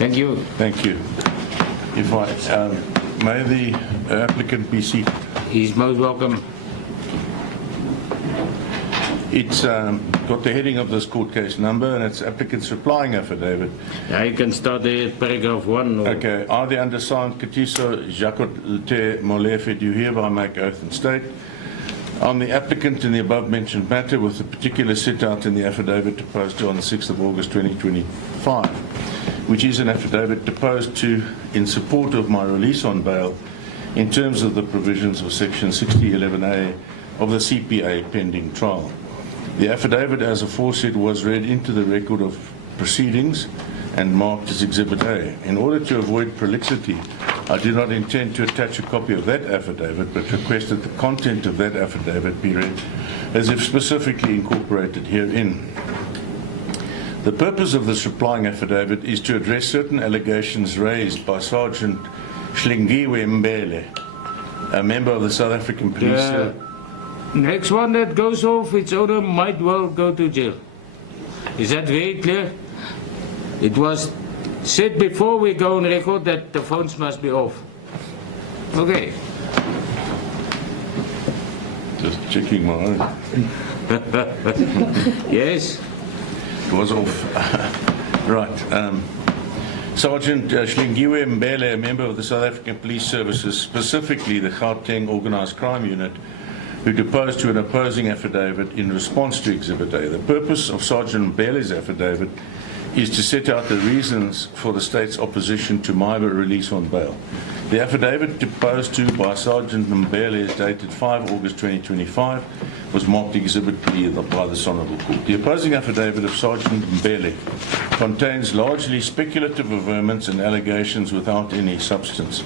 Thank you. Thank you. If I may the applicant be seated. He's most welcome. It's got the heading of this court case number, and it's applicant's replying affidavit. Yeah, you can start there at paragraph 1. Or Okay. I, the undersigned Katiso Molefe, do hereby make oath and state I'm the applicant in the above-mentioned matter with the particular set out in the affidavit deposed to on the 6th of August 2025, which is an affidavit deposed to in support of my release on bail in terms of the provisions of Section 6011A of the CPA pending trial. The affidavit, as aforesaid, was read into the record of proceedings and marked as Exhibit A. In order to avoid prolixity, I do not intend to attach a copy of that affidavit, but request that the content of that affidavit be read as if specifically incorporated herein. The purpose of this replying affidavit is to address certain allegations raised by Sergeant Hlingiwe Mbele, a member of the South African Police. Next one that goes off, its owner might well go to jail. Is that very clear? It was said before we go on record that the phones must be off. Okay. Just checking my own. Yes. It was off. Right. Sergeant Hlingiwe Mbele, a member of the South African Police Services, specifically the Gauteng Organised Crime Unit, who deposed to an opposing affidavit in response to Exhibit A. The purpose of Sergeant Mbele's affidavit is to set out the reasons for the state's opposition to my release on bail. The affidavit deposed to by Sergeant Mbele, dated 5 August 2025, was marked Exhibit B by this Honourable Court. The opposing affidavit of Sergeant Mbele contains largely speculative averments and allegations without any substance.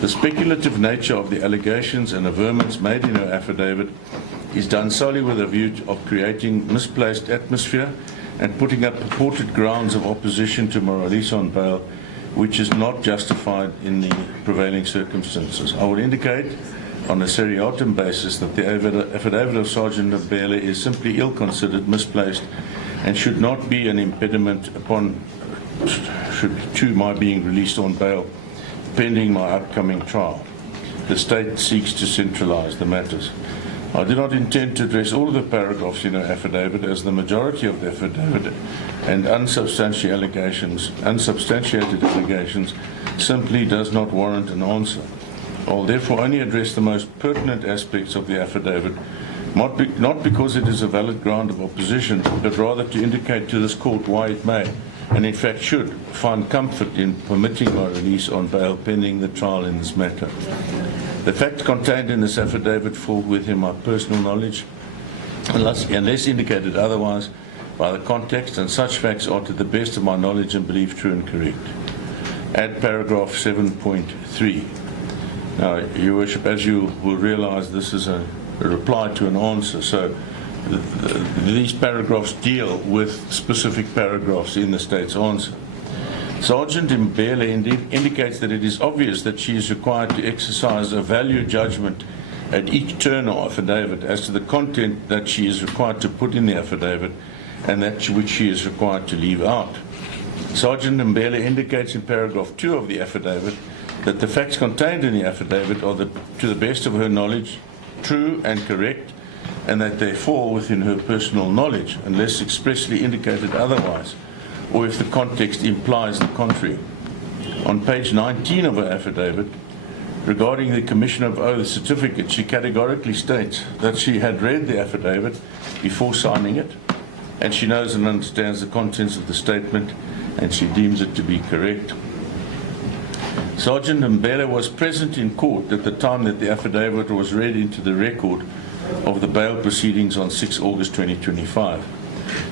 The speculative nature of the allegations and averments made in her affidavit is done solely with a view of creating misplaced atmosphere and putting up purported grounds of opposition to my release on bail, which is not justified in the prevailing circumstances. I will indicate on a seriatim basis that the affidavit of Sergeant Mbele is simply ill-considered, misplaced, and should not be an impediment to my being released on bail pending my upcoming trial. The state seeks to centralise the matters. I do not intend to address all of the paragraphs in her affidavit, as the majority of the affidavit and unsubstantiated allegations simply does not warrant an answer. I will therefore only address the most pertinent aspects of the affidavit, not because it is a valid ground of opposition, but rather to indicate to this court why it may, and in fact should, find comfort in permitting my release on bail pending the trial in this matter. The facts contained in this affidavit fall within my personal knowledge, unless indicated otherwise by the context, and such facts are to the best of my knowledge and belief true and correct. Add paragraph 7.3. Now, Your Worship, as you will realise, this is a reply to an answer, so these paragraphs deal with specific paragraphs in the state's answer. Sergeant Mbele indeed indicates that it is obvious that she is required to exercise a value judgment at each turn of affidavit as to the content that she is required to put in the affidavit and that which she is required to leave out. Sergeant Mbele indicates in paragraph 2 of the affidavit that the facts contained in the affidavit are, to the best of her knowledge, true and correct, and that they fall within her personal knowledge unless expressly indicated otherwise, or if the context implies the contrary. On page 19 of her affidavit, regarding the Commission of Oath certificate, she categorically states that she had read the affidavit before signing it, and she knows and understands the contents of the statement, and she deems it to be correct. Sergeant Mbele was present in court at the time that the affidavit was read into the record of the bail proceedings on 6 August 2025.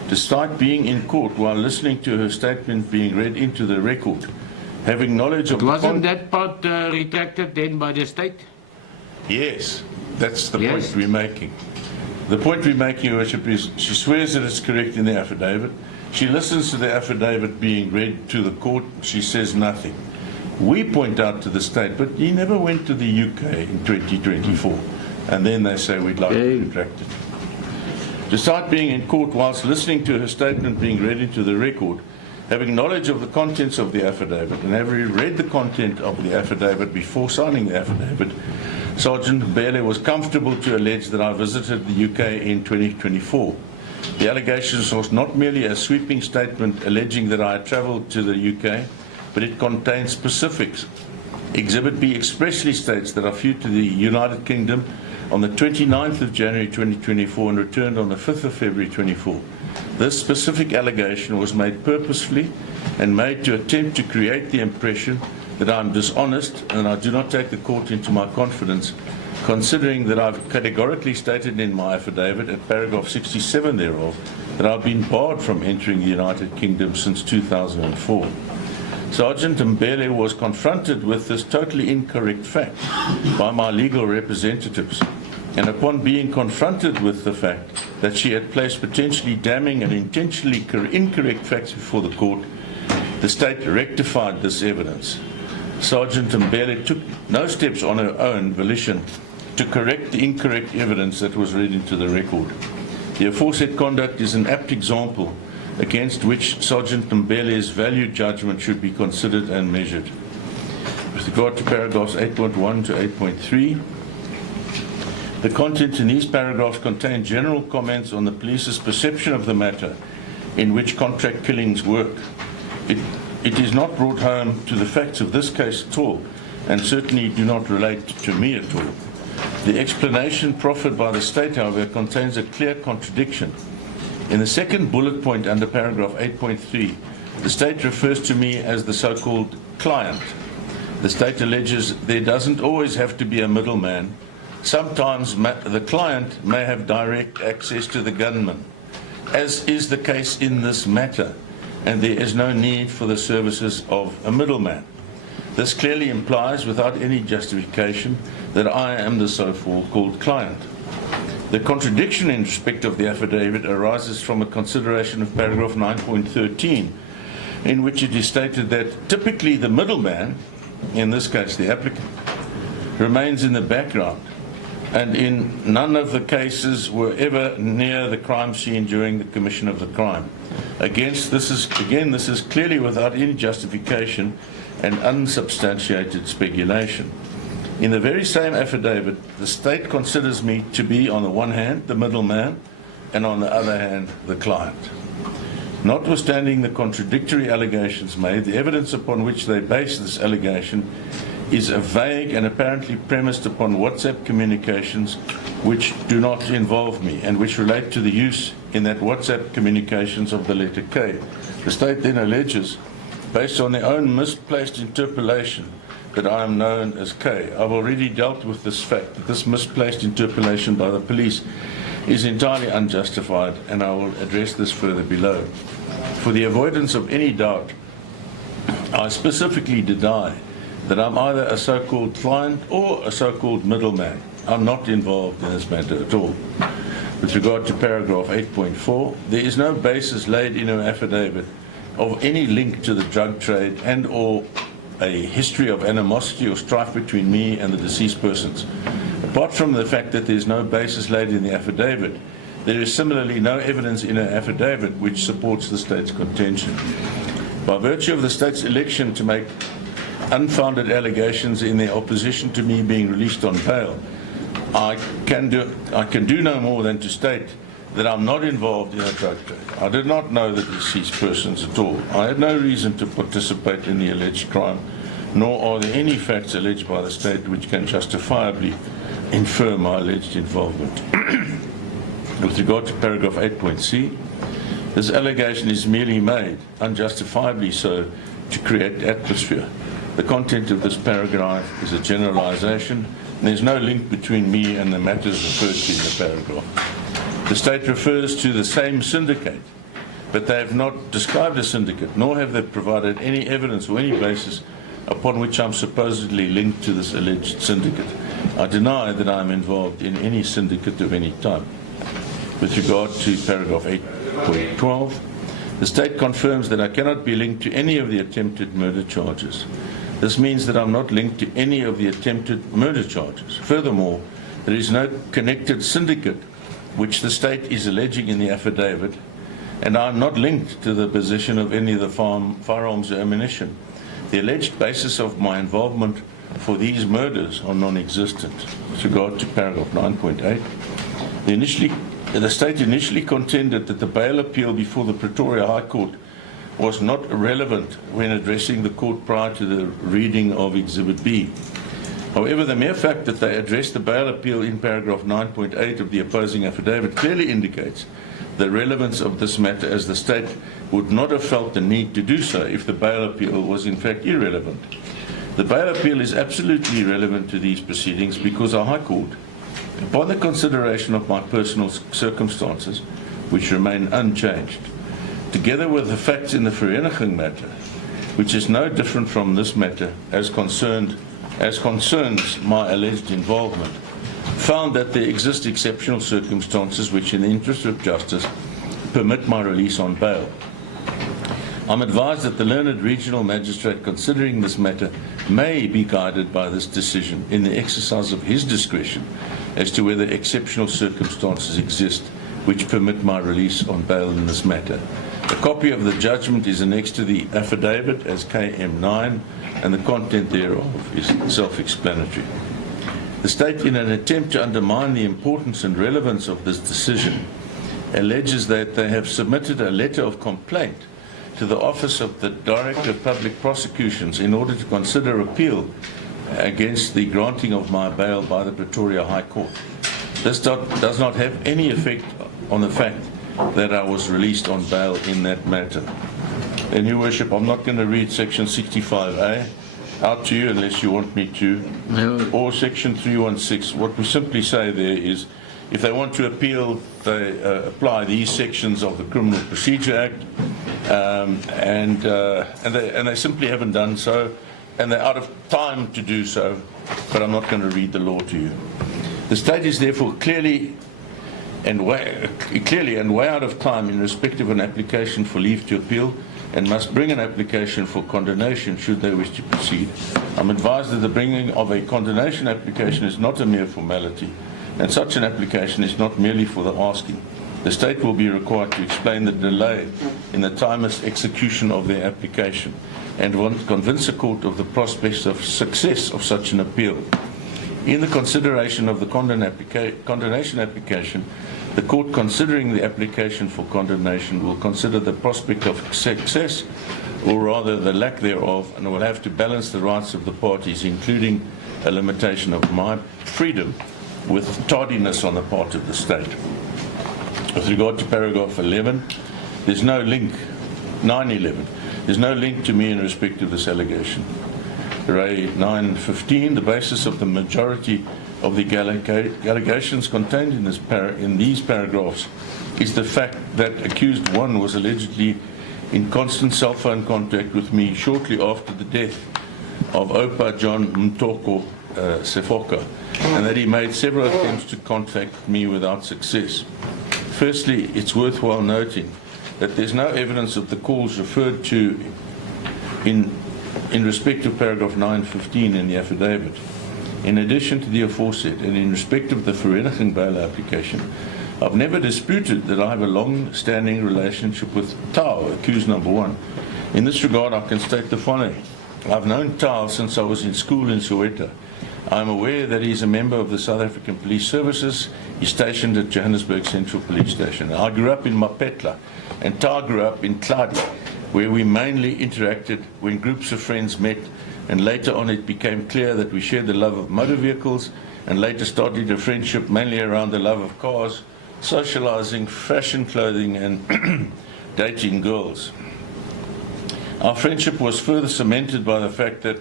Despite being in court while listening to her statement being read into the record, having knowledge of wasn't that part retracted then by the state? Yes, that's the point we're making. The point we're making, Your Worship, is she swears that it's correct in the affidavit. She listens to the affidavit being read to the court. She says nothing. We point out to the state, but he never went to the UK in 2024. And then they say we'd like to retract it. Despite being in court whilst listening to her statement being read into the record, Having knowledge of the contents of the affidavit and having read the content of the affidavit before signing the affidavit, Sergeant Mbele was comfortable to allege that I visited the UK in 2024. The allegations was not merely a sweeping statement alleging that I had travelled to the UK, but it contains specifics. Exhibit B expressly states that I flew to the United Kingdom on the 29th of January 2024 and returned on the 5th of February 24. This specific allegation was made purposefully and made to attempt to create the impression that I am dishonest and I do not take the court into my confidence, considering that I've categorically stated in my affidavit at paragraph 67 thereof that I've been barred from entering the United Kingdom since 2004. Sergeant Mbele was confronted with this totally incorrect fact by my legal representatives, and upon being confronted with the fact that she had placed potentially damning and intentionally incorrect facts before the court, the state rectified this evidence. Sergeant Mbele took no steps on her own volition to correct the incorrect evidence that was read into the record. The aforesaid conduct is an apt example against which Sergeant Mbele's value judgment should be considered and measured. With regard to paragraphs 8.1 to 8.3, the content in these paragraphs contain general comments on the police's perception of the matter in which contract killings work. It is not brought home to the facts of this case at all, and certainly do not relate to me at all. The explanation proffered by the state, however, contains a clear contradiction. In the second bullet point under paragraph 8.3, the state refers to me as the so-called client. The state alleges there doesn't always have to be a middleman. Sometimes the client may have direct access to the gunman, as is the case in this matter, and there is no need for the services of a middleman. This clearly implies, without any justification, that I am the so-called client. The contradiction in respect of the affidavit arises from a consideration of paragraph 9.13, in which it is stated that typically the middleman, in this case the applicant, remains in the background, and in none of the cases were ever near the crime scene during the commission of the crime. This is clearly without any justification and unsubstantiated speculation. In the very same affidavit, the state considers me to be, on the one hand, the middleman, and on the other hand, the client. Notwithstanding the contradictory allegations made, the evidence upon which they base this allegation is a vague and apparently premised upon WhatsApp communications which do not involve me and which relate to the use in that WhatsApp communications of the letter K. The state then alleges, based on their own misplaced interpolation, that I am known as K. I've already dealt with this fact, that this misplaced interpolation by the police is entirely unjustified, and I will address this further below. For the avoidance of any doubt, I specifically deny that I'm either a so-called client or a so-called middleman. I'm not involved in this matter at all. With regard to paragraph 8.4, there is no basis laid in her affidavit of any link to the drug trade and or a history of animosity or strife between me and the deceased persons. Apart from the fact that there is no basis laid in the affidavit, there is similarly no evidence in her affidavit which supports the state's contention. By virtue of the state's election to make unfounded allegations in their opposition to me being released on bail, I can do no more than to state that I'm not involved in a drug trade. I did not know the deceased persons at all. I had no reason to participate in the alleged crime, nor are there any facts alleged by the state which can justifiably infer my alleged involvement. With regard to paragraph 8.c, this allegation is merely made, unjustifiably so, to create atmosphere. The content of this paragraph is a generalization, and there's no link between me and the matters referred to in the paragraph. The state refers to the same syndicate, but they have not described a syndicate, nor have they provided any evidence or any basis upon which I'm supposedly linked to this alleged syndicate. I deny that I'm involved in any syndicate of any type. With regard to paragraph 8.12, the state confirms that I cannot be linked to any of the attempted murder charges. This means that I'm not linked to any of the attempted murder charges. Furthermore, there is no connected syndicate which the state is alleging in the affidavit and I'm not linked to the possession of any of the firearms or ammunition. The alleged basis of my involvement for these murders are non-existent. With regard to paragraph 9.8, the state initially contended that the bail appeal before the Pretoria High Court was not relevant when addressing the court prior to the reading of Exhibit B. However, the mere fact that they addressed the bail appeal in paragraph 9.8 of the opposing affidavit clearly indicates the relevance of this matter, as the state would not have felt the need to do so if the bail appeal was in fact irrelevant. The bail appeal is absolutely relevant to these proceedings because our High Court, upon the consideration of my personal circumstances, which remain unchanged, together with the facts in the Vereniging matter, which is no different from this matter as concerns my alleged involvement, found that there exist exceptional circumstances which, in the interest of justice, permit my release on bail. I'm advised that the learned regional magistrate considering this matter may be guided by this decision in the exercise of his discretion as to whether exceptional circumstances exist which permit my release on bail in this matter. A copy of the judgment is annexed to the affidavit as KM9, and the content thereof is self-explanatory. The state, in an attempt to undermine the importance and relevance of this decision, alleges that they have submitted a letter of complaint to the Office of the Director of Public Prosecutions in order to consider appeal against the granting of my bail by the Pretoria High Court. This does not have any effect on the fact that I was released on bail in that matter. And, Your Worship, I'm not going to read Section 65A out to you unless you want me to, No. or Section 316. What we simply say there is, if they want to appeal, they apply these sections of the Criminal Procedure Act, and they simply haven't done so, and they're out of time to do so, but I'm not going to read the law to you. The state is therefore clearly and way out of time in respect of an application for leave to appeal, and must bring an application for condonation should they wish to proceed. I'm advised that the bringing of a condonation application is not a mere formality, and such an application is not merely for the asking. The state will be required to explain the delay in the timeless execution of their application and convince the court of the prospects of success of such an appeal. In the consideration of the condonation application, the court considering the application for condonation will consider the prospect of success, or rather the lack thereof, and will have to balance the rights of the parties, including a limitation of my freedom, with tardiness on the part of the state. With regard to paragraph 11, there's no link, 911, there's no link to me in respect of this allegation. Ray 915, the basis of the majority of the allegations contained in these paragraphs is the fact that accused one was allegedly in constant cell phone contact with me shortly after the death of Opa John Mtoko Sefoka, and that he made several attempts to contact me without success. Firstly, it's worthwhile noting that there's no evidence of the calls referred to in respect of paragraph 915 in the affidavit. In addition to the aforesaid, and in respect of the Vereniging bail application, I've never disputed that I have a long-standing relationship with Tao, accused number one. In this regard, I can state the following. I've known Tao since I was in school in Soweto. I'm aware that he's a member of the South African Police Services. He's stationed at Johannesburg Central Police Station. I grew up in Mapetla, and Tao grew up in Tladi, where we mainly interacted when groups of friends met, and later on it became clear that we shared the love of motor vehicles, and later started a friendship mainly around the love of cars, socializing, fashion clothing, and dating girls. Our friendship was further cemented by the fact that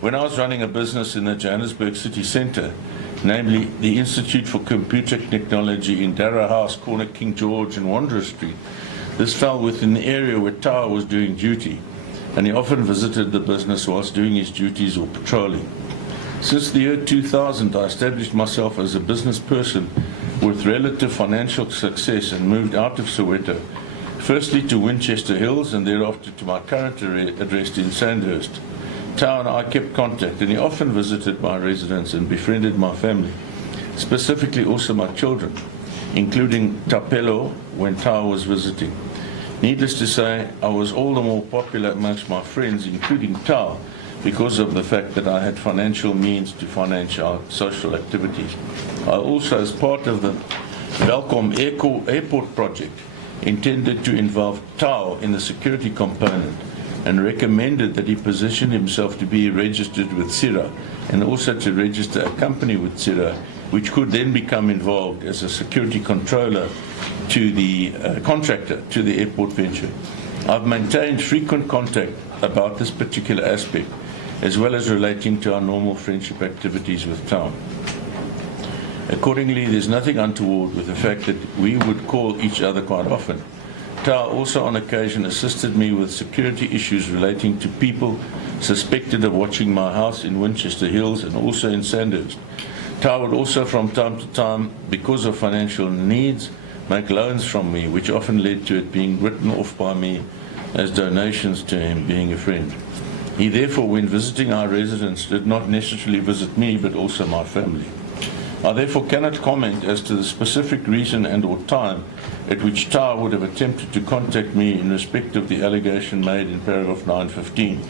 when I was running a business in the Johannesburg city centre, namely the Institute for Computer Technology in Darra House, corner King George and Wanderer Street, this fell within the area where Tao was doing duty, and he often visited the business whilst doing his duties or patrolling. Since the year 2000, I established myself as a business person with relative financial success and moved out of Soweto, firstly to Winchester Hills and thereafter to my current address in Sandhurst. Tao and I kept contact, and he often visited my residence and befriended my family, specifically also my children, including Tapelo when Tao was visiting. Needless to say, I was all the more popular amongst my friends, including Tao, because of the fact that I had financial means to finance our social activities. I also, as part of the Welkom Airport project, intended to involve Tao in the security component and recommended that he position himself to be registered with CIRA and also to register a company with CIRA, which could then become involved as a security controller to the contractor to the airport venture. I've maintained frequent contact about this particular aspect, as well as relating to our normal friendship activities with Tao. Accordingly, there's nothing untoward with the fact that we would call each other quite often. Tao also on occasion assisted me with security issues relating to people suspected of watching my house in Winchester Hills and also in Sandhurst. Tao would also from time to time, because of financial needs, make loans from me, which often led to it being written off by me as donations to him, being a friend. He therefore, when visiting our residence, did not necessarily visit me, but also my family. I therefore cannot comment as to the specific reason and or time at which Tao would have attempted to contact me in respect of the allegation made in paragraph 915.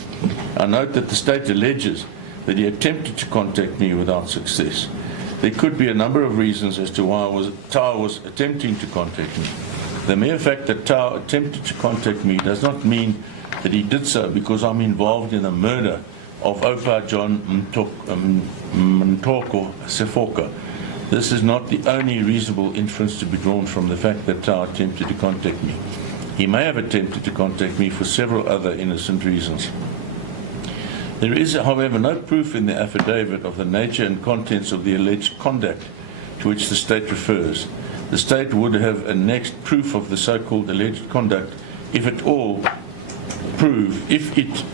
I note that the state alleges that he attempted to contact me without success. There could be a number of reasons as to why Tao was attempting to contact me. The mere fact that Tao attempted to contact me does not mean that he did so because I'm involved in the murder of Opa John Mtoko Sefoka. This is not the only reasonable inference to be drawn from the fact that Tao attempted to contact me. He may have attempted to contact me for several other innocent reasons. There is, however, no proof in the affidavit of the nature and contents of the alleged conduct to which the state refers. The state would have annexed proof of the so-called alleged conduct if it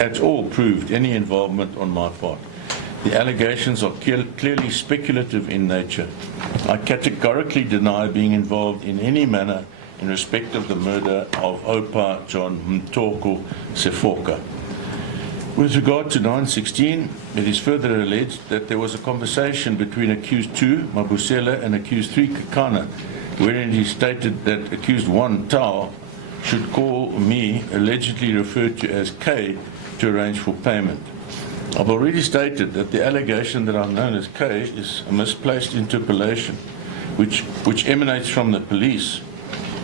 at all proved any involvement on my part. The allegations are clearly speculative in nature. I categorically deny being involved in any manner in respect of the murder of Opa John Mtoko Sefoka. With regard to 916, it is further alleged that there was a conversation between accused 2, Mabusela, and accused 3, Kakana, wherein he stated that accused 1, Tao, should call me, allegedly referred to as K, to arrange for payment. I've already stated that the allegation that I'm known as K is a misplaced interpolation, which emanates from the police.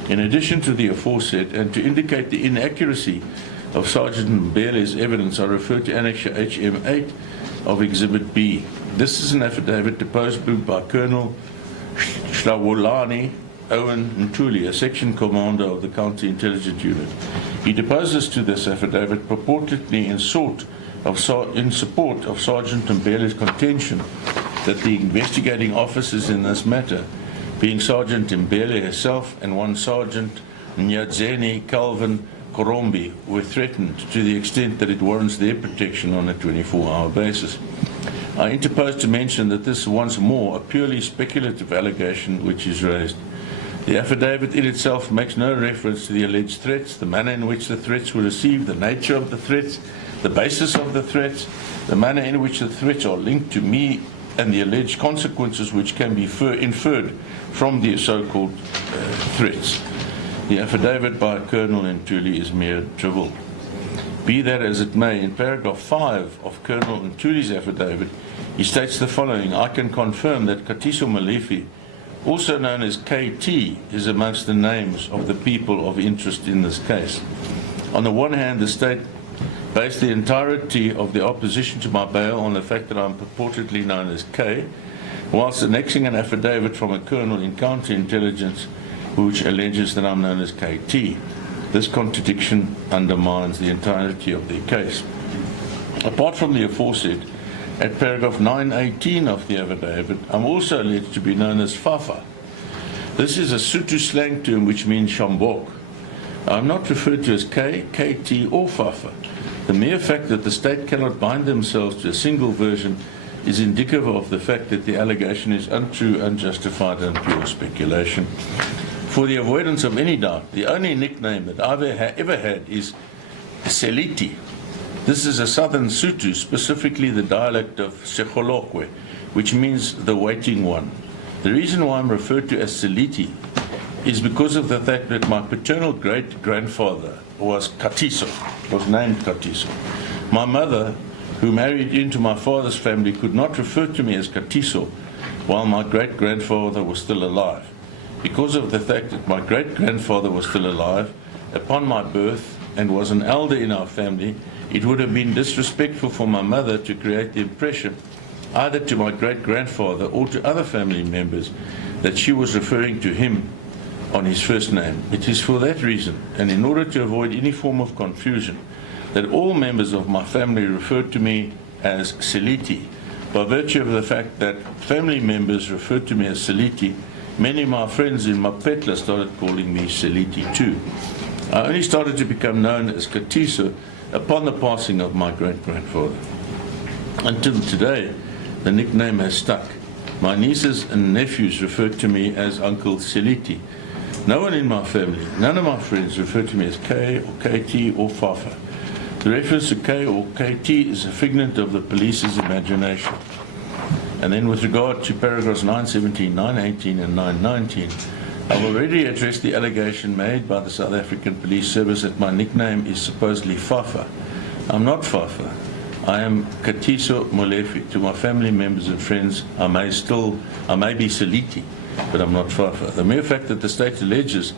In addition to the aforesaid, and to indicate the inaccuracy of Sergeant Mbele's evidence, I refer to Annexure HM8 of Exhibit B. This is an affidavit deposed by Colonel Shlawolani Owen Ntuli, a section commander of the County Intelligence Unit. He deposes to this affidavit purportedly in support of Sergeant Mbele's contention that the investigating officers in this matter, being Sergeant Mbele herself and one Sergeant Nyadzeni Calvin Korombi, were threatened to the extent that it warrants their protection on a 24-hour basis. I interpose to mention that this is once more a purely speculative allegation which is raised. The affidavit in itself makes no reference to the alleged threats, the manner in which the threats were received, the nature of the threats, the basis of the threats, the manner in which the threats are linked to me, and the alleged consequences which can be inferred from the so-called threats. The affidavit by Colonel Ntuli is mere drivel. Be that as it may, in paragraph 5 of Colonel Ntuli's affidavit, he states the following: I can confirm that Katiso Molefe, also known as KT, is amongst the names of the people of interest in this case. On the one hand, the state based the entirety of the opposition to my bail on the fact that I'm purportedly known as K, whilst annexing an affidavit from a colonel in counter intelligence which alleges that I'm known as KT. This contradiction undermines the entirety of the case. Apart from the aforesaid, at paragraph 918 of the affidavit, I'm also alleged to be known as Fafa. This is a Sotho slang term which means shambok. I'm not referred to as K, KT, or Fafa. The mere fact that the state cannot bind themselves to a single version is indicative of the fact that the allegation is untrue, unjustified, and pure speculation. For the avoidance of any doubt, the only nickname that I've ever had is Seliti. This is a southern Sotho, specifically the dialect of Sekholokwe, which means the waiting one. The reason why I'm referred to as Seliti is because of the fact that my paternal great-grandfather was Katiso, was named Katiso. My mother, who married into my father's family, could not refer to me as Katiso while my great-grandfather was still alive. Because of the fact that my great-grandfather was still alive, upon my birth, and was an elder in our family, it would have been disrespectful for my mother to create the impression, either to my great-grandfather or to other family members, that she was referring to him on his first name. It is for that reason, and in order to avoid any form of confusion, that all members of my family referred to me as Seliti. By virtue of the fact that family members referred to me as Seliti, many of my friends in Mapetla started calling me Seliti too. I only started to become known as Katiso upon the passing of my great-grandfather. Until today, the nickname has stuck. My nieces and nephews refer to me as Uncle Seliti. No one in my family, none of my friends refer to me as K or KT or Fafa. The reference to K or KT is a figment of the police's imagination. And then with regard to paragraphs 917, 918 and 919, I've already addressed the allegation made by the South African Police Service that my nickname is supposedly Fafa. I'm not Fafa. I am Katiso Molefe. To my family members and friends, I may be Seliti, but I'm not Fafa. The mere fact that the state alleges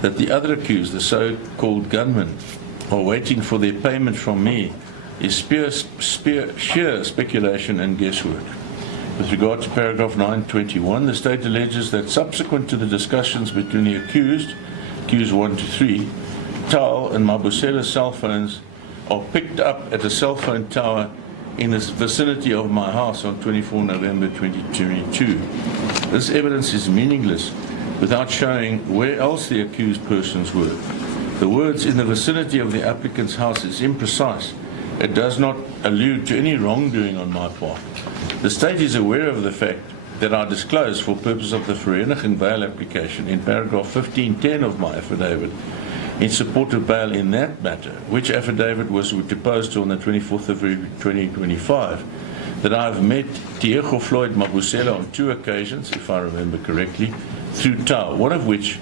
that the other accused, the so-called gunmen, are waiting for their payment from me is sheer speculation and guesswork. With regard to paragraph 921, the state alleges that subsequent to the discussions between the accused 1 to 3, Tal and Mabusela's cell phones are picked up at a cell phone tower in the vicinity of my house on 24 November 2022. This evidence is meaningless without showing where else the accused persons were. The words "in the vicinity of the applicant's house" is imprecise. It does not allude to any wrongdoing on my part. The state is aware of the fact that I disclosed for purpose of the Vereniging bail application in paragraph 1510 of my affidavit in support of bail in that matter, which affidavit was deposed on the 24th of February 2025, that I have met Diego Floyd Mabusela on 2 occasions, if I remember correctly, through Tau, one of which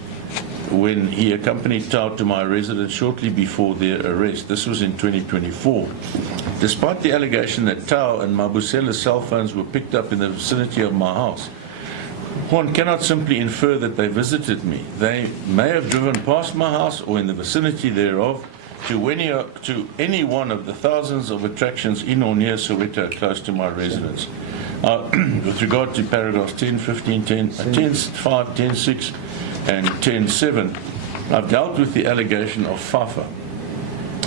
when he accompanied Tau to my residence shortly before their arrest. This was in 2024. Despite the allegation that Tau and Mabusela's cell phones were picked up in the vicinity of my house, one cannot simply infer that they visited me. They may have driven past my house or in the vicinity thereof to any one of the thousands of attractions in or near Soweto close to my residence. With regard to paragraphs 10, 15, 10, 5, 10, 6, and 10.7, I've dealt with the allegation of Fafa,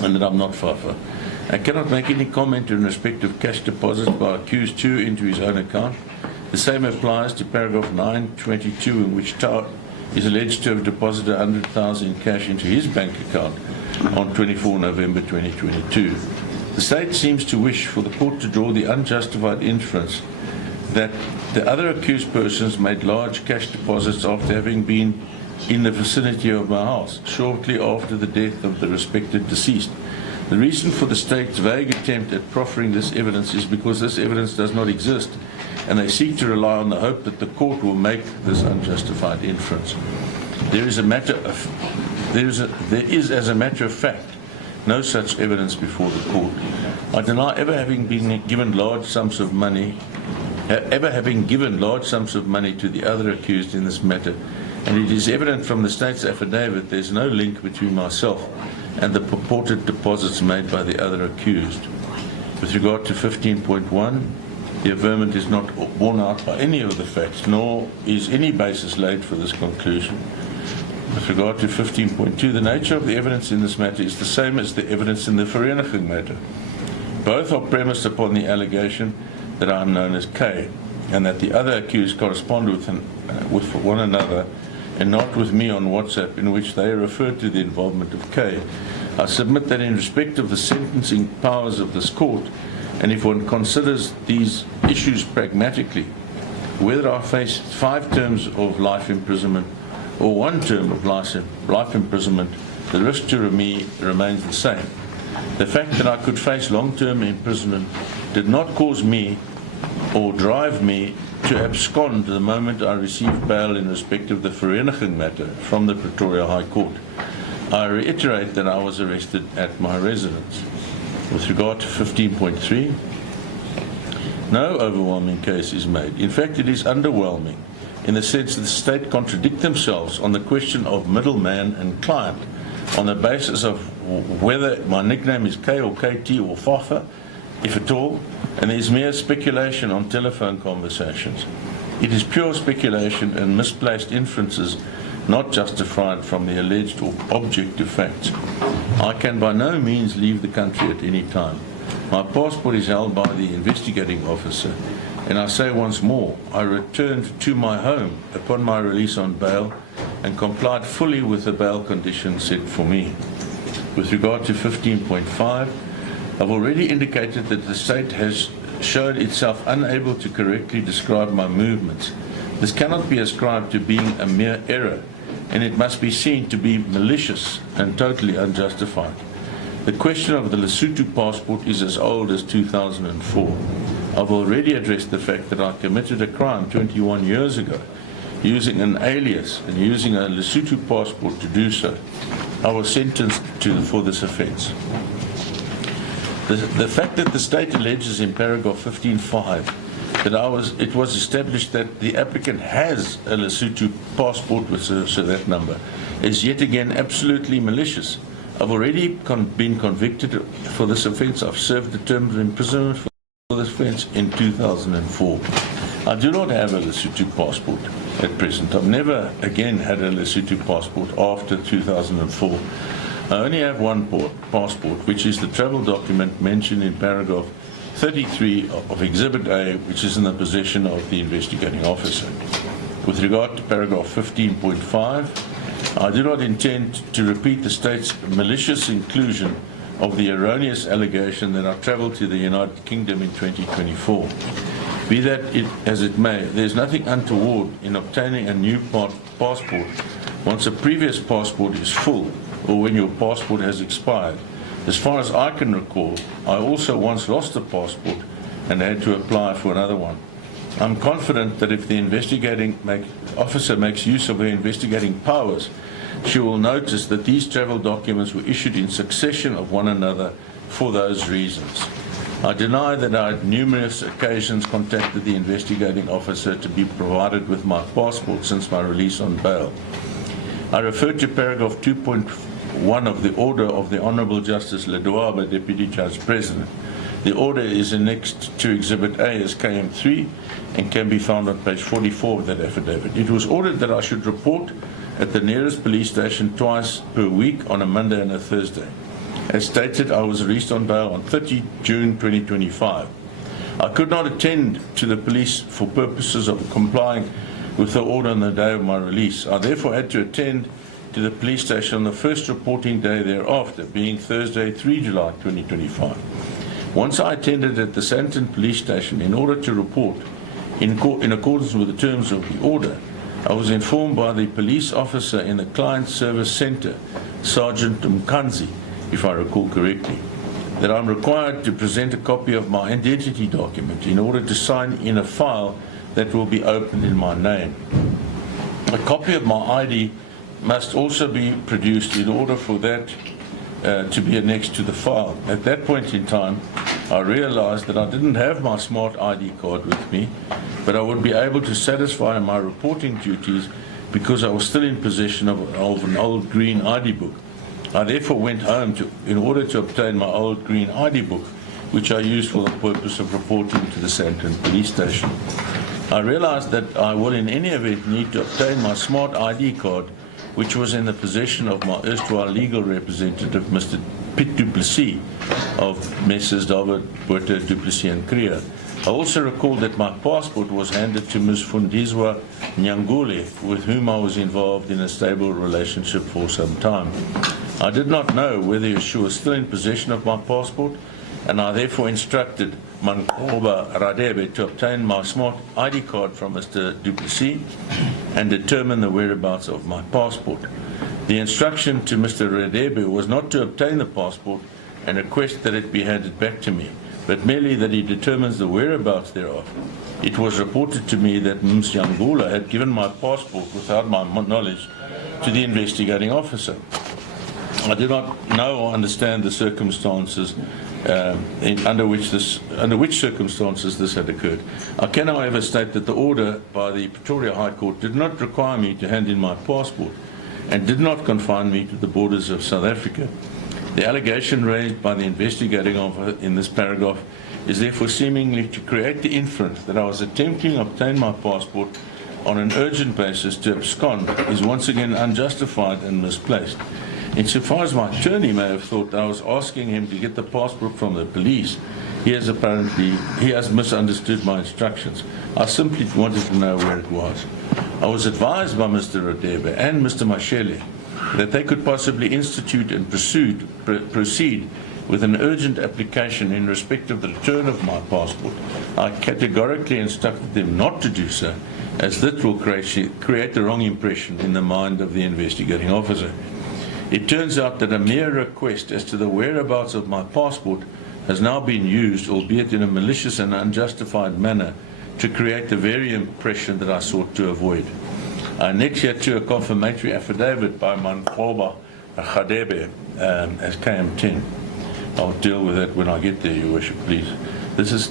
and that I'm not Fafa. I cannot make any comment in respect of cash deposits by accused 2 into his own account. The same applies to paragraph 922, in which Tau is alleged to have deposited 100,000 in cash into his bank account on 24 November 2022. The state seems to wish for the court to draw the unjustified inference that the other accused persons made large cash deposits after having been in the vicinity of my house, shortly after the death of the respected deceased. The reason for the state's vague attempt at proffering this evidence is because this evidence does not exist, and they seek to rely on the hope that the court will make this unjustified inference. There is, as a matter of fact, no such evidence before the court. I deny ever having given large sums of money to the other accused in this matter, and it is evident from the state's affidavit there is no link between myself and the purported deposits made by the other accused. With regard to 15.1, the averment is not borne out by any of the facts, nor is any basis laid for this conclusion. With regard to 15.2, the nature of the evidence in this matter is the same as the evidence in the Vereniging matter. Both are premised upon the allegation that I am known as K, and that the other accused correspond with one another and not with me on WhatsApp, in which they refer to the involvement of K. I submit that in respect of the sentencing powers of this court, and if one considers these issues pragmatically, whether I face 5 terms of life imprisonment or 1 term of life imprisonment, the risk to me remains the same. The fact that I could face long-term imprisonment did not cause me or drive me to abscond the moment I received bail in respect of the Vereniging matter from the Pretoria High Court. I reiterate that I was arrested at my residence. With regard to 15.3, no overwhelming case is made. In fact, it is underwhelming in the sense that the state contradict themselves on the question of middleman and client on the basis of whether my nickname is K or KT or Fafa, if at all, and there is mere speculation on telephone conversations. It is pure speculation and misplaced inferences not justified from the alleged or objective facts. I can by no means leave the country at any time. My passport is held by the investigating officer, and I say once more, I returned to my home upon my release on bail and complied fully with the bail conditions set for me. With regard to 15.5, I've already indicated that the state has shown itself unable to correctly describe my movements. This cannot be ascribed to being a mere error, and it must be seen to be malicious and totally unjustified. The question of the Lesotho passport is as old as 2004. I've already addressed the fact that I committed a crime 21 years ago, using an alias and using a Lesotho passport to do so. I was sentenced for this offence. The fact that the state alleges in paragraph 15.5 that it was established that the applicant has a Lesotho passport with so that number is yet again absolutely malicious. I've already been convicted for this offence. I've served the term of imprisonment for this offence in 2004. I do not have a Lesotho passport at present. I've never again had a Lesotho passport after 2004. I only have one passport, which is the travel document mentioned in paragraph 33 of Exhibit A, which is in the possession of the investigating officer. With regard to paragraph 15.5, I do not intend to repeat the state's malicious inclusion of the erroneous allegation that I travelled to the United Kingdom in 2024. Be that as it may, there is nothing untoward in obtaining a new passport once a previous passport is full or when your passport has expired. As far as I can recall, I also once lost a passport and had to apply for another one. I'm confident that if the investigating officer makes use of her investigating powers, she will notice that these travel documents were issued in succession of one another for those reasons. I deny that I had numerous occasions contacted the investigating officer to be provided with my passport since my release on bail. I refer to paragraph 2.1 of the order of the Honourable Justice Ledwaba, Deputy Judge President. The order is annexed to Exhibit A as KM3 and can be found on page 44 of that affidavit. It was ordered that I should report at the nearest police station twice per week on a Monday and a Thursday. As stated, I was released on bail on 30 June 2025. I could not attend to the police for purposes of complying with the order on the day of my release. I therefore had to attend to the police station on the first reporting day thereafter, being Thursday, 3 July 2025. Once I attended at the Sandton police station in order to report in accordance with the terms of the order, I was informed by the police officer in the Client Service Centre, Sergeant Mkanzi, if I recall correctly, that I'm required to present a copy of my identity document in order to sign in a file that will be opened in my name. A copy of my ID must also be produced in order for that to be annexed to the file. At that point in time, I realized that I didn't have my smart ID card with me, but I would be able to satisfy my reporting duties because I was still in possession of an old green ID book. I therefore went home in order to obtain my old green ID book, which I used for the purpose of reporting to the Sandton police station. I realized that I will in any event need to obtain my smart ID card, which was in the possession of my erstwhile legal representative, Mr. Piet du Plessis, of Messrs. David, Botha, du Plessis and Kriya. I also recall that my passport was handed to Ms. Fundiswa Nyangule, with whom I was involved in a stable relationship for some time. I did not know whether she was still in possession of my passport, and I therefore instructed Mankoba Radebe to obtain my smart ID card from Mr. du Plessis and determine the whereabouts of my passport. The instruction to Mr. Radebe was not to obtain the passport and request that it be handed back to me, but merely that he determines the whereabouts thereof. It was reported to me that Ms. Yangula had given my passport without my knowledge to the investigating officer. I do not know or understand the circumstances under which circumstances this had occurred. I can, however, state that the order by the Pretoria High Court did not require me to hand in my passport and did not confine me to the borders of South Africa. The allegation raised by the investigating officer in this paragraph is therefore seemingly to create the inference that I was attempting to obtain my passport on an urgent basis to abscond is once again unjustified and misplaced. Insofar as my attorney may have thought that I was asking him to get the passport from the police, he has misunderstood my instructions. I simply wanted to know where it was. I was advised by Mr. Radebe and Mr. Mashele that they could possibly institute and proceed with an urgent application in respect of the return of my passport. I categorically instructed them not to do so, as that will create the wrong impression in the mind of the investigating officer. It turns out that a mere request as to the whereabouts of my passport has now been used, albeit in a malicious and unjustified manner, to create the very impression that I sought to avoid. I annex here to a confirmatory affidavit by Mankoba Khadebe as KM10. I'll deal with that when I get there, Your Worship, please. This is,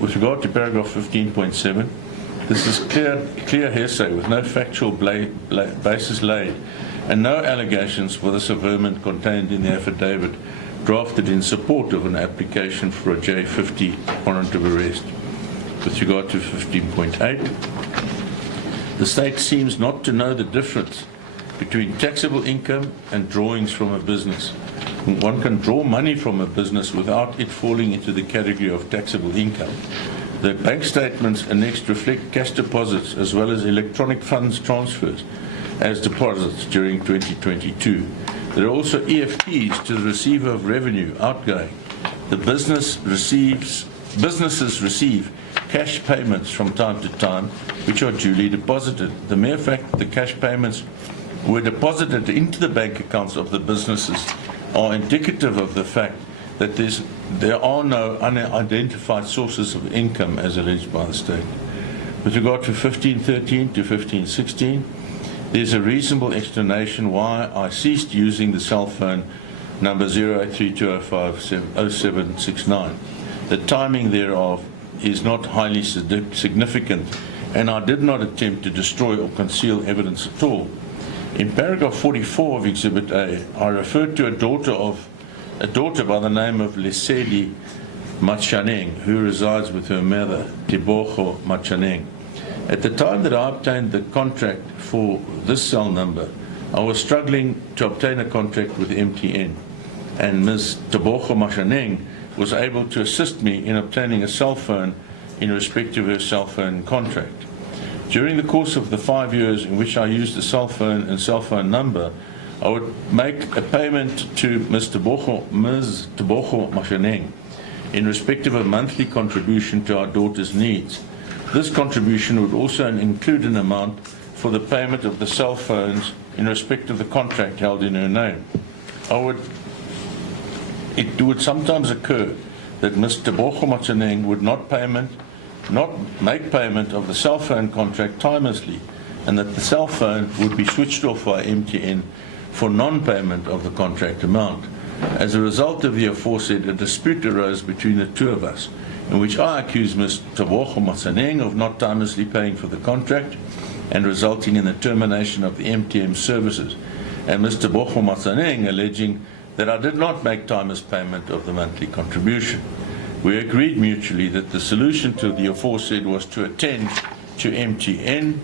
with regard to paragraph 15.7, this is clear hearsay with no factual basis laid and no allegations for this averment contained in the affidavit drafted in support of an application for a J50 warrant of arrest. With regard to 15.8, the state seems not to know the difference between taxable income and drawings from a business. One can draw money from a business without it falling into the category of taxable income. The bank statements annexed reflect cash deposits as well as electronic funds transfers as deposits during 2022. There are also EFTs to the receiver of revenue outgoing. The businesses receive cash payments from time to time, which are duly deposited. The mere fact that the cash payments were deposited into the bank accounts of the businesses are indicative of the fact that there are no unidentified sources of income as alleged by the state. With regard to 1513 to 1516, there's a reasonable explanation why I ceased using the cell phone number 0832050769. The timing thereof is not highly significant, and I did not attempt to destroy or conceal evidence at all. In paragraph 44 of Exhibit A, I referred to a daughter by the name of Lesedi Machaneng, who resides with her mother, Tebogo Machaneng. At the time that I obtained the contract for this cell number, I was struggling to obtain a contract with MTN, and Ms. Tebogo Machaneng was able to assist me in obtaining a cell phone in respect of her cell phone contract. During the course of the 5 years in which I used the cell phone and cell phone number, I would make a payment to Ms. Tebogo Machaneng in respect of a monthly contribution to our daughter's needs. This contribution would also include an amount for the payment of the cell phones in respect of the contract held in her name. It would sometimes occur that Ms. Tebogo Machaneng would not make payment of the cell phone contract timelessly, and that the cell phone would be switched off by MTN for non-payment of the contract amount. As a result of the aforesaid, a dispute arose between the two of us, in which I accused Ms. Tebogo Machaneng of not timelessly paying for the contract and resulting in the termination of the MTN services, and Ms. Tebogo Machaneng alleging that I did not make timeless payment of the monthly contribution. We agreed mutually that the solution to the aforesaid was to attend to MTN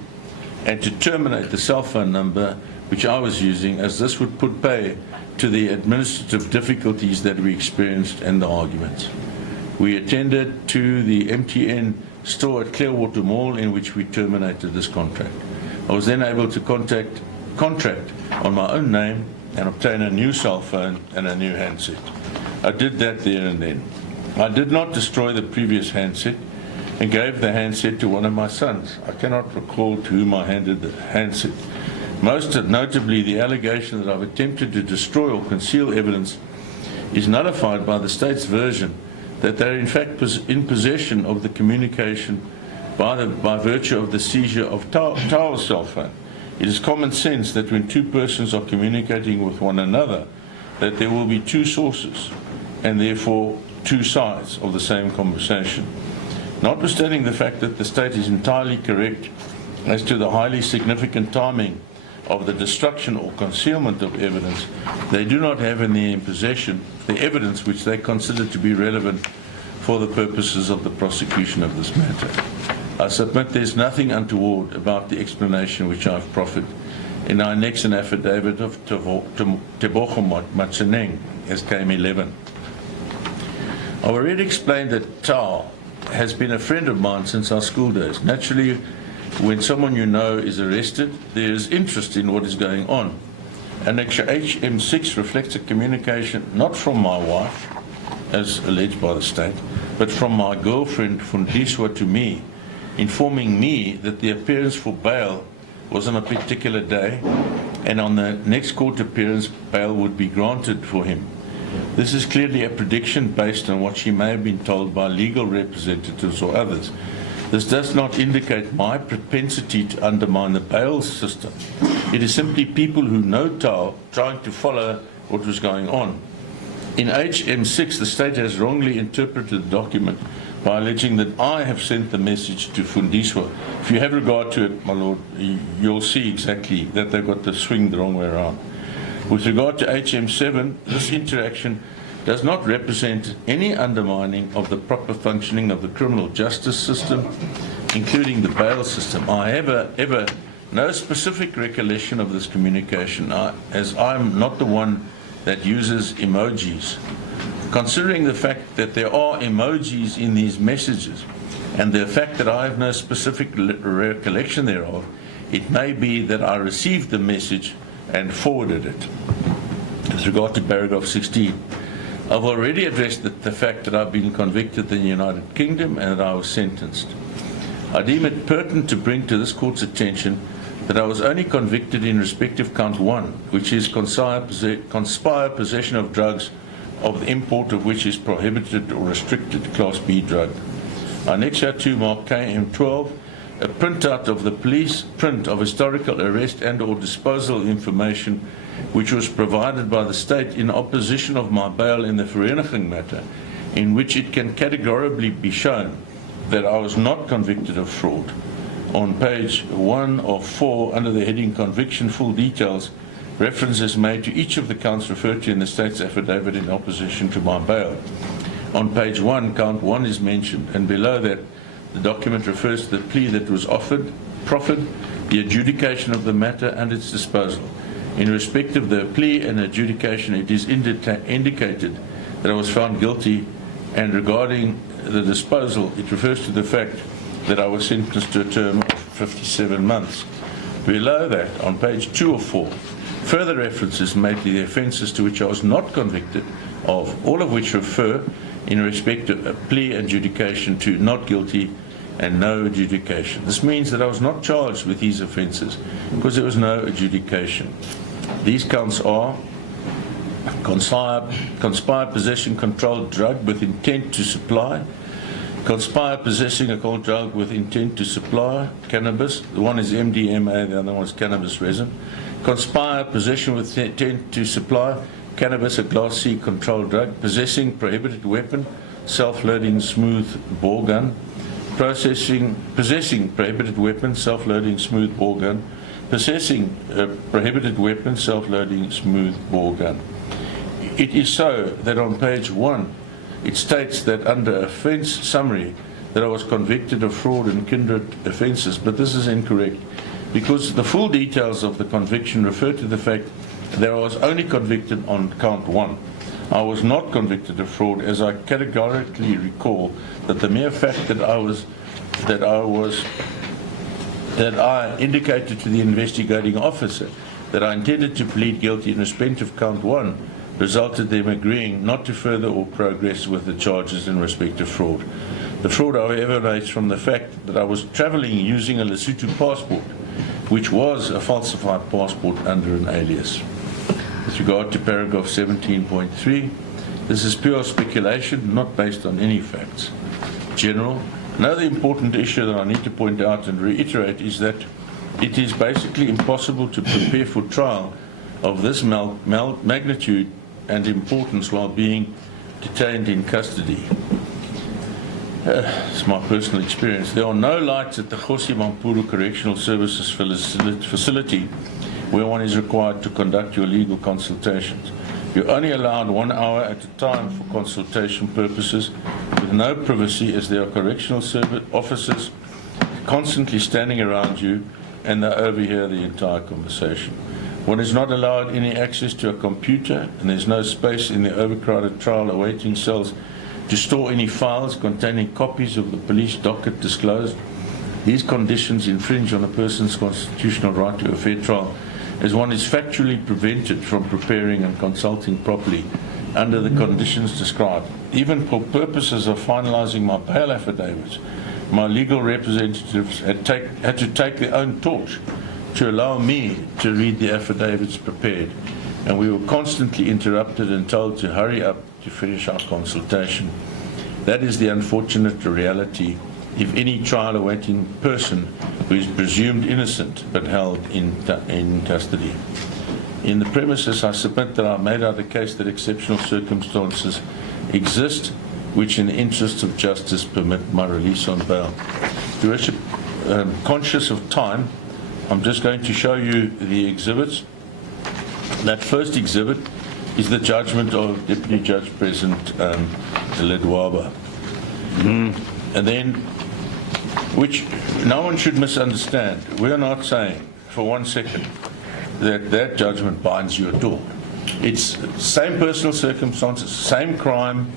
and to terminate the cell phone number which I was using, as this would put pay to the administrative difficulties that we experienced and the arguments. We attended to the MTN store at Clearwater Mall, in which we terminated this contract. I was then able to contract on my own name and obtain a new cell phone and a new handset. I did that there and then. I did not destroy the previous handset and gave the handset to one of my sons. I cannot recall to whom I handed the handset. Most notably, the allegation that I've attempted to destroy or conceal evidence is nullified by the state's version that they are in fact in possession of the communication by virtue of the seizure of Tao's cell phone. It is common sense that when two persons are communicating with one another, that there will be two sources and therefore two sides of the same conversation. Notwithstanding the fact that the state is entirely correct as to the highly significant timing of the destruction or concealment of evidence, they do not have in their possession the evidence which they consider to be relevant for the purposes of the prosecution of this matter. I submit there is nothing untoward about the explanation which I have proffered, and I annex an affidavit of Tebogo Matseneng as KM11. I already explained that Tao has been a friend of mine since our school days. Naturally, when someone you know is arrested, there is interest in what is going on. Annexure HM6 reflects a communication not from my wife, as alleged by the state, but from my girlfriend Fundiswa to me, informing me that the appearance for bail was on a particular day, and on the next court appearance, bail would be granted for him. This is clearly a prediction based on what she may have been told by legal representatives or others. This does not indicate my propensity to undermine the bail system. It is simply people who know Tao trying to follow what was going on. In HM6, the state has wrongly interpreted the document by alleging that I have sent the message to Fundiswa. If you have regard to it, my lord, you'll see exactly that they've got the swing the wrong way around. With regard to HM7, this interaction does not represent any undermining of the proper functioning of the criminal justice system, including the bail system. I have ever no specific recollection of this communication, as I'm not the one that uses emojis. Considering the fact that there are emojis in these messages, and the fact that I have no specific recollection thereof, it may be that I received the message and forwarded it. With regard to paragraph 16, I've already addressed the fact that I've been convicted in the United Kingdom and that I was sentenced. I deem it pertinent to bring to this court's attention that I was only convicted in respect of count 1, which is conspire possession of drugs of the import of which is prohibited or restricted, Class B drug. Annexure 2 mark KM12, a printout of the police print of historical arrest and or disposal information which was provided by the state in opposition of my bail in the Vereniging matter, in which it can categorically be shown that I was not convicted of fraud. On page 1 of 4, under the heading Conviction Full Details, reference is made to each of the counts referred to in the state's affidavit in opposition to my bail. On page 1, count 1 is mentioned, and below that, the document refers to the plea that was proffered, the adjudication of the matter and its disposal. In respect of the plea and adjudication, it is indicated that I was found guilty, and regarding the disposal, it refers to the fact that I was sentenced to a term of 57 months. Below that, on page 2 of 4, further references made to the offences to which I was not convicted of, all of which refer in respect of a plea adjudication to not guilty and no adjudication. This means that I was not charged with these offences because there was no adjudication. These counts are conspire possession controlled drug with intent to supply, conspire possessing a controlled drug with intent to supply cannabis. The one is MDMA, the other one is cannabis resin. Conspire possession with intent to supply cannabis, a Class C controlled drug. Possessing prohibited weapon, self-loading smooth bore gun. Possessing prohibited weapon, self-loading smooth bore gun. Possessing a prohibited weapon, self-loading smooth bore gun. It is so that on page 1, it states that under offence summary that I was convicted of fraud and kindred offences, but this is incorrect because the full details of the conviction refer to the fact that I was only convicted on count 1. I was not convicted of fraud, as I categorically recall that the mere fact that I indicated to the investigating officer that I intended to plead guilty in respect of count 1 resulted in them agreeing not to further or progress with the charges in respect of fraud. The fraud, however, emanates from the fact that I was travelling using a Lesotho passport, which was a falsified passport under an alias. With regard to paragraph 17.3, This is pure speculation, not based on any facts. General. Another important issue that I need to point out and reiterate is that it is basically impossible to prepare for trial of this magnitude and importance while being detained in custody. It's my personal experience. There are no lights at the Kgosi Mampuru Correctional Services facility where one is required to conduct your legal consultations. You're only allowed 1 hour at a time for consultation purposes with no privacy, as there are correctional service officers constantly standing around you and they overhear the entire conversation. One is not allowed any access to a computer, and there's no space in the overcrowded trial awaiting cells to store any files containing copies of the police docket disclosed. These conditions infringe on a person's constitutional right to a fair trial, as one is factually prevented from preparing and consulting properly under the conditions described. Even for purposes of finalizing my bail affidavits, my legal representatives had to take their own torch to allow me to read the affidavits prepared, and we were constantly interrupted and told to hurry up to finish our consultation. That is the unfortunate reality if any trial awaiting person who is presumed innocent but held in custody. In the premises, I submit that I made out a case that exceptional circumstances exist which in the interests of justice permit my release on bail. Your Worship, conscious of time, I'm just going to show you the exhibits. That first exhibit is the judgment of Deputy Judge President Ledwaba. And then, which no one should misunderstand, we're not saying for 1 second that that judgment binds you at all. It's same personal circumstances, same crime,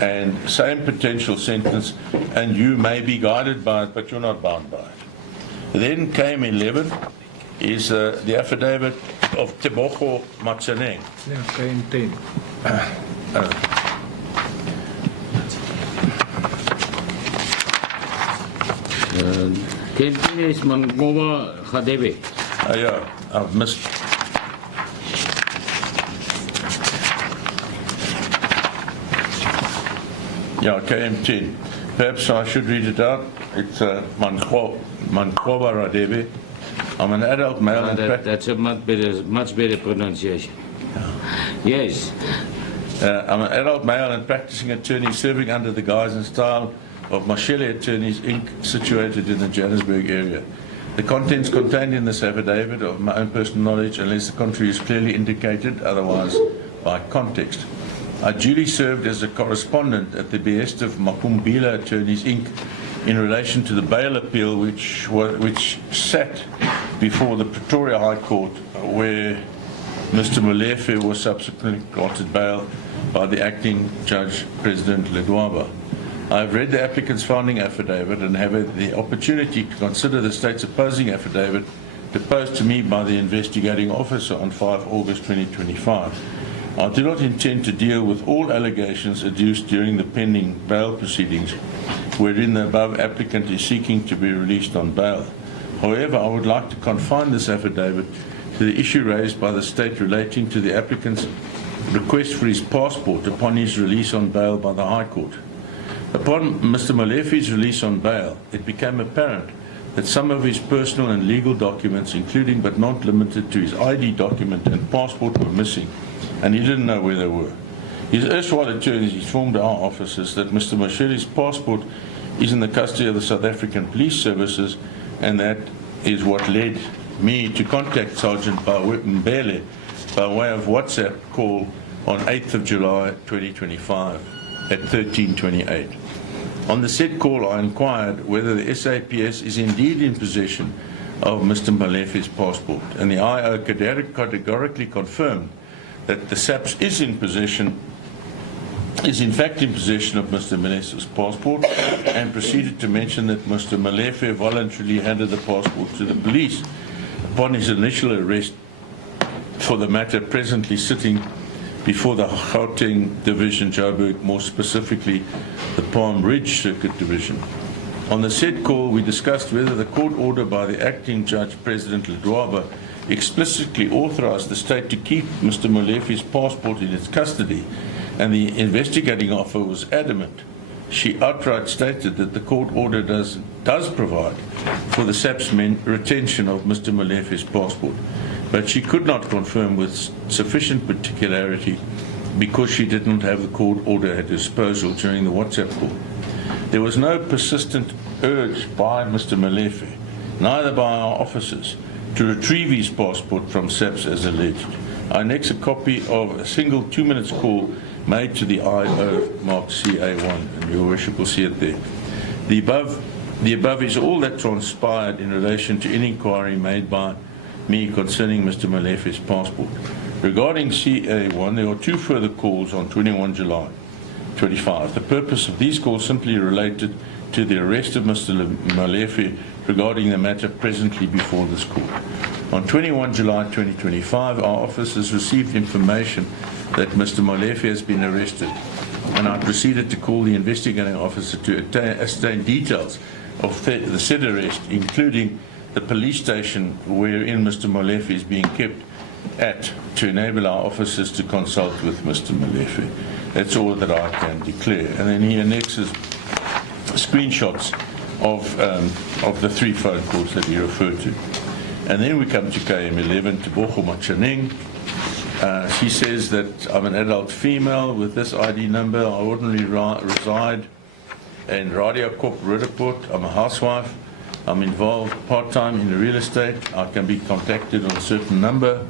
and same potential sentence, and you may be guided by it, but you're not bound by it. Then came 11, is the affidavit of Tebogo Matsaneng. Yeah, came 10. Kempton is Mangoba Khadebe. Yeah, I've missed. Yeah, KM10. Perhaps I should read it out. It's Mankoba Radebe. I'm an adult male and That's a much better pronunciation. Yes. I'm an adult male and practicing attorney serving under the guise and style of Mashele Attorneys Inc., situated in the Johannesburg area. The contents contained in this affidavit of my own personal knowledge, unless the contrary is clearly indicated, otherwise by context. I duly served as a correspondent at the behest of Makumbila Attorneys Inc. in relation to the bail appeal which sat before the Pretoria High Court, where Mr. Molefe was subsequently granted bail by the acting Judge President Ledwaba. I have read the applicant's founding affidavit and have had the opportunity to consider the state's opposing affidavit deposed to me by the investigating officer on 5 August 2025. I do not intend to deal with all allegations adduced during the pending bail proceedings, wherein the above applicant is seeking to be released on bail. However, I would like to confine this affidavit to the issue raised by the state relating to the applicant's request for his passport upon his release on bail by the High Court. Upon Mr. Molefe's release on bail, it became apparent that some of his personal and legal documents, including but not limited to his ID document and passport, were missing, and he didn't know where they were. His erstwhile attorneys informed our officers that Mr. Mashele's passport is in the custody of the South African Police Services, and that is what led me to contact Sergeant Mbele by way of WhatsApp call on 8th of July 2025 at 13:28. On the said call, I inquired whether the SAPS is indeed in possession of Mr. Molefe's passport, and the IO categorically confirmed that the SAPS is in fact in possession of Mr. Molefe's passport, and proceeded to mention that Mr. Molefe voluntarily handed the passport to the police upon his initial arrest for the matter presently sitting before the Gauteng Division, Joburg, more specifically the Palm Ridge Circuit Division. On the said call, we discussed whether the court order by the acting Judge President Ledwaba explicitly authorized the state to keep Mr. Molefe's passport in its custody, and the investigating officer was adamant. She outright stated that the court order does provide for the SAP's retention of Mr. Molefe's passport, but she could not confirm with sufficient particularity because she did not have the court order at her disposal during the WhatsApp call. There was no persistent urge by Mr. Molefe, neither by our officers, to retrieve his passport from SAPS as alleged. I annex a copy of a single 2 minutes call made to the IO marked CA1, and your worship will see it there. The above is all that transpired in relation to any inquiry made by me concerning Mr. Molefe's passport. Regarding CA1, there are 2 further calls on 21 July 25. The purpose of these calls simply related to the arrest of Mr. Molefe regarding the matter presently before this court. On 21 July 2025, our officers received information that Mr. Molefe has been arrested, and I proceeded to call the investigating officer to ascertain details of the said arrest, including the police station wherein Mr. Molefe is being kept at, to enable our officers to consult with Mr. Molefe. That's all that I can declare. And then he annexes screenshots of the 3 phone calls that he referred to. And then we come to KM11, to Bogo Machaneng. She says that I'm an adult female with this ID number. I ordinarily reside in Radio Corp Rudderport. I'm a housewife. I'm involved part-time in real estate. I can be contacted on a certain number.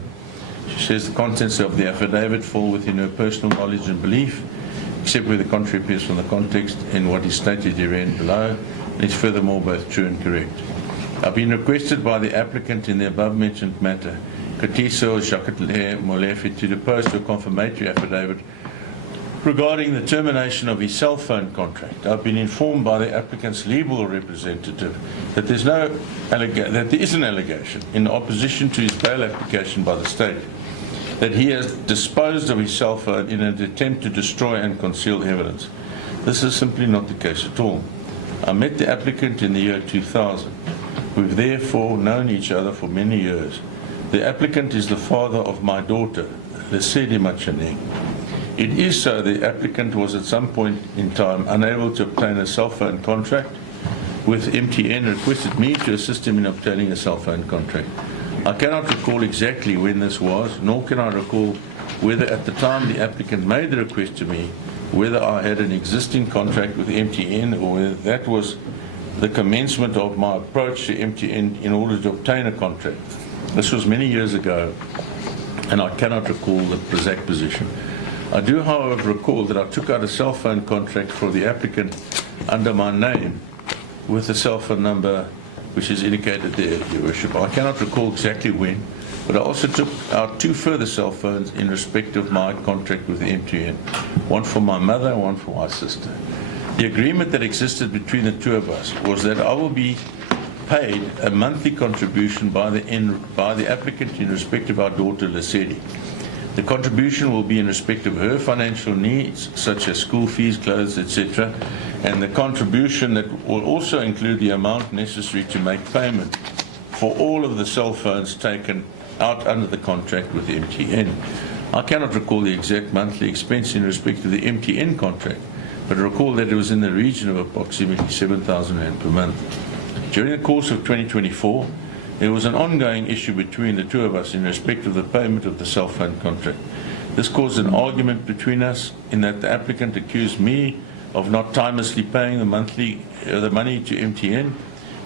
She says the contents of the affidavit fall within her personal knowledge and belief, except where the contrary appears from the context in what is stated herein below, and is furthermore both true and correct. I've been requested by the applicant in the above-mentioned matter, Katiso Molefe, to depose to a confirmatory affidavit regarding the termination of his cell phone contract. I've been informed by the applicant's legal representative that there is an allegation in opposition to his bail application by the state that he has disposed of his cell phone in an attempt to destroy and conceal evidence. This is simply not the case at all. I met the applicant in the year 2000. We've therefore known each other for many years. The applicant is the father of my daughter, Lesedi Machaneng. It is so the applicant was at some point in time unable to obtain a cell phone contract with MTN, requested me to assist him in obtaining a cell phone contract. I cannot recall exactly when this was, nor can I recall whether at the time the applicant made the request to me, whether I had an existing contract with MTN or whether that was the commencement of my approach to MTN in order to obtain a contract. This was many years ago, and I cannot recall the exact position. I do, however, recall that I took out a cell phone contract for the applicant under my name with the cell phone number which is indicated there, Your Worship. I cannot recall exactly when, but I also took out 2 further cell phones in respect of my contract with MTN, one for my mother and one for my sister. The agreement that existed between the 2 of us was that I will be paid a monthly contribution by the applicant in respect of our daughter Lesedi. The contribution will be in respect of her financial needs, such as school fees, clothes, etc., and the contribution that will also include the amount necessary to make payment for all of the cell phones taken out under the contract with MTN. I cannot recall the exact monthly expense in respect of the MTN contract, but I recall that it was in the region of approximately 7,000 rand per month. During the course of 2024, there was an ongoing issue between the 2 of us in respect of the payment of the cell phone contract. This caused an argument between us in that the applicant accused me of not timelessly paying the money to MTN,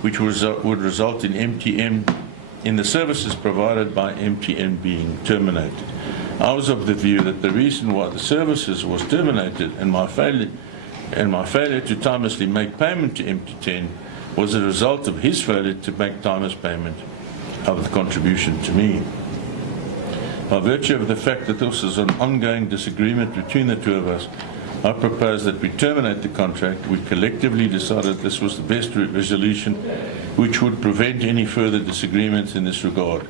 which would result in the services provided by MTN being terminated. I was of the view that the reason why the services was terminated and my failure to timelessly make payment to MTN was a result of his failure to make timeless payment of the contribution to me. By virtue of the fact that this is an ongoing disagreement between the 2 of us, I propose that we terminate the contract. We collectively decided this was the best resolution which would prevent any further disagreements in this regard,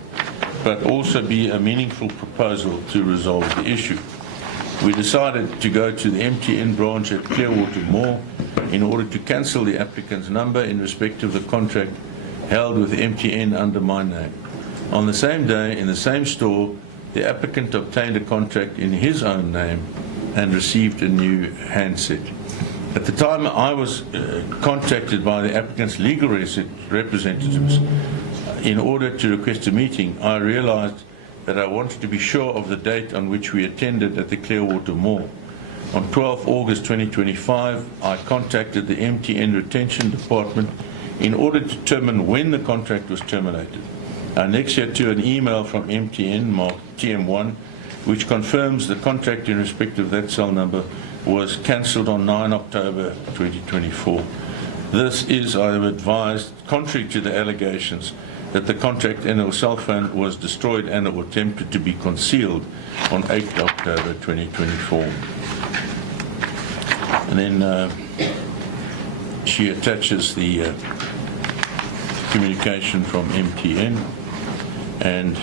but also be a meaningful proposal to resolve the issue. We decided to go to the MTN branch at Clearwater Mall in order to cancel the applicant's number in respect of the contract held with MTN under my name. On the same day, in the same store, the applicant obtained a contract in his own name and received a new handset. At the time, I was contacted by the applicant's legal representatives in order to request a meeting. I realized that I wanted to be sure of the date on which we attended at the Clearwater Mall. On 12 August 2025, I contacted the MTN Retention Department in order to determine when the contract was terminated. I annexed to an email from MTN marked TM1, which confirms the contract in respect of that cell number was cancelled on 9 October 2024. This is, I am advised, contrary to the allegations that the contract and our cell phone was destroyed and or attempted to be concealed on 8 October 2024. And then she attaches the communication from MTN and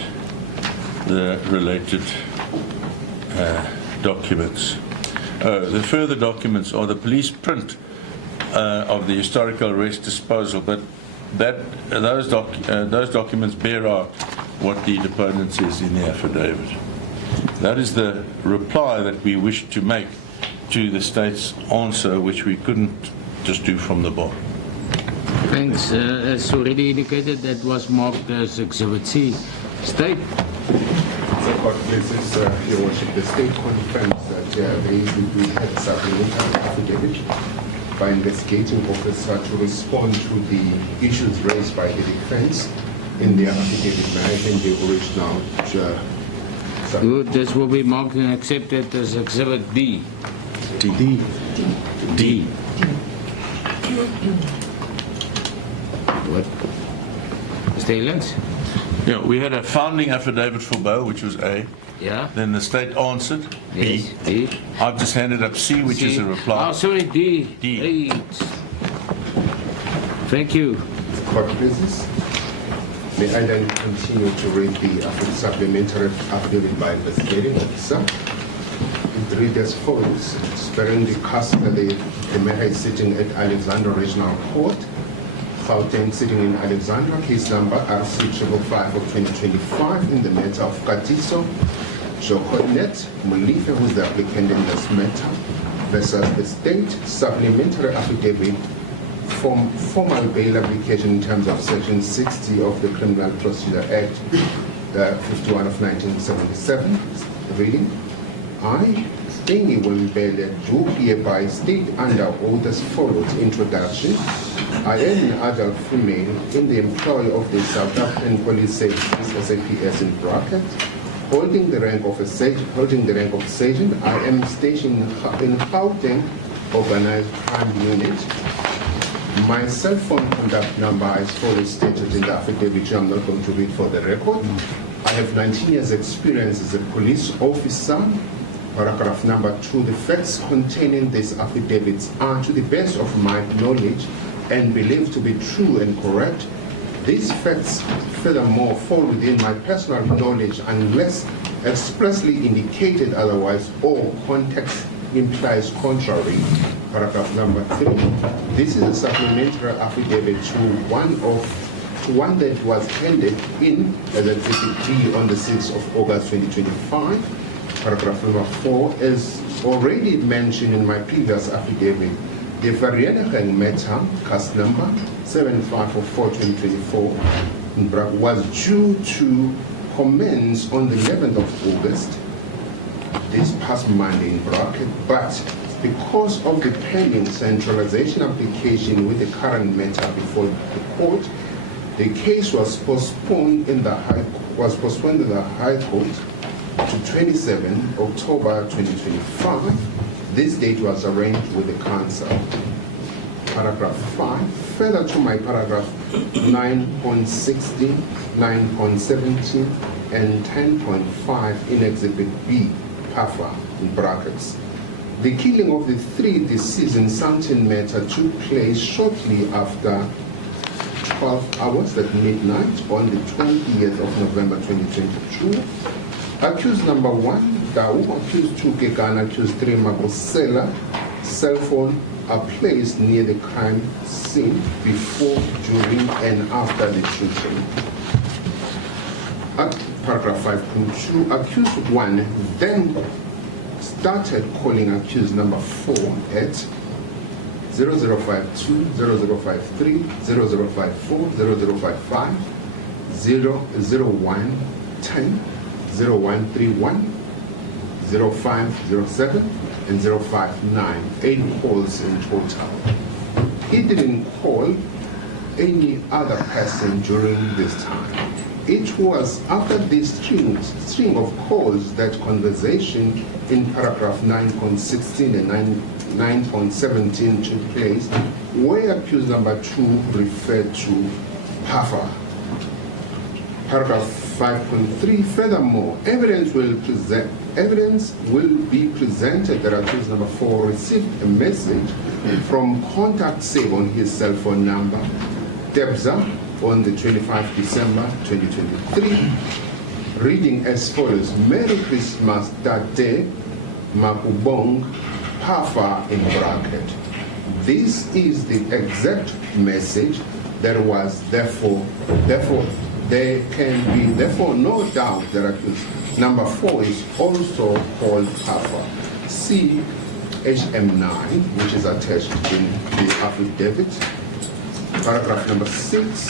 the related documents. The further documents are the police print of the historical arrest disposal, but those documents bear out what the deponent says in the affidavit. That is the reply that we wish to make to the state's answer, which we couldn't just do from the bar. Thanks. As already indicated, that was marked as Exhibit C. State. This is, Your Worship, the state confirms that they had a supplementary affidavit by investigating officer to respond to the issues raised by the defense in their affidavit. I think the original. Good. This will be marked and accepted as Exhibit D. D. What? Mr. Hellens? Yeah, we had a founding affidavit for bail, which was A. Yeah. Then the state answered B. Yes, D. I've just handed up C, which is a reply. Oh, sorry, D. D. Eight. Thank you. Court business. May I then continue to read the supplementary affidavit by investigating officer? It reads as follows. Sparing the custody, the matter is sitting at Alexandra Regional Court, Gauteng, sitting in Alexandra, case number RC555 of 2025 in the matter of Katiso, Jokonet, Molefe, who is the applicant in this matter, versus the state supplementary affidavit from formal bail application in terms of Section 60 of the Criminal Procedure Act, 51 of 1977, reading, I, Stanley Wembele, do hereby state under oath as follows. Introduction. I am an adult female in the employ of the South African Police Service, SAPS in bracket, holding the rank of sergeant. I am stationed in Gauteng Organized Crime Unit. My cell phone contact number is fully stated in the affidavit, which I'm not going to read for the record. I have 19 years experience as a police officer. Paragraph number 2, the facts containing these affidavits are to the best of my knowledge and believed to be true and correct. These facts furthermore fall within my personal knowledge unless expressly indicated otherwise or context implies contrary. Paragraph number 3, this is a supplementary affidavit to one that was handed in as a DCP on the 6th of August 2025. Paragraph number 4, as already mentioned in my previous affidavit, the Vereeniging matter, case number 75/4/2024, was due to commence on the 11th of August, this past Monday in bracket, but because of the pending centralization application with the current matter before the court, the case was postponed in the High Court to 27 October 2025. This date was arranged with the council. Paragraph 5, further to my paragraph 9.60, 9.70, and 10.5 in Exhibit B, PAFA, in brackets. The killing of the 3 deceased in Soundton matter took place shortly after 12 hours at midnight on the 20th of November 2022. Accused number 1, Dau, accused 2, Kekana, accused 3, Magosela, cell phone are placed near the crime scene before, during, and after the shooting. Paragraph 5.2, accused 1 then started calling accused number 4 at 0052, 0053, 0054, 0055, 00110, 0131, 0507, and 059, 8 calls in total. He didn't call any other person during this time. It was after this string of calls that conversation in paragraph 9.16 and 9.17 took place, where accused number 2 referred to Hafa. Paragraph 5.3, furthermore, evidence will be presented that accused number 4 received a message from contact save on his cell phone number, Debza, on the 25th December 2023, reading as follows: Merry Christmas, Tate Makubong, Hafa in bracket. This is the exact message that was therefore there can be no doubt that accused number 4 is also called Hafa. See HM9, which is attached in the affidavit. Paragraph number 6.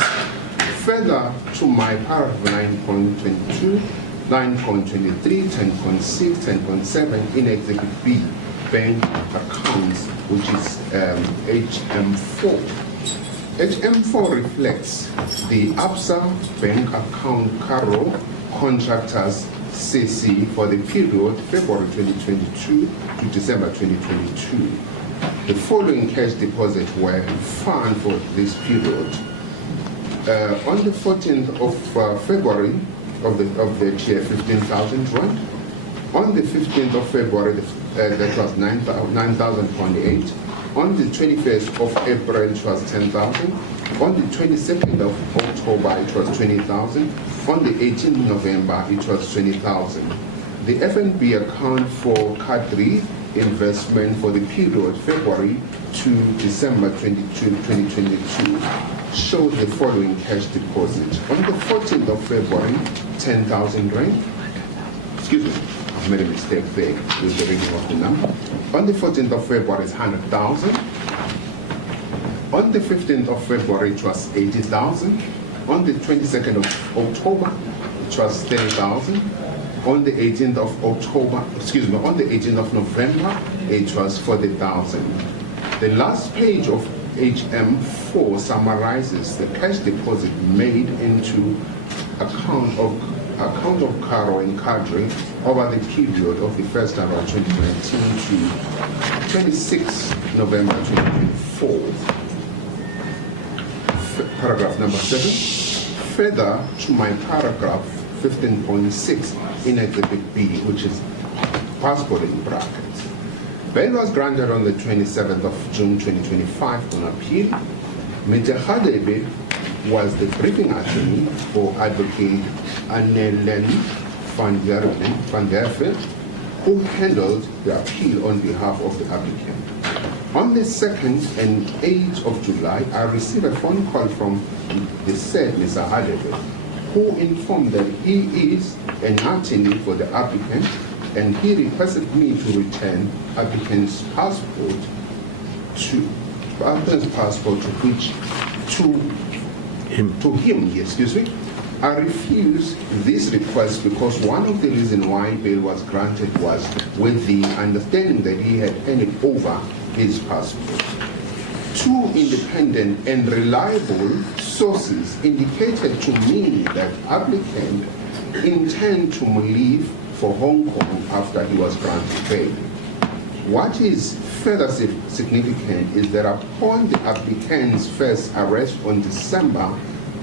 Further to my paragraph 9.22, 9.23, 10.6, 10.7 in Exhibit B, bank accounts, which is HM4. HM4 reflects the ABSA bank account Caro contractors CC for the period February 2022 to December 2022. The following cash deposits were found for this period. On the 14th of February of the year, 15,000 rand. On the 15th of February, that was 9,000.8. On the 21st of April, it was 10,000. On the 22nd of October, it was 20,000. On the 18th of November, it was 20,000. The FNB account for Kadri investment for the period February to December 2022 shows the following cash deposit. On the 14th of February, 10,000 rand. Excuse me, I've made a mistake there with the reading of the number. On the 14th of February, it's 100,000. On the 15th of February, it was 80,000. On the 22nd of October, it was 10,000. On the 18th of October, on the 18th of November, it was 40,000. The last page of HM4 summarizes the cash deposit made into account of Caro and Kadri over the period of the 1st November 2019 to 26 November 2024. Paragraph number 7. Further to my paragraph 15.6 in Exhibit B, which is passport in brackets. Bail was granted on the 27th of June 2025 on appeal. Mr. Hadebe was the briefing attorney for advocate Annelen van der Ven, who handled the appeal on behalf of the applicant. On the 2nd and 8th of July, I received a phone call from the said Mr. Hadebe, who informed that he is an attorney for the applicant, and he requested me to return applicant's passport to him. I refused this request because one of the reasons why bail was granted was with the understanding that he had handed over his passport. 2 independent and reliable sources indicated to me that applicant intend to leave for Hong Kong after he was granted bail. What is further significant is that upon the applicant's first arrest on December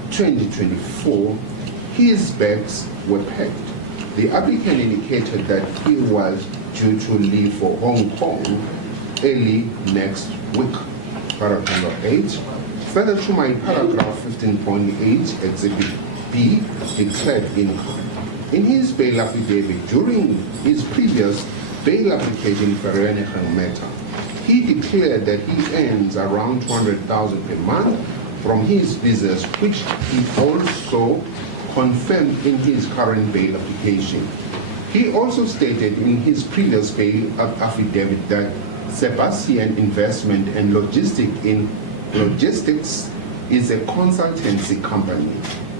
2024, his bags were packed. The applicant indicated that he was due to leave for Hong Kong early next week. Paragraph number 8. Further to my paragraph 15.8, Exhibit B, declared income. In his bail affidavit during his previous bail application for Reneging matter, he declared that he earns around 200,000 per month from his business, which he also confirmed in his current bail application. He also stated in his previous bail affidavit that Sebastian Investment and Logistics is a consultancy company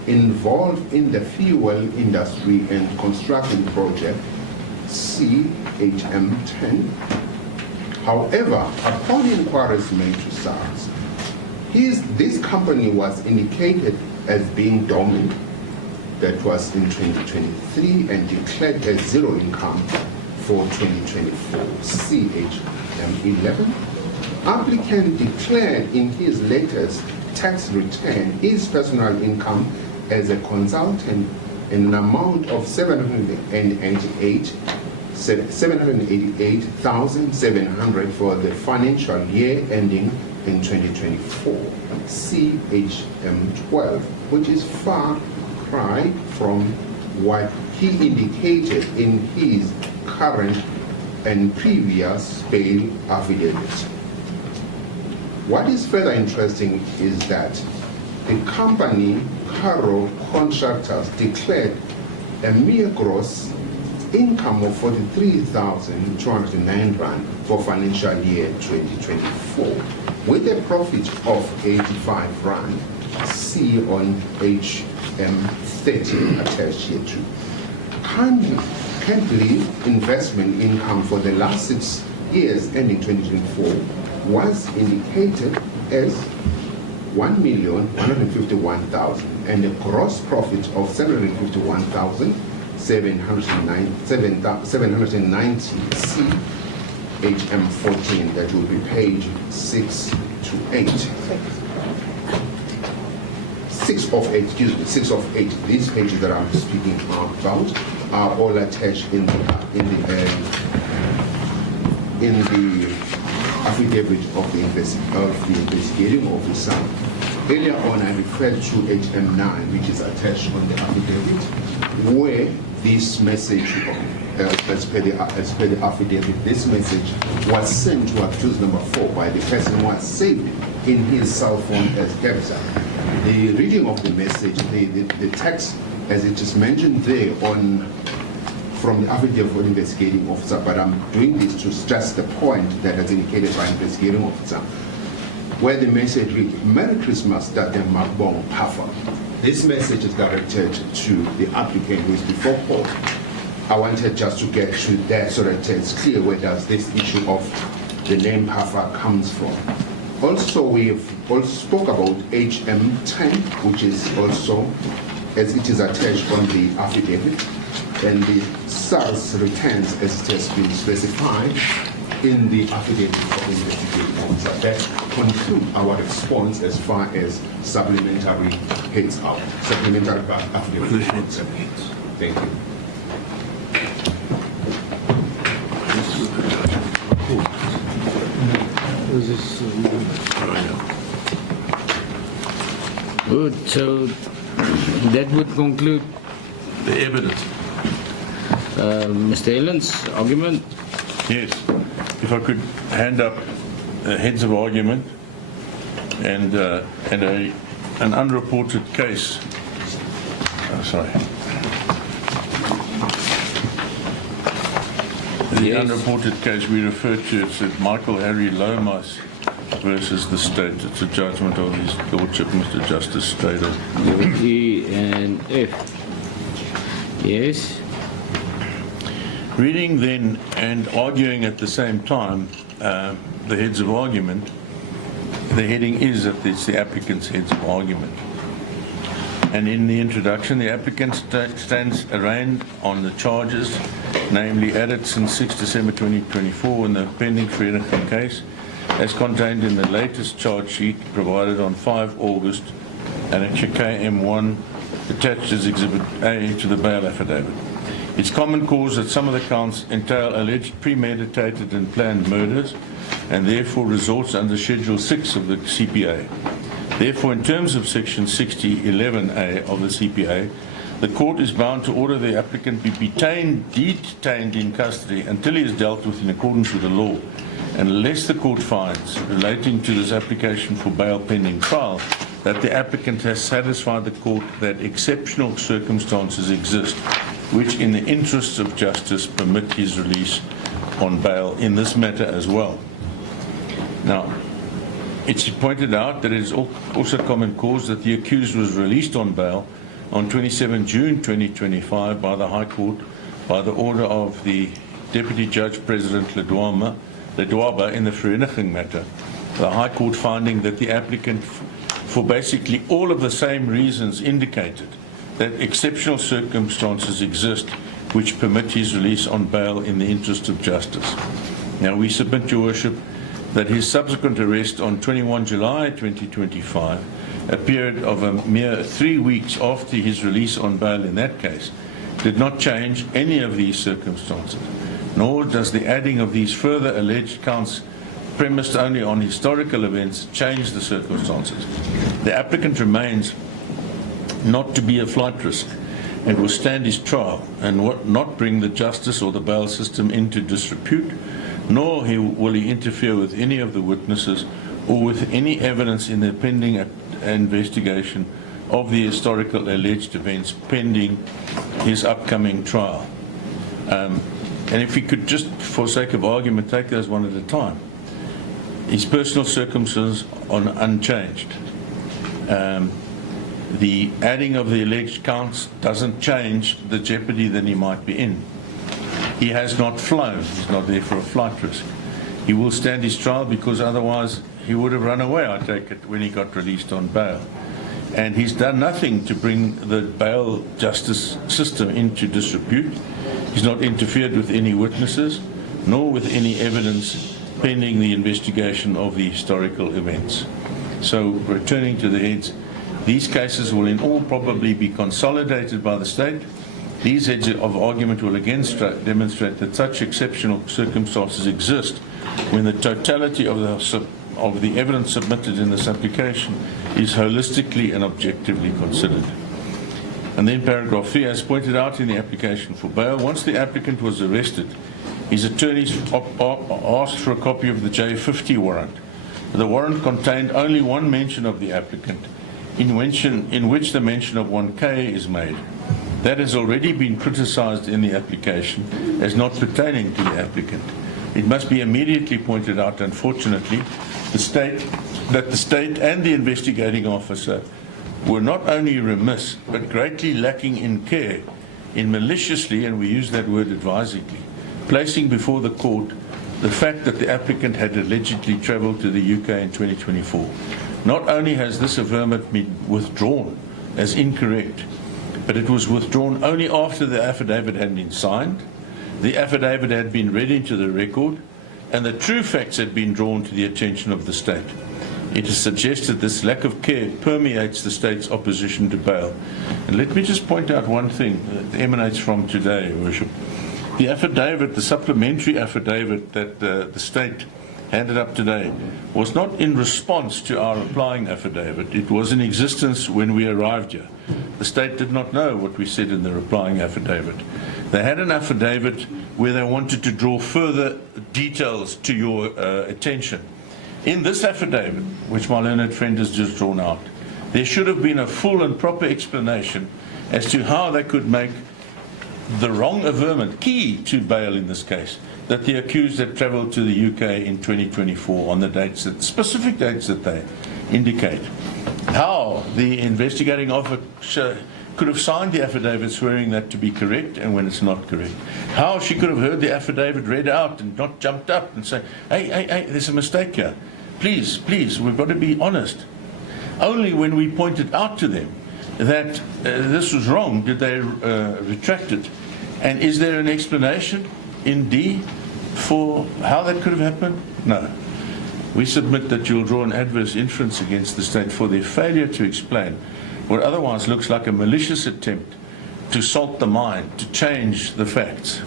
involved in the fuel industry and construction project CHM10. However, upon inquiries made to SARS, this company was indicated as being dormant. That was in 2023 and declared as zero income for 2024, CHM11. Applicant declared in his latest tax return his personal income as a consultant in an amount of 788,700 for the financial year ending in 2024, CHM12, which is far cry from what he indicated in his current and previous bail affidavits. What is further interesting is that the company Caro Contractors declared a mere gross income of 43,209 rand for financial year 2024, with a profit of 85 rand. See on HM30 attached here too. Currently, investment income for the last 6 years ending 2024 was indicated as 1,151,000 and a gross profit of 751,790 CHM14, that will be page 6 to 8. 6 of 8, excuse me, 6 of 8. These pages that I'm speaking about are all attached in the affidavit of the investigating officer. Earlier on, I referred to HM9, which is attached on the affidavit, where this message, as per the affidavit, this message was sent to accused number 4 by the person who was saved in his cell phone as capture. The reading of the message, the text, as it is mentioned there from the affidavit of the investigating officer, but I'm doing this to stress the point that is indicated by the investigating officer, where the message reads, "Merry Christmas, Dr. Mabong Paffa." This message is directed to the applicant who is before court. I wanted just to get to that so that it's clear where does this issue of the name Paffa comes from. Also, we've also spoke about HM10, which is also, as it is attached on the affidavit, and the SARS returns as it has been specified in the affidavit of the investigating officer. That concludes our response as far as supplementary heads out. Supplementary affidavit. Thank you. Good, so that would conclude The evidence. Mr. Hellens' argument. Yes. If I could hand up heads of argument and an unreported case. Sorry. The Yes. unreported case we refer to, it's at Michael Harry Lomas versus the state. It's a judgment of His Lordship, Mr. Justice Strader. E and F. Yes. Reading then and arguing at the same time the heads of argument, the heading is that it's the applicant's heads of argument. And in the introduction, the applicant stands arraigned on the charges, namely added since 6 December 2024 in the pending Vereniging case, as contained in the latest charge sheet provided on 5 August, Annexure KM1, attached as Exhibit A to the bail affidavit. It's common cause that some of the counts entail alleged premeditated and planned murders, and therefore results under Schedule 6 of the CPA. Therefore, in terms of Section 60(11)A of the CPA, the court is bound to order the applicant be detained in custody until he is dealt with in accordance with the law, and unless the court finds, relating to this application for bail pending trial, that the applicant has satisfied the court that exceptional circumstances exist which in the interests of justice permit his release on bail in this matter as well. Now, it's pointed out that it is also common cause that the accused was released on bail on 27 June 2025 by the High Court by the order of the Deputy Judge President Ledwaba in the Vereniging matter. The High Court finding that the applicant, for basically all of the same reasons indicated, that exceptional circumstances exist which permit his release on bail in the interest of justice. Now, we submit, Your Worship, that his subsequent arrest on 21 July 2025, a period of a mere 3 weeks after his release on bail in that case, did not change any of these circumstances, nor does the adding of these further alleged counts premised only on historical events change the circumstances. The applicant remains not to be a flight risk and will stand his trial and not bring the justice or the bail system into disrepute, nor will he interfere with any of the witnesses or with any evidence in the pending investigation of the historical alleged events pending his upcoming trial. And if we could just, for sake of argument, take those one at a time. His personal circumstances are unchanged. The adding of the alleged counts doesn't change the jeopardy that he might be in. He has not flown. He's not there for a flight risk. He will stand his trial because otherwise he would have run away, I take it, when he got released on bail. And he's done nothing to bring the bail justice system into disrepute. He's not interfered with any witnesses, nor with any evidence pending the investigation of the historical events. So, returning to the heads, these cases will in all probably be consolidated by the state. These heads of argument will again demonstrate that such exceptional circumstances exist when the totality of the evidence submitted in this application is holistically and objectively considered. And then paragraph 3, as pointed out in the application for bail, once the applicant was arrested, his attorneys asked for a copy of the J50 warrant. The warrant contained only one mention of the applicant, in which the mention of 1K is made. That has already been criticized in the application as not pertaining to the applicant. It must be immediately pointed out, unfortunately, that the state and the investigating officer were not only remiss, but greatly lacking in care in maliciously, and we use that word advisedly, placing before the court the fact that the applicant had allegedly travelled to the UK in 2024. Not only has this averment been withdrawn as incorrect, but it was withdrawn only after the affidavit had been signed, the affidavit had been read into the record, and the true facts had been drawn to the attention of the state. It is suggested this lack of care permeates the state's opposition to bail. And let me just point out one thing that emanates from today, Your Worship. The affidavit, the supplementary affidavit that the state handed up today, was not in response to our replying affidavit. It was in existence when we arrived here. The state did not know what we said in the replying affidavit. They had an affidavit where they wanted to draw further details to your attention. In this affidavit, which my learned friend has just drawn out, there should have been a full and proper explanation as to how they could make the wrong averment, key to bail in this case, that the accused had travelled to the UK in 2024 on the dates, specific dates that they indicate. How the investigating officer could have signed the affidavit swearing that to be correct and when it's not correct. How she could have heard the affidavit read out and not jumped up and say, hey, there's a mistake here. Please, we've got to be honest. Only when we pointed out to them that this was wrong did they retract it. And is there an explanation in D for how that could have happened? No. We submit that you'll draw an adverse inference against the state for their failure to explain what otherwise looks like a malicious attempt to salt the mind, to change the facts.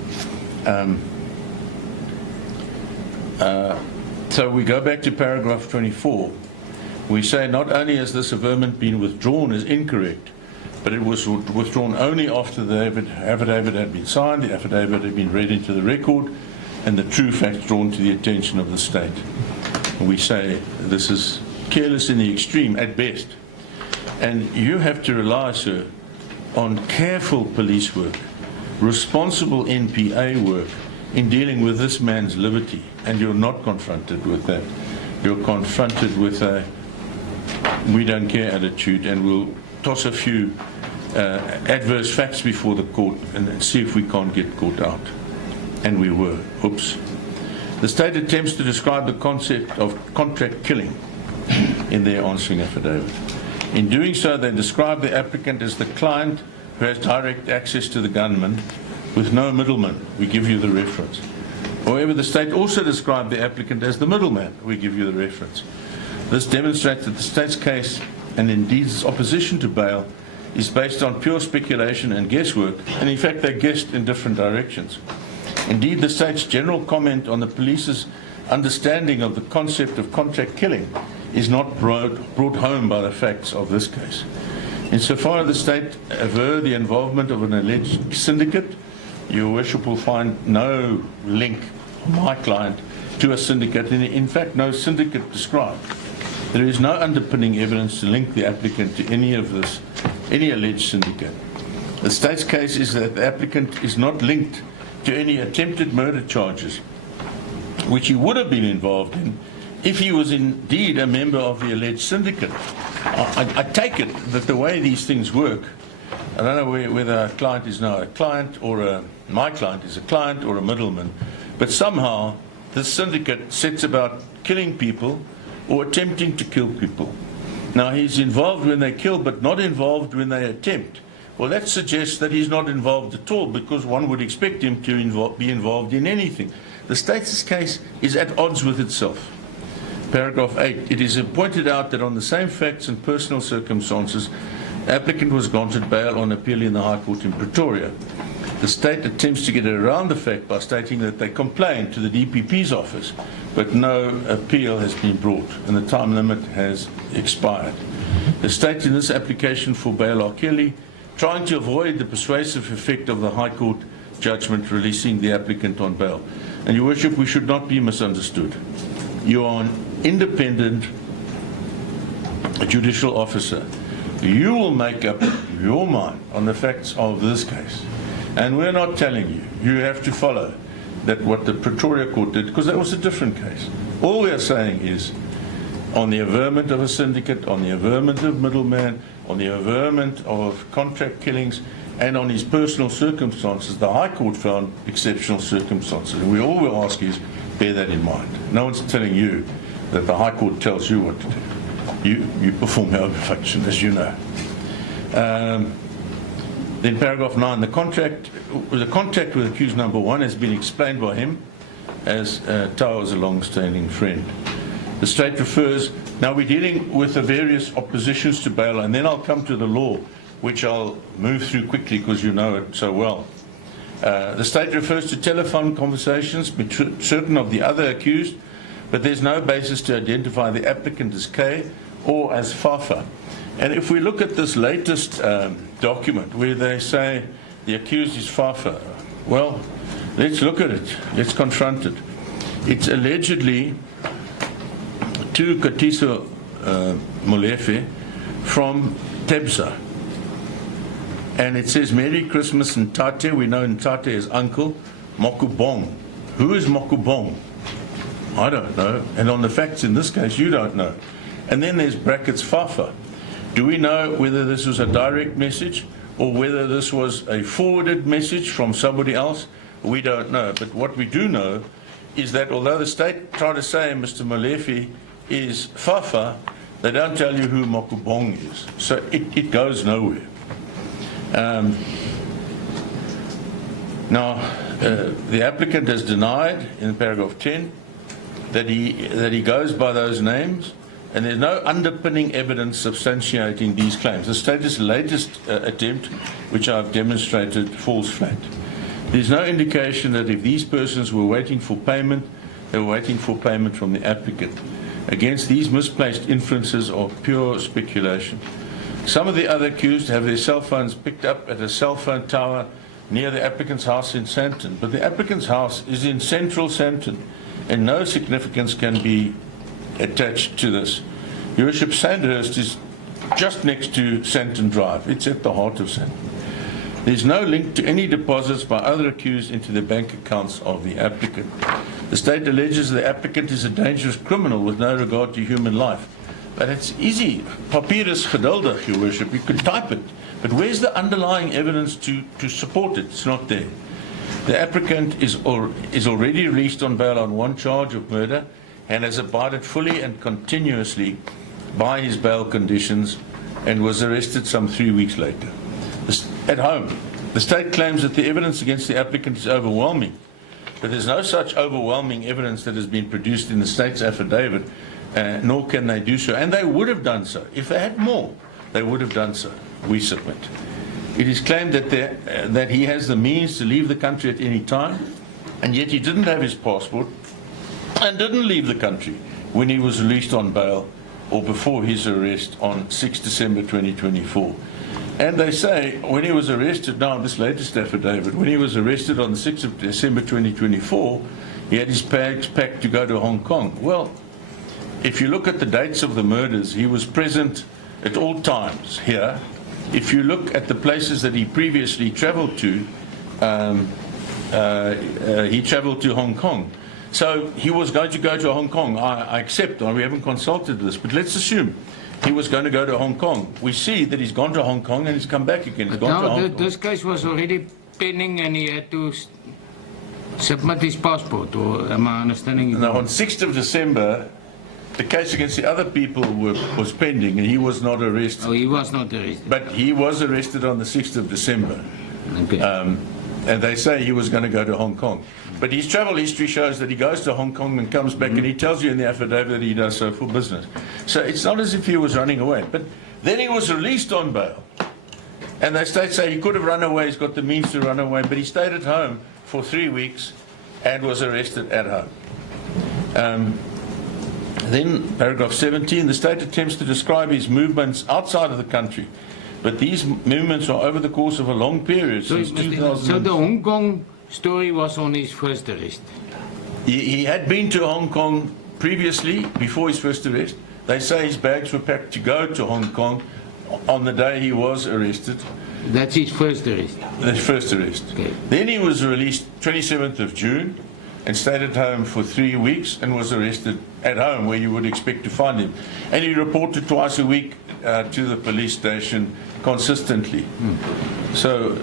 So we go back to paragraph 24. We say not only has this averment been withdrawn as incorrect, but it was withdrawn only after the affidavit had been signed, the affidavit had been read into the record, and the true facts drawn to the attention of the state. And we say this is careless in the extreme at best. And you have to rely, sir, on careful police work responsible NPA work in dealing with this man's liberty, and you're not confronted with that. You're confronted with a we don't care attitude, and we'll toss a few adverse facts before the court and see if we can't get caught out. And we were. Oops. The state attempts to describe the concept of contract killing in their answering affidavit. In doing so, they describe the applicant as the client who has direct access to the gunman with no middleman. We give you the reference. However, the state also described the applicant as the middleman. We give you the reference. This demonstrates that the state's case, and indeed its opposition to bail, is based on pure speculation and guesswork, and in fact they guessed in different directions. Indeed, the state's general comment on the police's understanding of the concept of contract killing is not brought home by the facts of this case. Insofar as the state aver the involvement of an alleged syndicate, Your Worship will find no link of my client to a syndicate, and in fact no syndicate described. There is no underpinning evidence to link the applicant to any alleged syndicate. The state's case is that the applicant is not linked to any attempted murder charges, which he would have been involved in if he was indeed a member of the alleged syndicate. I take it that the way these things work, I don't know whether a client is now a client or my client is a client or a middleman, but somehow this syndicate sets about killing people or attempting to kill people. Now, he's involved when they kill, but not involved when they attempt. Well, that suggests that he's not involved at all, because one would expect him to be involved in anything. The state's case is at odds with itself. Paragraph 8, it is pointed out that on the same facts and personal circumstances, the applicant was granted bail on appeal in the High Court in Pretoria. The state attempts to get around the fact by stating that they complained to the DPP's office, but no appeal has been brought and the time limit has expired. The state in this application for bail are clearly trying to avoid the persuasive effect of the High Court judgment releasing the applicant on bail. And Your Worship, we should not be misunderstood. You are an independent judicial officer. You will make up your mind on the facts of this case. And we're not telling you. You have to follow that what the Pretoria court did, because that was a different case. All we are saying is, on the averment of a syndicate, on the averment of middleman, on the averment of contract killings, and on his personal circumstances, the High Court found exceptional circumstances. And all we ask is, bear that in mind. No one's telling you that the High Court tells you what to do. You perform your own function, as you know. Then paragraph 9, the contact with accused number 1 has been explained by him as Tao is a long-standing friend. The state refers, now we're dealing with the various oppositions to bail, and then I'll come to the law, which I'll move through quickly because you know it so well. The state refers to telephone conversations between certain of the other accused, but there's no basis to identify the applicant as K or as Fafa. And if we look at this latest document where they say the accused is Fafa, well, let's look at it. Let's confront it. It's allegedly to Katiso Molefe from Tebsa. And it says, Merry Christmas Ntate. We know Ntate is uncle. Mokubong. Who is Mokubong? I don't know. And on the facts in this case, you don't know. And then there's brackets Fafa. Do we know whether this was a direct message or whether this was a forwarded message from somebody else? We don't know. But what we do know is that although the state tried to say Mr. Molefe is Fafa, they don't tell you who Mokubong is. So it goes nowhere. Now, the applicant has denied in paragraph 10 that he goes by those names, and there's no underpinning evidence substantiating these claims. The state's latest attempt, which I've demonstrated, falls flat. There's no indication that if these persons were waiting for payment, they were waiting for payment from the applicant. Against these misplaced inferences are pure speculation. Some of the other accused have their cell phones picked up at a cell phone tower near the applicant's house in Sandton, but the applicant's house is in central Sandton, and no significance can be attached to this. Your Worship, Sandhurst is just next to Sandton Drive. It's at the heart of Sandton. There's no link to any deposits by other accused into the bank accounts of the applicant. The state alleges the applicant is a dangerous criminal with no regard to human life. But it's easy. Papyrus geduldig, Your Worship. You could type it. But where's the underlying evidence to support it? It's not there. The applicant is already released on bail on one charge of murder and has abided fully and continuously by his bail conditions and was arrested some 3 weeks later. At home, the state claims that the evidence against the applicant is overwhelming, but there's no such overwhelming evidence that has been produced in the state's affidavit, nor can they do so. And they would have done so. If they had more, they would have done so. We submit. It is claimed that he has the means to leave the country at any time, and yet he didn't have his passport and didn't leave the country when he was released on bail or before his arrest on 6 December 2024. And they say when he was arrested, now this latest affidavit, when he was arrested on the 6th of December 2024, he had his bags packed to go to Hong Kong. Well, if you look at the dates of the murders, he was present at all times here. If you look at the places that he previously traveled to, he traveled to Hong Kong. So he was going to go to Hong Kong. I accept, we haven't consulted this, but let's assume he was going to go to Hong Kong. We see that he's gone to Hong Kong and he's come back again. He's gone to Hong Kong. This case was already pending and he had to submit his passport, or am I understanding you? No, on 6th of December, the case against the other people was pending and he was not arrested. Oh, he was not arrested. But he was arrested on the 6th of December. Okay. And they say he was going to go to Hong Kong. But his travel history shows that he goes to Hong Kong and comes back, and he tells you in the affidavit that he does so for business. So it's not as if he was running away. But then he was released on bail. And the state say he could have run away, he's got the means to run away, but he stayed at home for 3 weeks and was arrested at home. Then, paragraph 17, the state attempts to describe his movements outside of the country. But these movements are over the course of a long period, since 2000. So the Hong Kong story was on his first arrest? He had been to Hong Kong previously, before his first arrest. They say his bags were packed to go to Hong Kong on the day he was arrested. That's his first arrest? His first arrest. Okay. Then he was released 27th of June and stayed at home for 3 weeks and was arrested at home, where you would expect to find him. And he reported twice a week to the police station consistently. So,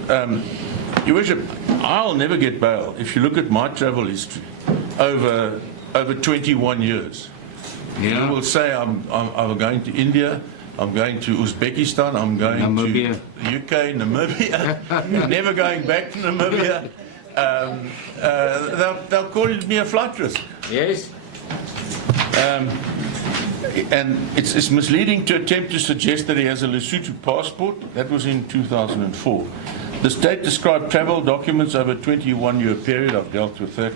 Your Worship, I'll never get bail if you look at my travel history over 21 years. Yeah. You will say I'm going to India, I'm going to Uzbekistan, I'm going Namibia. to the UK, Namibia, never going back to Namibia. They'll call me a flight risk. Yes. And it's misleading to attempt to suggest that he has a Lesotho passport. That was in 2004. The state described travel documents over a 21-year period. I've dealt with that.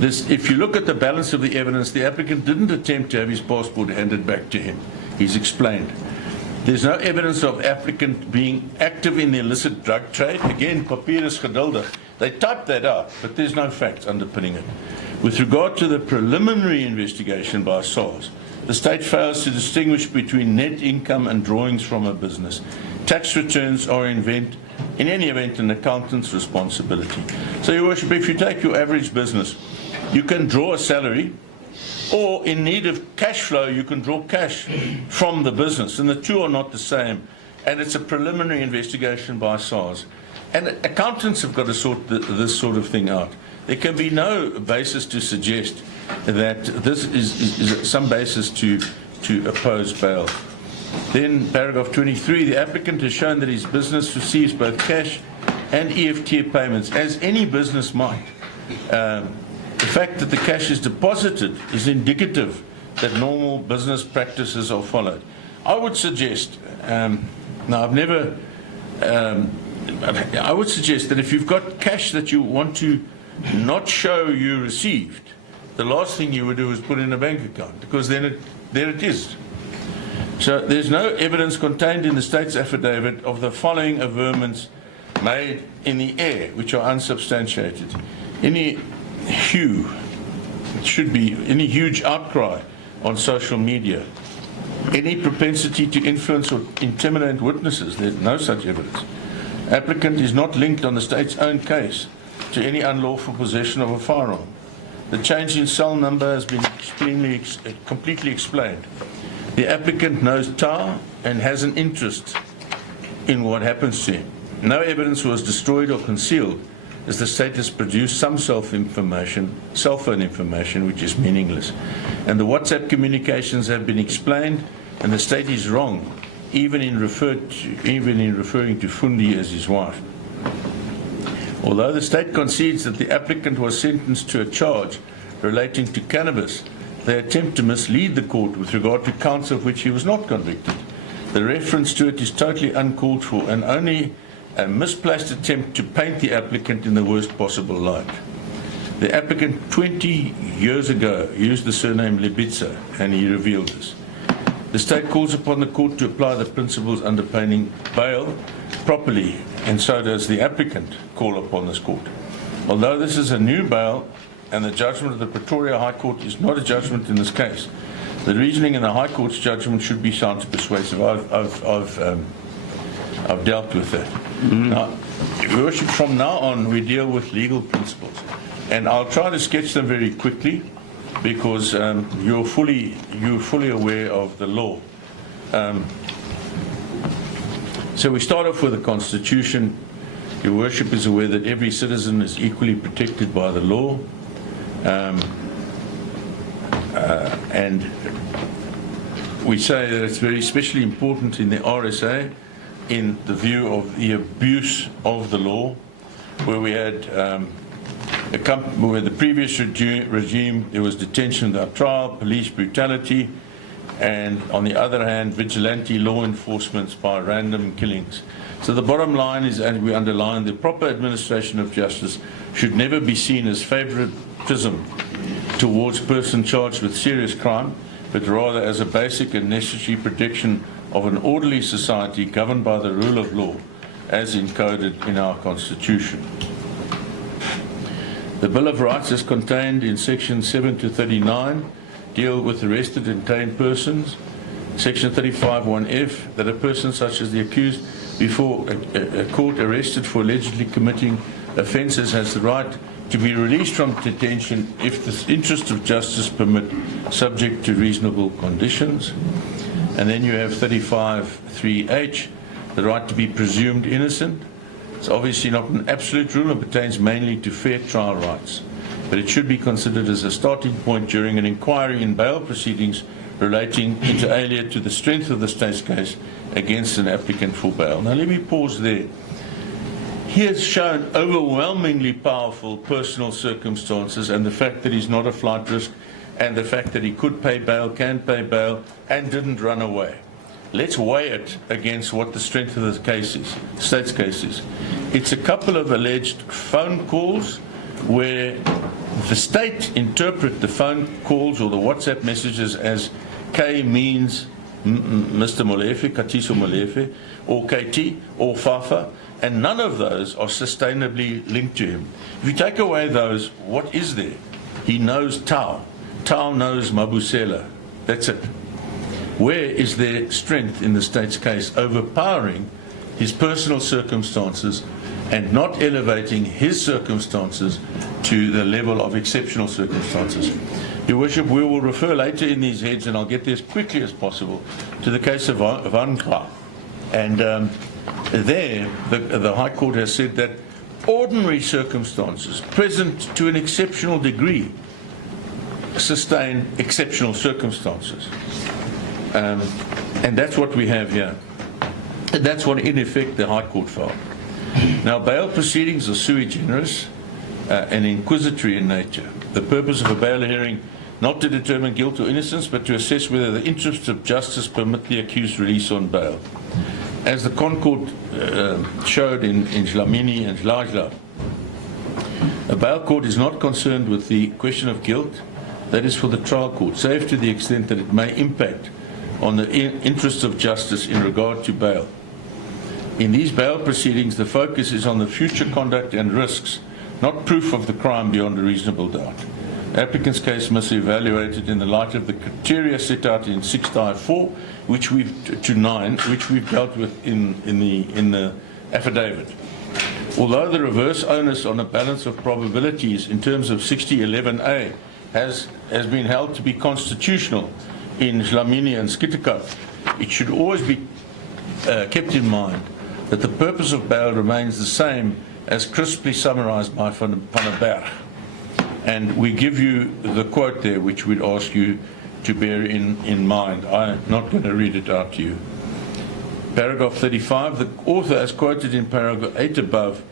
If you look at the balance of the evidence, the applicant didn't attempt to have his passport handed back to him. He's explained. There's no evidence of applicant being active in the illicit drug trade. Again, papyrus geduldig. They typed that out, but there's no facts underpinning it. With regard to the preliminary investigation by SARS, the state fails to distinguish between net income and drawings from a business. Tax returns are in any event an accountant's responsibility. So, Your Worship, if you take your average business, you can draw a salary, or in need of cash flow, you can draw cash from the business, and the two are not the same. And it's a preliminary investigation by SARS. And accountants have got to sort this sort of thing out. There can be no basis to suggest that this is some basis to oppose bail. Then, paragraph 23, the applicant has shown that his business receives both cash and EFT payments, as any business might. The fact that the cash is deposited is indicative that normal business practices are followed. I would suggest, I would suggest that if you've got cash that you want to not show you received, the last thing you would do is put in a bank account, because then there it is. So there's no evidence contained in the state's affidavit of the following averments made in the air, which are unsubstantiated. Any huge outcry on social media Any propensity to influence or intimidate witnesses, there's no such evidence. Applicant is not linked on the state's own case to any unlawful possession of a firearm. The change in cell number has been completely explained. The applicant knows Tau and has an interest in what happens to him. No evidence was destroyed or concealed, as the state has produced some cell phone information, which is meaningless. And the WhatsApp communications have been explained, and the state is wrong, even in referring to Fundi as his wife. Although the state concedes that the applicant was sentenced to a charge relating to cannabis, they attempt to mislead the court with regard to counts of which he was not convicted. The reference to it is totally uncalled for and only a misplaced attempt to paint the applicant in the worst possible light. The applicant 20 years ago used the surname Lebitsa, and he revealed this. The state calls upon the court to apply the principles underpinning bail properly, and so does the applicant call upon this court. Although this is a new bail and the judgment of the Pretoria High Court is not a judgment in this case, the reasoning in the High Court's judgment should be sound to persuasive. I've dealt with that. Now, Your Worship, from now on we deal with legal principles, and I'll try to sketch them very quickly because you're fully aware of the law. So we start off with the Constitution. Your Worship is aware that every citizen is equally protected by the law, and we say that it's very especially important in the RSA in the view of the abuse of the law, where we had where the previous regime there was detention without trial, police brutality, and on the other hand vigilante law enforcement by random killings. So the bottom line is, and we underline, the proper administration of justice should never be seen as favoritism towards persons charged with serious crime, but rather as a basic and necessary protection of an orderly society governed by the rule of law as encoded in our Constitution. The Bill of Rights is contained in sections 7 to 39 deal with arrested and detained persons. Section 35(1)(f) that a person such as the accused before a court arrested for allegedly committing offences has the right to be released from detention if the interests of justice permit, subject to reasonable conditions. And then you have 35(3)(h), the right to be presumed innocent. It's obviously not an absolute rule and pertains mainly to fair trial rights, but it should be considered as a starting point during an inquiry in bail proceedings relating inter alia to the strength of the state's case against an applicant for bail. Now let me pause there. He has shown overwhelmingly powerful personal circumstances, and the fact that he's not a flight risk, and the fact that he could pay bail, can pay bail, and didn't run away. Let's weigh it against what the strength of the case is, state's case is. It's a couple of alleged phone calls where the state interpret the phone calls or the WhatsApp messages as K means Mr. Molefe, Katiso Molefe, or KT, or Fafa, and none of those are sustainably linked to him. If you take away those, what is there? He knows Tau. Tau knows Mabusela. That's it. Where is there strength in the state's case overpowering his personal circumstances and not elevating his circumstances to the level of exceptional circumstances? Your Worship, we will refer later in these heads, and I'll get there as quickly as possible, to the case of Ankla. And there, the High Court has said that ordinary circumstances, present to an exceptional degree, sustain exceptional circumstances. And that's what we have here. And that's what, in effect, the High Court found. Now, bail proceedings are sui generis and inquisitory in nature. The purpose of a bail hearing not to determine guilt or innocence, but to assess whether the interests of justice permit the accused release on bail. As the Concord showed in Dlamini and Dlajla, a bail court is not concerned with the question of guilt. That is for the trial court, save to the extent that it may impact on the interests of justice in regard to bail. In these bail proceedings, the focus is on the future conduct and risks, not proof of the crime beyond a reasonable doubt. Applicant's case must be evaluated in the light of the criteria set out in 6-4, which we've dealt with in the affidavit. Although the reverse onus on a balance of probabilities in terms of 6011A has been held to be constitutional in Dlamini and Skitterkop, it should always be kept in mind that the purpose of bail remains the same as crisply summarized by Van der Berg. And we give you the quote there, which we'd ask you to bear in mind. I'm not going to read it out to you. Paragraph 35, the author, as quoted in paragraph 8 above,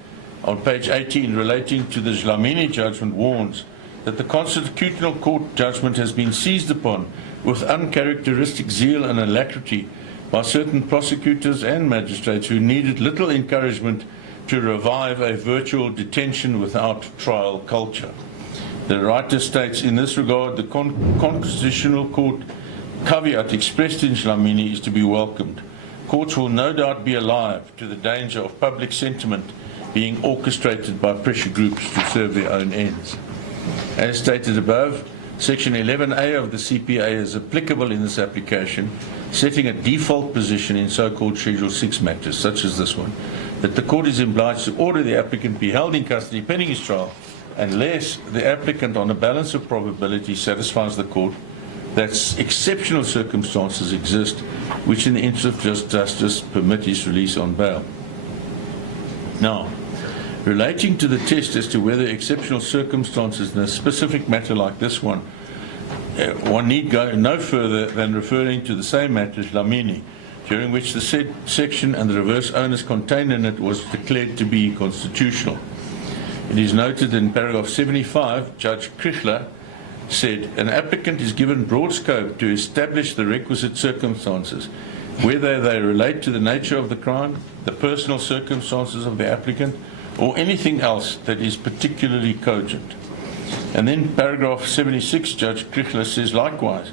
on page 18, relating to the Dlamini judgment, warns that the Constitutional Court judgment has been seized upon with uncharacteristic zeal and alacrity by certain prosecutors and magistrates who needed little encouragement to revive a virtual detention without trial culture. The writer states, in this regard, the Constitutional Court caveat expressed in Dlamini is to be welcomed. Courts will no doubt be alive to the danger of public sentiment being orchestrated by pressure groups to serve their own ends. As stated above, Section 11A of the CPA is applicable in this application, setting a default position in so-called Schedule 6 matters, such as this one, that the court is obliged to order the applicant be held in custody pending his trial, unless the applicant, on a balance of probability, satisfies the court that exceptional circumstances exist which, in the interest of justice, permit his release on bail. Now, relating to the test as to whether exceptional circumstances in a specific matter like this one need go no further than referring to the same matter, Dlamini, during which the said section and the reverse onus contained in it was declared to be constitutional. It is noted in paragraph 75, Judge Krichler said, an applicant is given broad scope to establish the requisite circumstances, whether they relate to the nature of the crime, the personal circumstances of the applicant, or anything else that is particularly cogent. And then paragraph 76, Judge Krichler says likewise,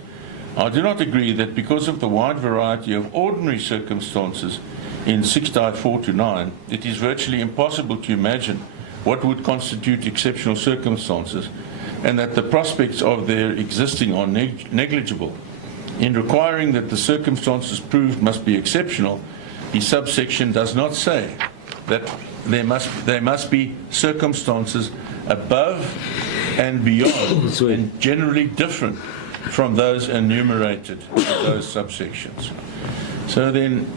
I do not agree that because of the wide variety of ordinary circumstances in 6-4-9, it is virtually impossible to imagine what would constitute exceptional circumstances, and that the prospects of their existing are negligible. In requiring that the circumstances proved must be exceptional, the subsection does not say that there must be circumstances above and beyond and generally different from those enumerated in those subsections. So then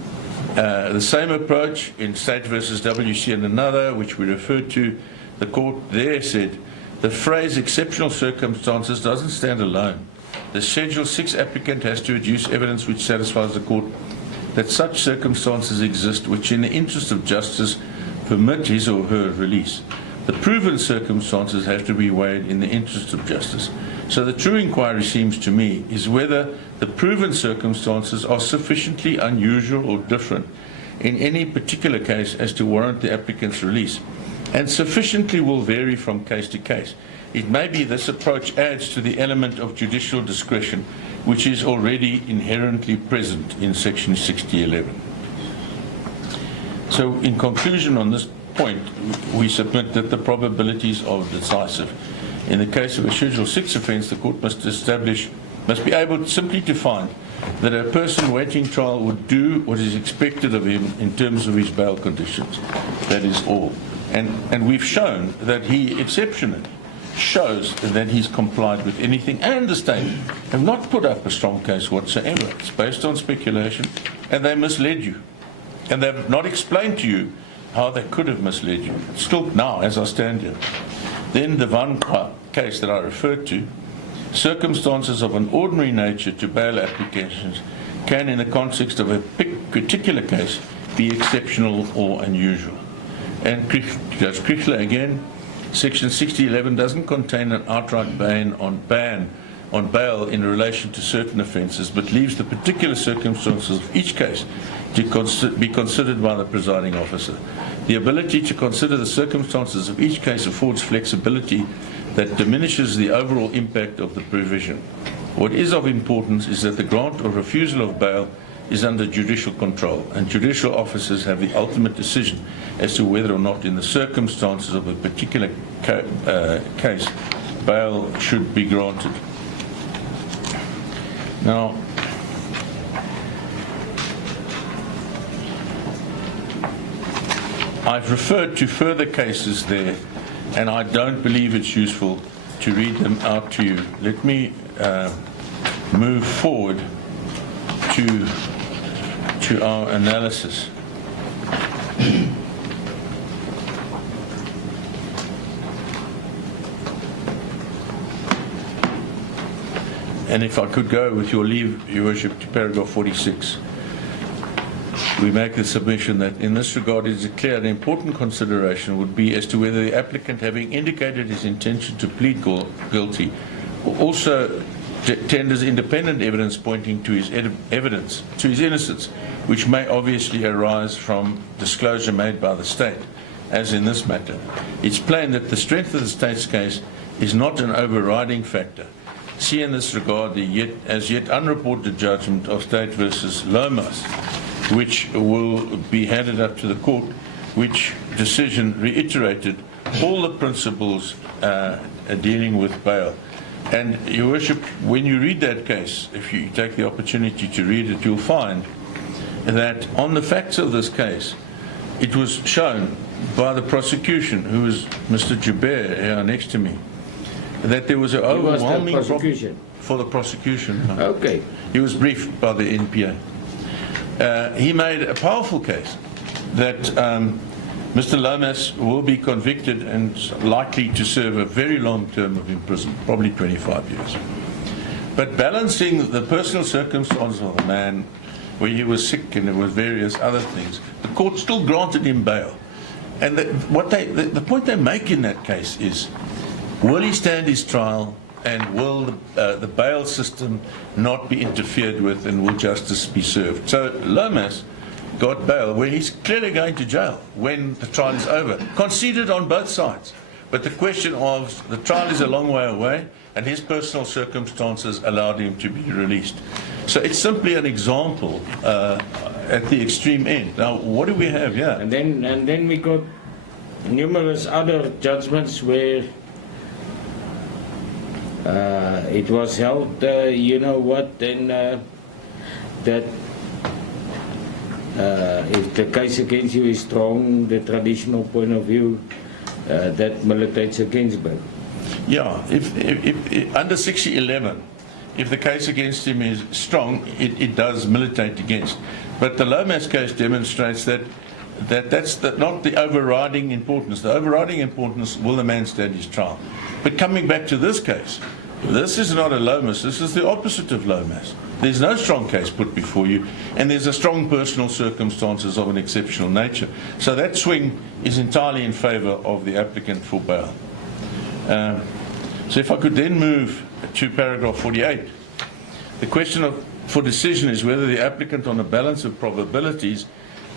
the same approach in State versus WC and another, which we referred to, the court there said the phrase exceptional circumstances doesn't stand alone. The Schedule 6 applicant has to adduce evidence which satisfies the court that such circumstances exist which, in the interest of justice, permit his or her release. The proven circumstances have to be weighed in the interest of justice. So the true inquiry, seems to me, is whether the proven circumstances are sufficiently unusual or different in any particular case as to warrant the applicant's release, and sufficiently will vary from case to case. It may be this approach adds to the element of judicial discretion, which is already inherently present in Section 6011. So in conclusion on this point, we submit that the probabilities are decisive. In the case of a Schedule 6 offence, the court must be able simply to find that a person waiting trial would do what is expected of him in terms of his bail conditions. That is all. And we've shown that he exceptionally shows that he's complied with anything, and the state have not put up a strong case whatsoever. It's based on speculation, and they misled you. And they've not explained to you how they could have misled you. Still now, as I stand here. Then the Van case that I referred to, circumstances of an ordinary nature to bail applications can, in the context of a particular case, be exceptional or unusual. And Judge Krichler again, Section 6011 doesn't contain an outright ban on bail in relation to certain offences, but leaves the particular circumstances of each case to be considered by the presiding officer. The ability to consider the circumstances of each case affords flexibility that diminishes the overall impact of the provision. What is of importance is that the grant or refusal of bail is under judicial control, and judicial officers have the ultimate decision as to whether or not, in the circumstances of a particular case, bail should be granted. Now, I've referred to further cases there, and I don't believe it's useful to read them out to you. Let me move forward to our analysis. And if I could go, with your leave, Your Worship, to paragraph 46. We make the submission that in this regard it is clear an important consideration would be as to whether the applicant, having indicated his intention to plead guilty, also tenders independent evidence pointing to his innocence, which may obviously arise from disclosure made by the state, as in this matter. It's plain that the strength of the state's case is not an overriding factor. See in this regard the as yet unreported judgment of State versus Lomas, which will be handed up to the court, which decision reiterated all the principles dealing with bail. And, Your Worship, when you read that case, if you take the opportunity to read it, you'll find that on the facts of this case, it was shown by the prosecution, who was Mr. Joubert here next to me, that there was an overwhelming prosecution. For the prosecution. Okay. He was briefed by the NPA. He made a powerful case that Mr. Lomas will be convicted and likely to serve a very long term of imprisonment, probably 25 years. But balancing the personal circumstances of the man, where he was sick and there were various other things, the court still granted him bail. And the point they make in that case is, will he stand his trial, and will the bail system not be interfered with, and will justice be served? So Lomas got bail where he's clearly going to jail when the trial is over, conceded on both sides. But the question of the trial is a long way away, and his personal circumstances allowed him to be released. So it's simply an example at the extreme end. Now, what do we have here? And then we got numerous other judgments where it was held, you know what, then that if the case against you is strong, the traditional point of view, that militates against bail. Yeah, if under 6011, if the case against him is strong, it does militate against. But the Lomas case demonstrates that's not the overriding importance. The overriding importance, will the man stand his trial? But coming back to this case, this is not a Lomas, this is the opposite of Lomas. There's no strong case put before you, and there's a strong personal circumstances of an exceptional nature. So that swing is entirely in favour of the applicant for bail. So if I could then move to paragraph 48. The question for decision is whether the applicant, on a balance of probabilities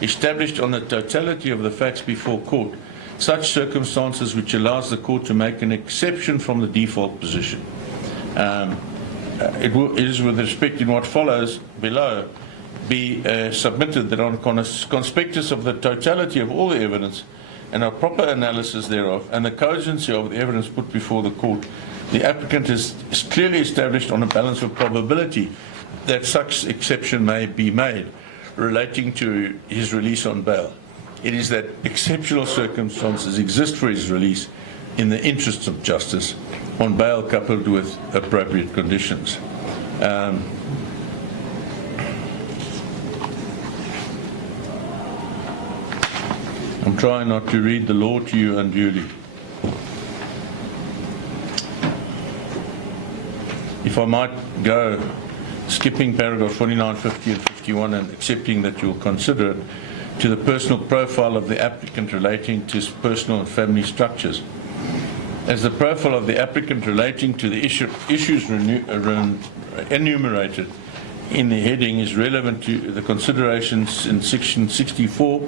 established on the totality of the facts before court, such circumstances which allows the court to make an exception from the default position. It is with respect in what follows below be submitted that on conspectus of the totality of all the evidence and a proper analysis thereof and the cogency of the evidence put before the court, the applicant is clearly established on a balance of probability that such exception may be made relating to his release on bail. It is that exceptional circumstances exist for his release in the interests of justice on bail coupled with appropriate conditions. I'm trying not to read the law to you unduly. If I might go, skipping paragraph 49, 50 and 51 and accepting that you'll consider it, to the personal profile of the applicant relating to his personal and family structures. As the profile of the applicant relating to the issues enumerated in the heading is relevant to the considerations in section 64,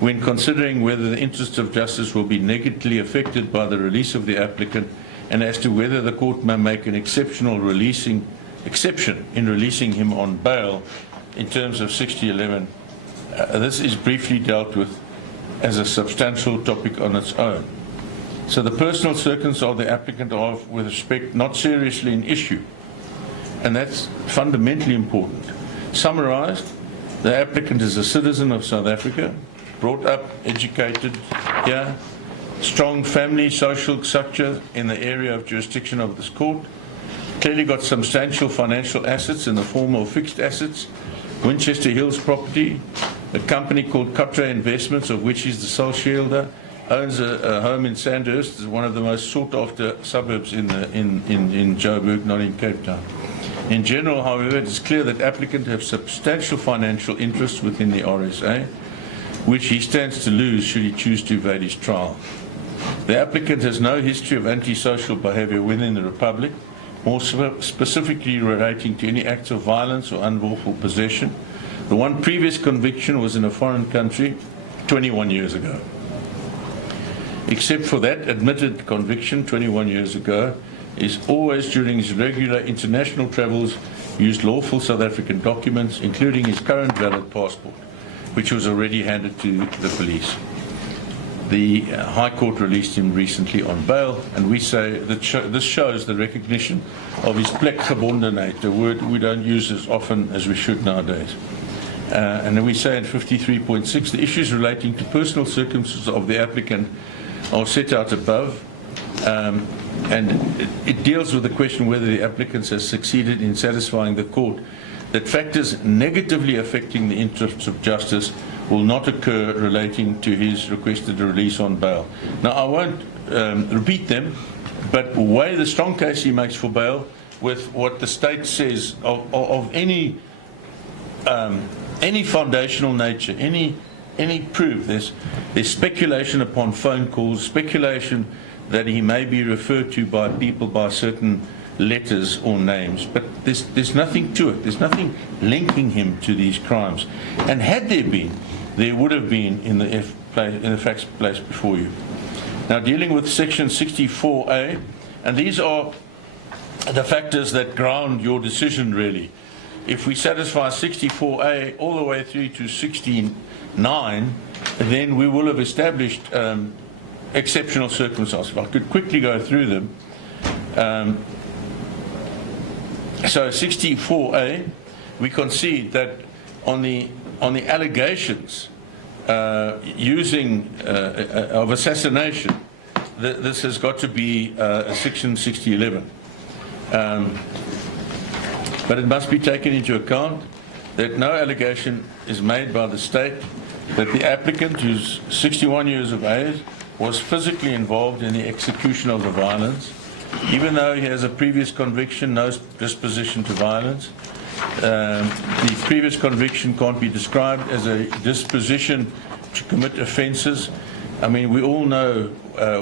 when considering whether the interests of justice will be negatively affected by the release of the applicant, and as to whether the court may make an exception in releasing him on bail in terms of 6011. This is briefly dealt with as a substantial topic on its own. So the personal circumstances of the applicant are, with respect, not seriously an issue. And that's fundamentally important. Summarized, the applicant is a citizen of South Africa, brought up, educated here, strong family, social structure in the area of jurisdiction of this court, clearly got substantial financial assets in the form of fixed assets, Winchester Hills property, a company called Cotra Investments, of which he's the sole shareholder, owns a home in Sandhurst, one of the most sought-after suburbs in Joburg, not in Cape Town. In general, however, it is clear that applicant have substantial financial interests within the RSA, which he stands to lose should he choose to evade his trial. The applicant has no history of antisocial behavior within the Republic, more specifically relating to any acts of violence or unlawful possession. The one previous conviction was in a foreign country 21 years ago. Except for that admitted conviction 21 years ago, is always during his regular international travels used lawful South African documents, including his current valid passport, which was already handed to the police. The High Court released him recently on bail, and we say that this shows the recognition of his plek gebondenheid, a word we don't use as often as we should nowadays. And then we say in 53.6, the issues relating to personal circumstances of the applicant are set out above, and it deals with the question whether the applicant has succeeded in satisfying the court that factors negatively affecting the interests of justice will not occur relating to his requested release on bail. Now, I won't repeat them, but weigh the strong case he makes for bail with what the state says of any foundational nature, any proof. There's speculation upon phone calls, speculation that he may be referred to by people by certain letters or names, but there's nothing to it. There's nothing linking him to these crimes. And had there been, there would have been in the facts placed before you. Now, dealing with section 64A, and these are the factors that ground your decision, really. If we satisfy 64A all the way through to 69, then we will have established exceptional circumstances. If I could quickly go through them. So 64A, we concede that on the allegations using of assassination, this has got to be a section 6011. But it must be taken into account that no allegation is made by the state that the applicant, who's 61 years of age, was physically involved in the execution of the violence, even though he has a previous conviction, no disposition to violence. The previous conviction can't be described as a disposition to commit offences. I mean, we all know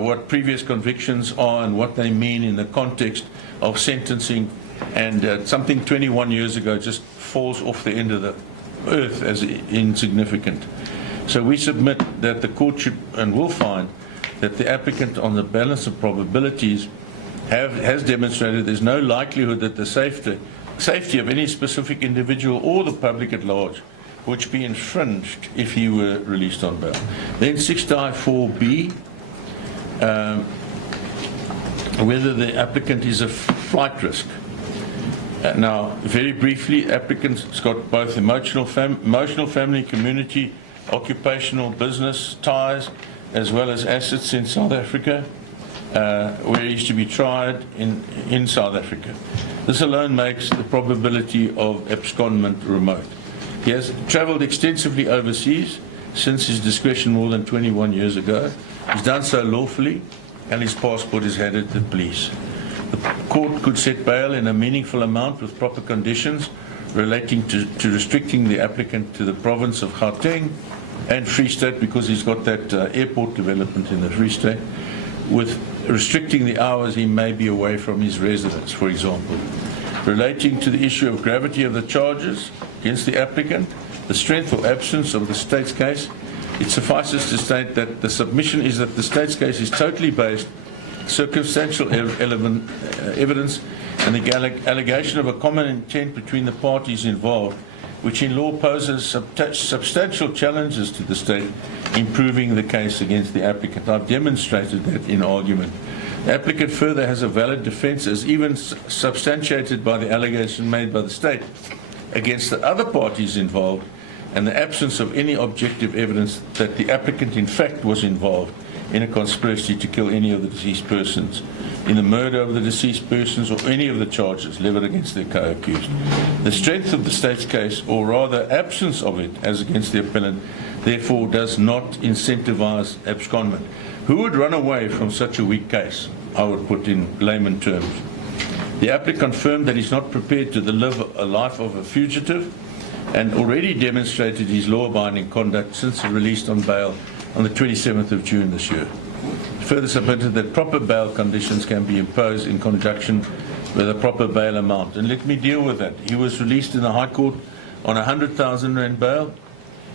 what previous convictions are and what they mean in the context of sentencing, and something 21 years ago just falls off the end of the earth as insignificant. So we submit that the court should and will find that the applicant, on the balance of probabilities, has demonstrated there's no likelihood that the safety of any specific individual or the public at large would be infringed if he were released on bail. Then 6-4B, whether the applicant is a flight risk. Now, very briefly, applicant's got both emotional family, community, occupational, business ties, as well as assets in South Africa, where he is to be tried in South Africa. This alone makes the probability of abscondment remote. He has travelled extensively overseas since his discretion more than 21 years ago. He's done so lawfully, and his passport is handed to the police. The court could set bail in a meaningful amount with proper conditions relating to restricting the applicant to the province of Gauteng and Free State, because he's got that airport development in the Free State, with restricting the hours he may be away from his residence, for example. Relating to the issue of gravity of the charges against the applicant, the strength or absence of the state's case, it suffices to state that the submission is that the state's case is totally based circumstantial evidence, and the allegation of a common intent between the parties involved which in law poses substantial challenges to the state in proving the case against the applicant. I've demonstrated that in argument. The applicant further has a valid defence, as even substantiated by the allegation made by the state against the other parties involved, and the absence of any objective evidence that the applicant in fact was involved in a conspiracy to kill any of the deceased persons, in the murder of the deceased persons, or any of the charges leveled against their co-accused. The strength of the state's case, or rather absence of it as against the appellant, therefore does not incentivise abscondment. Who would run away from such a weak case? I would put in layman terms. The applicant confirmed that he's not prepared to live a life of a fugitive, and already demonstrated his law-abiding conduct since he released on bail on the 27th of June this year. Further submitted that proper bail conditions can be imposed in conjunction with a proper bail amount. And let me deal with that. He was released in the High Court on 100,000 Rand bail.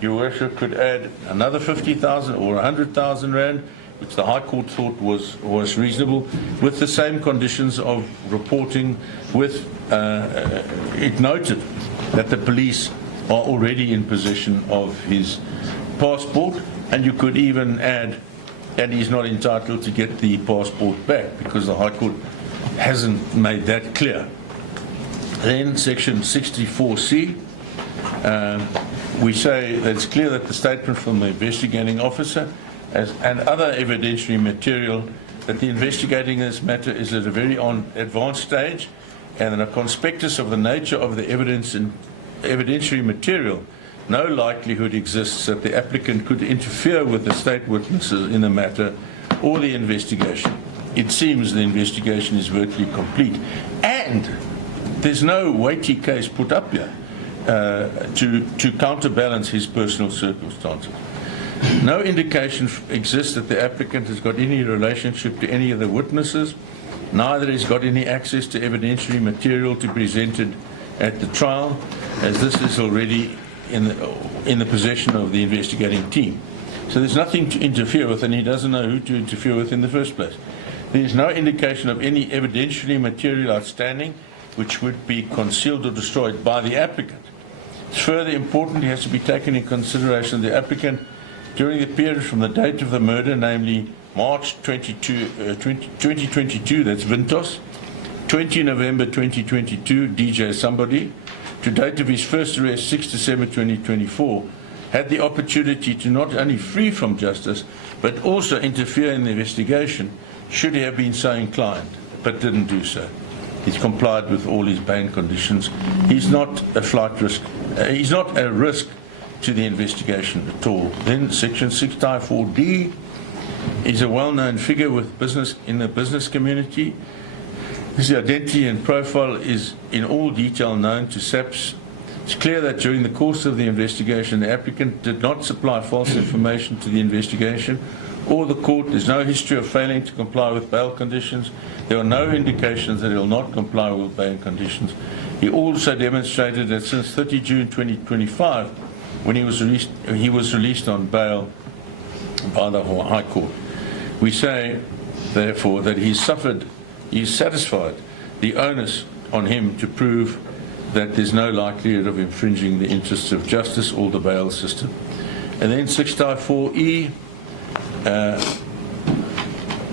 Your Worship could add another 50,000 or 100,000 Rand, which the High Court thought was reasonable, with the same conditions of reporting. With it noted that the police are already in possession of his passport, and you could even add, and he's not entitled to get the passport back because the High Court hasn't made that clear. Then section 64C, we say that it's clear that the statement from the investigating officer and other evidentiary material that the investigating this matter is at a very advanced stage, and in a conspectus of the nature of the evidence and evidentiary material, no likelihood exists that the applicant could interfere with the state witnesses in the matter or the investigation. It seems the investigation is virtually complete, and there's no weighty case put up here to counterbalance his personal circumstances. No indication exists that the applicant has got any relationship to any of the witnesses, neither has got any access to evidentiary material to be presented at the trial, as this is already in the possession of the investigating team. So there's nothing to interfere with, and he doesn't know who to interfere with in the first place. There's no indication of any evidentiary material outstanding which would be concealed or destroyed by the applicant. It's further important, it has to be taken in consideration the applicant during the period from the date of the murder, namely March 2022, that's Vintos, 20 November 2022, DJs Sumbody, to date of his first arrest, 6 December 2024, had the opportunity to not only free from justice, but also interfere in the investigation, should he have been so inclined, but didn't do so. He's complied with all his bail conditions. He's not a flight risk. He's not a risk to the investigation at all. Then section 6-4D is a well-known figure with business in the business community. His identity and profile is in all detail known to SAPS. It's clear that during the course of the investigation, the applicant did not supply false information to the investigation or the court. There's no history of failing to comply with bail conditions. There are no indications that he will not comply with bail conditions. He also demonstrated that since 30 June 2025, when he was released on bail by the High Court. We say, therefore, that he's satisfied the onus on him to prove that there's no likelihood of infringing the interests of justice or the bail system. And then 6-4E,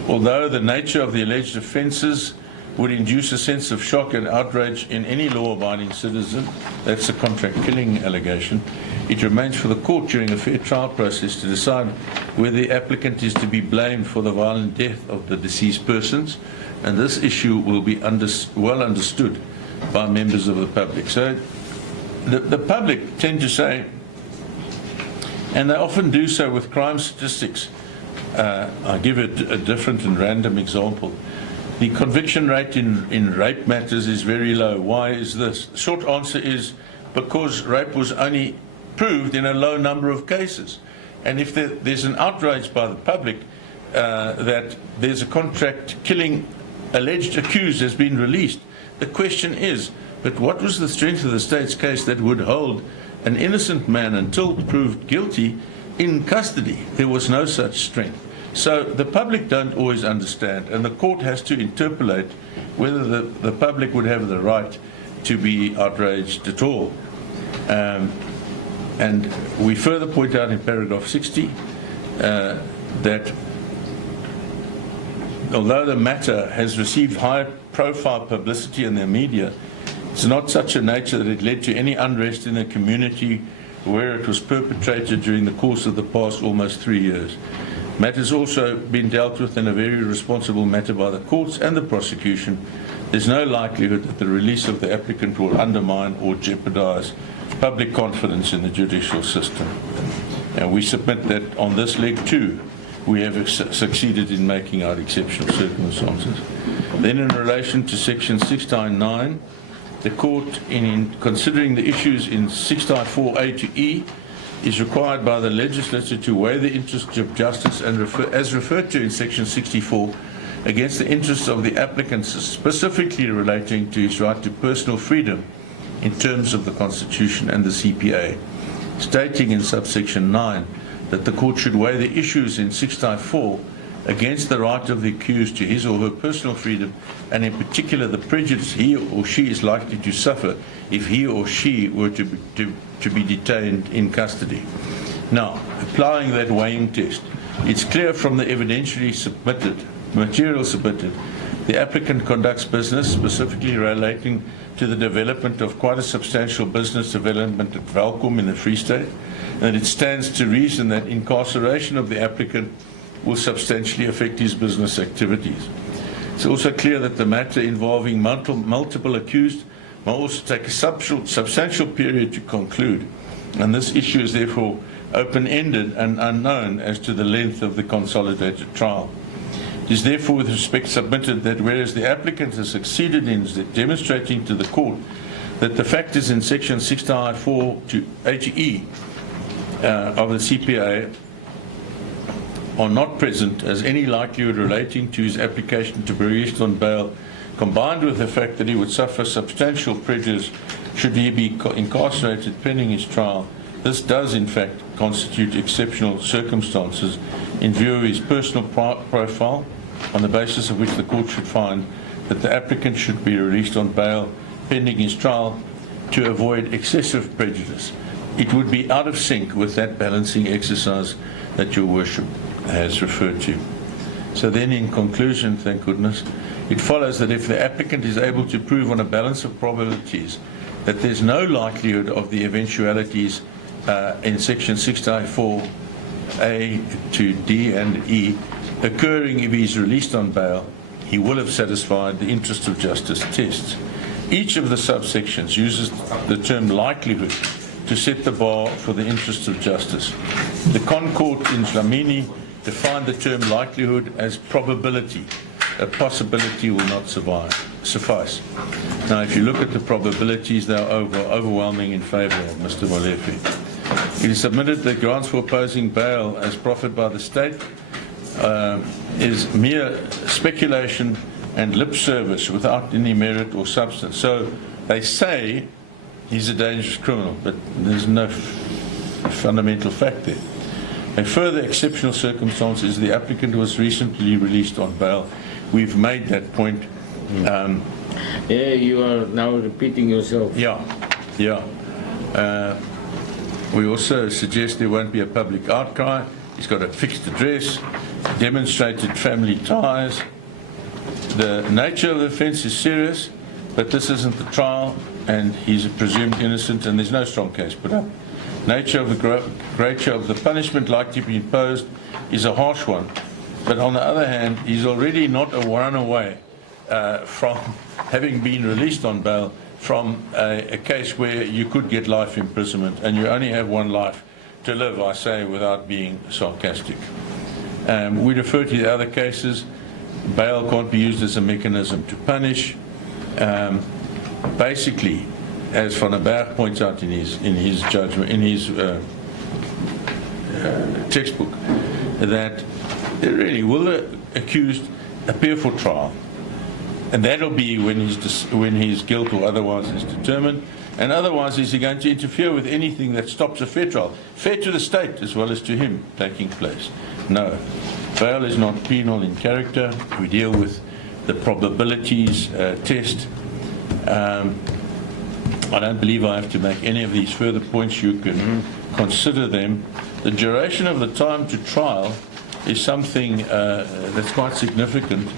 although the nature of the alleged offences would induce a sense of shock and outrage in any law-abiding citizen, that's a contract killing allegation, it remains for the court during a fair trial process to decide whether the applicant is to be blamed for the violent death of the deceased persons, and this issue will be well understood by members of the public. So the public tend to say, and they often do so with crime statistics. I give it a different and random example. The conviction rate in rape matters is very low. Why is this? The short answer is because rape was only proved in a low number of cases. And if there's an outrage by the public that there's a contract killing alleged accused has been released, the question is, but what was the strength of the state's case that would hold an innocent man until proved guilty in custody? There was no such strength. So the public don't always understand, and the court has to interpolate whether the public would have the right to be outraged at all. And we further point out in paragraph 60 that although the matter has received high-profile publicity in the media, it's not such a nature that it led to any unrest in the community where it was perpetrated during the course of the past almost 3 years. Matters also been dealt with in a very responsible manner by the courts and the prosecution. There's no likelihood that the release of the applicant will undermine or jeopardize public confidence in the judicial system. And we submit that on this leg too, we have succeeded in making out exceptional circumstances. Then in relation to section 699, the court, in considering the issues in 694A to E, is required by the legislature to weigh the interests of justice and as referred to in section 64 against the interests of the applicants, specifically relating to his right to personal freedom in terms of the Constitution and the CPA, stating in subsection 9 that the court should weigh the issues in 694 against the right of the accused to his or her personal freedom, and in particular the prejudice he or she is likely to suffer if he or she were to be detained in custody. Now, applying that weighing test, it's clear from the evidentiary material submitted, the applicant conducts business specifically relating to the development of quite a substantial business development at Welkom in the Free State, and it stands to reason that incarceration of the applicant will substantially affect his business activities. It's also clear that the matter involving multiple accused may also take a substantial period to conclude, and this issue is therefore open-ended and unknown as to the length of the consolidated trial. It is therefore with respect submitted that whereas the applicant has succeeded in demonstrating to the court that the factors in section 694 to HE of the CPA are not present as any likelihood relating to his application to be released on bail, combined with the fact that he would suffer substantial prejudice should he be incarcerated pending his trial, this does in fact constitute exceptional circumstances in view of his personal profile, on the basis of which the court should find that the applicant should be released on bail pending his trial to avoid excessive prejudice. It would be out of sync with that balancing exercise that your worship has referred to. So then in conclusion, thank goodness, it follows that if the applicant is able to prove on a balance of probabilities that there's no likelihood of the eventualities in section 694A to D and E occurring if he is released on bail, he will have satisfied the interest of justice tests. Each of the subsections uses the term likelihood to set the bar for the interest of justice. The Concord in Dlamini defined the term likelihood as probability. A possibility will not suffice. Now, if you look at the probabilities, they are overwhelming in favor of Mr. Molefe. It is submitted that grounds for opposing bail as proffered by the state is mere speculation and lip service without any merit or substance. So they say he's a dangerous criminal, but there's no fundamental fact there. A further exceptional circumstance is the applicant was recently released on bail. We've made that point. You are now repeating yourself. Yeah. We also suggest there won't be a public outcry. He's got a fixed address, demonstrated family ties. The nature of the offence is serious, but this isn't the trial, and he's presumed innocent, and there's no strong case put up. Nature of the nature of the punishment likely to be imposed is a harsh one, but on the other hand, he's already not a runaway from having been released on bail from a case where you could get life imprisonment, and you only have one life to live, I say, without being sarcastic. We refer to the other cases. Bail can't be used as a mechanism to punish. Basically, as Van der Berg points out in his judgment, in his textbook, that really will the accused appear for trial, and that'll be when his guilt or otherwise is determined. And otherwise, is he going to interfere with anything that stops a fair trial, fair to the state as well as to him, taking place? No. Bail is not penal in character. We deal with the probabilities test. I don't believe I have to make any of these further points. You can consider them. The duration of the time to trial is something that's quite significant.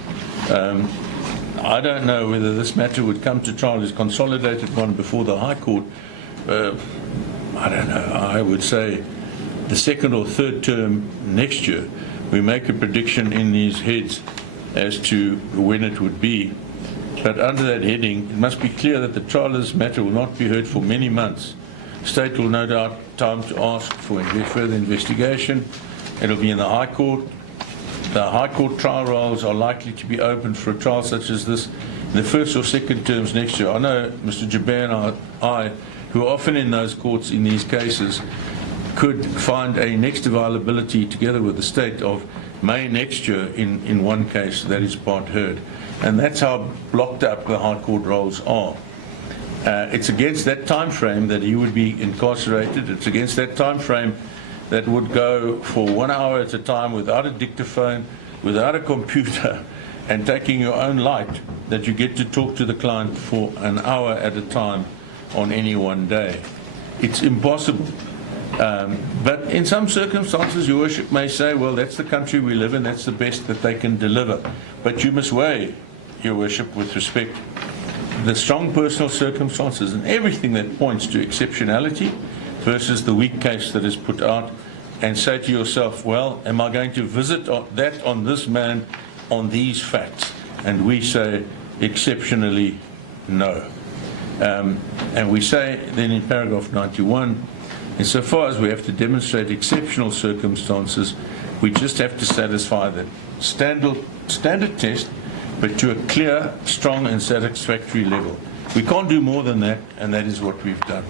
I don't know whether this matter would come to trial as consolidated one before the High Court. I don't know. I would say the second or third term next year. We make a prediction in these heads as to when it would be. But under that heading, it must be clear that the trial of this matter will not be heard for many months. State will no doubt time to ask for further investigation. It'll be in the High Court. The High Court trial rolls are likely to be opened for a trial such as this in the first or second terms next year. I know Mr. Jabir and I, who are often in those courts in these cases, could find a next availability together with the state of May next year in one case that is part heard. And that's how blocked up the High Court rolls are. It's against that time frame that he would be incarcerated. It's against that time frame that would go for 1 hour at a time without a dictaphone, without a computer, and taking your own light, that you get to talk to the client for an hour at a time on any one day. It's impossible. But in some circumstances, Your Worship may say, well, that's the country we live in, that's the best that they can deliver. But you must weigh, Your Worship, with respect, the strong personal circumstances and everything that points to exceptionality versus the weak case that is put out, and say to yourself, well, am I going to visit that on this man on these facts? And we say, exceptionally, no. And we say then in paragraph 91, insofar as we have to demonstrate exceptional circumstances, we just have to satisfy the standard test, but to a clear, strong and satisfactory level. We can't do more than that, and that is what we've done.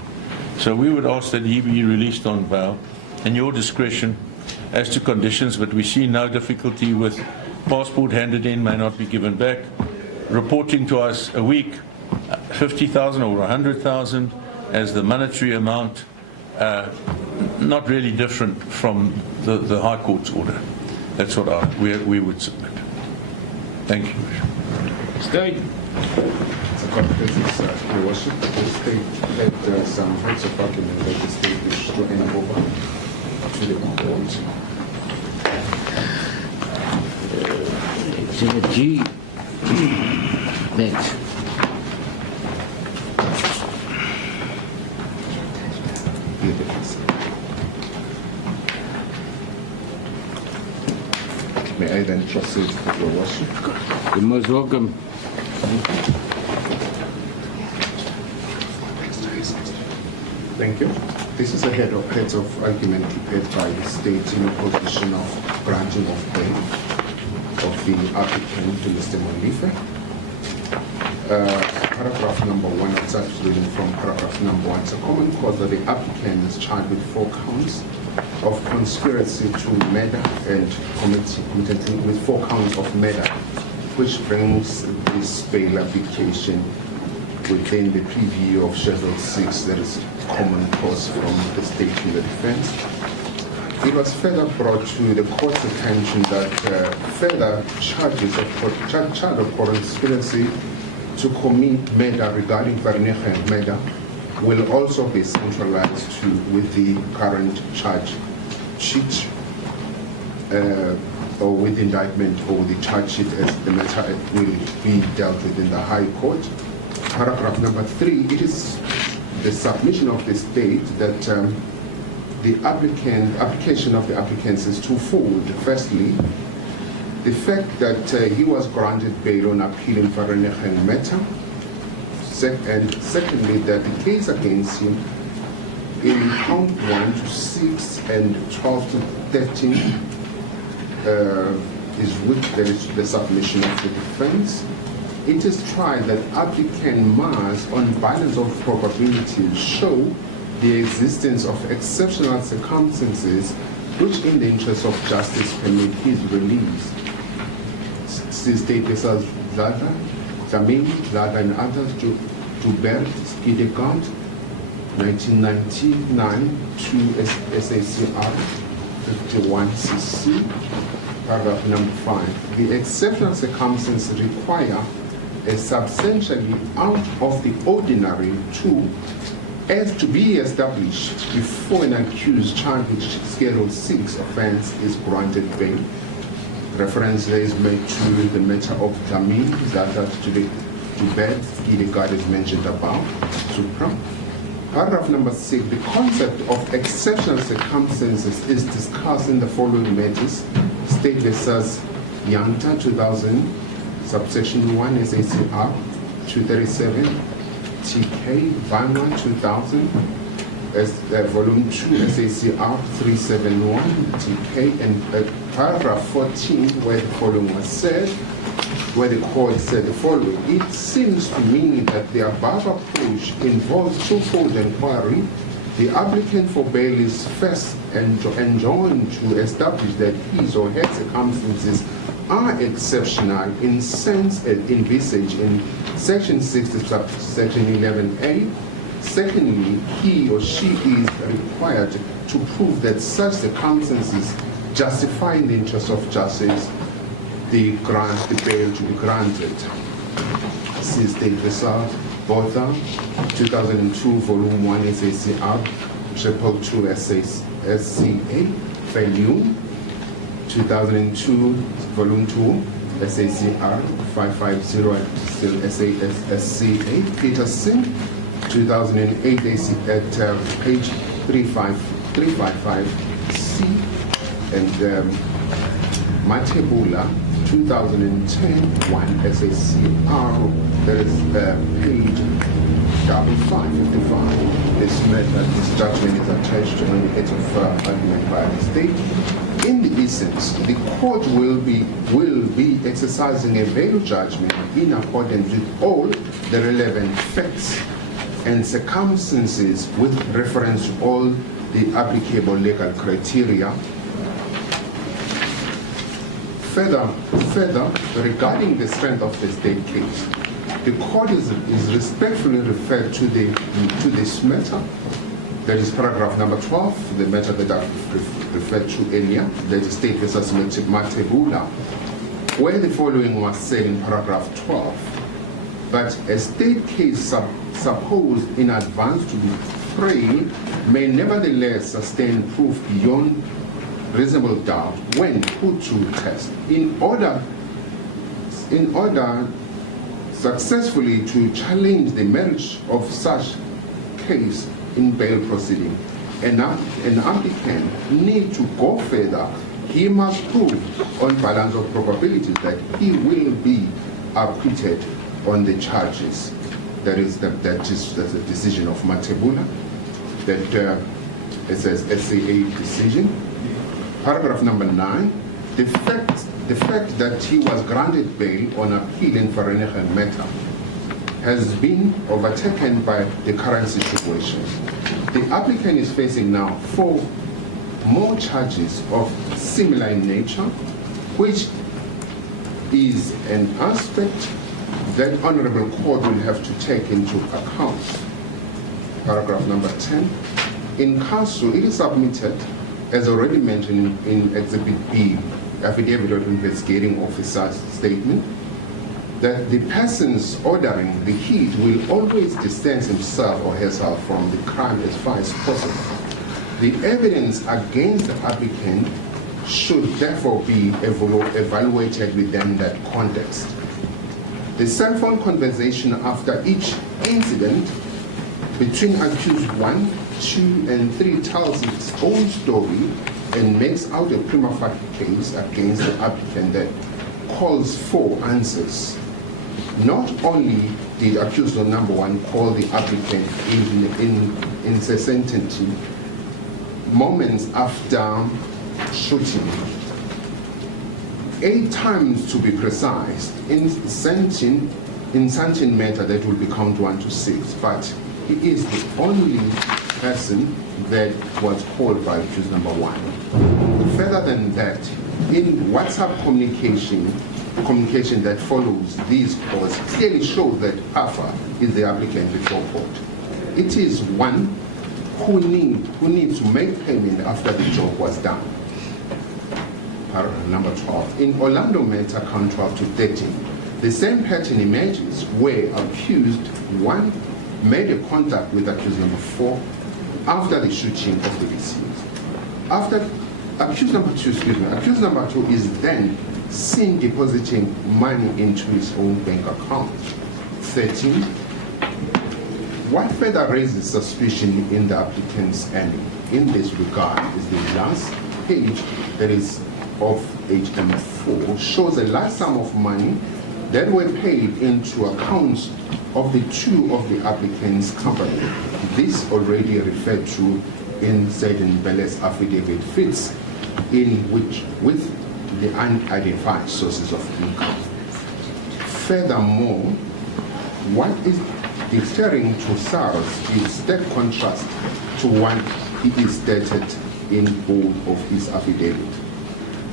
So we would ask that he be released on bail, and your discretion as to conditions, but we see no difficulty with passport handed in, may not be given back, reporting to us a week, 50,000 or 100,000 as the monetary amount, not really different from the High Court's order. That's what we would submit. Thank you. State. The consequences, Your Worship, the state had some points of argument that the state wished to hand over to the court. Exhibit G. Next. May I then proceed with Your Worship? You're most welcome. Thank you. This is a heads of argument prepared by the state in opposition of granting of bail of the applicant to Mr. Molefe. Paragraph number 1, I'm actually reading from paragraph number 1. It's a common cause that the applicant is charged with 4 counts of conspiracy to murder and committing with 4 counts of murder, which brings this bail application within the preview of Schedule 6, that is common cause from the state to the defense. It was further brought to the court's attention that further charges of conspiracy to commit murder regarding Vernechen murder will also be centralized with the current charge sheet or with indictment or the charge sheet as the matter will be dealt with in the High Court. Paragraph number 3, it is the submission of the state that the application of the applicants is twofold. Firstly, the fact that he was granted bail on appeal in Vernechen matter, and secondly, that the case against him in count 1 to 6 and 12 to 13 is with the submission of the defense. It is tried that applicant must, on balance of probabilities, show the existence of exceptional circumstances which, in the interest of justice, permit his release. State Pesas Zata, Zamin, Zata, and others, Joubert, Skidegard, 1999, to SACR 51CC, paragraph number 5. The exceptional circumstances require is substantially out of the ordinary to as to be established before an accused charged with Schedule 6 offense is granted bail. Reference there is made to the matter of Tamim, that to bed, the guard is mentioned above, supra. Paragraph number 6, the concept of exceptional circumstances is discussed in the following matters. State versus Yanta 2000, subsection 1, SACR 237, TK, Vanwa 2000, volume 2, SACR 371, TK, and paragraph 14, where the following was said, where the court said the following: it seems to me that the above approach involves twofold inquiry. The applicant for bail is first enjoined to establish that his or her circumstances are exceptional in sense envisaged in section 60, section 11A. Secondly, he or she is required to prove that such circumstances justify in the interest of justice the bail to be granted. See State Result, Botha, 2002, Volume 1, SACR, 222, SCA, Value, 2002, Volume 2, SACR, 550, still SCA, Peterson, 2008, at page 355C, and Matebula, 2010, 1 SACR, that is page 555. This judgment is attached to an argument by the state. In the essence, the court will be exercising a bail judgment in accordance with all the relevant facts and circumstances with reference to all the applicable legal criteria. Further, regarding the strength of the state case, the court is respectfully referred to this matter. That is paragraph number 12, the matter that I've referred to earlier, that is State versus Matebula, where the following was said in paragraph 12. But a state case supposed in advance to be frail may nevertheless sustain proof beyond reasonable doubt when put to test. In order successfully to challenge the merits of such case in bail proceeding, an applicant need to go further. He must prove on balance of probabilities that he will be acquitted on the charges. That is the decision of Matebula. That it says SCA decision. Paragraph number 9. The fact that he was granted bail on appeal in Verenigde matter has been overtaken by the current situation. The applicant is facing now 4 more charges of similar in nature, which is an aspect that Honorable Court will have to take into account. Paragraph number 10. In counsel, it is submitted, as already mentioned in Exhibit B, affidavit of investigating officer's statement, that the persons ordering the hit will always distance himself or herself from the crime as far as possible. The evidence against the applicant should therefore be evaluated within that context. The cell phone conversation after each incident between accused 1, 2, and 3 tells its own story and makes out a prima facie case against the applicant that calls for answers. Not only did accused number 1 call the applicant in incessantly moments after shooting, 8 times to be precise, in sentient matter that will be count 1 to 6, but he is the only person that was called by accused number 1. Further than that, in WhatsApp communication that follows these calls clearly shows that Alpha is the applicant before court. It is one who needs to make payment after the job was done. Paragraph number 12. In Orlando matter count 12 to 13, The same pattern emerges where accused 1 made a contact with accused number 4 after the shooting of the deceased. After accused number 2, accused number 2 is then seen depositing money into his own bank account. 13. What further raises suspicion in the applicant's earning in this regard is the last page, that is of HM4, shows a large sum of money that were paid into accounts of the 2 of the applicant's company. This already referred to in Sergeant Belle's affidavit fits in which with the unidentified sources of income. Furthermore, what is differing to SARS is step contrast to what he is stated in both of his affidavit.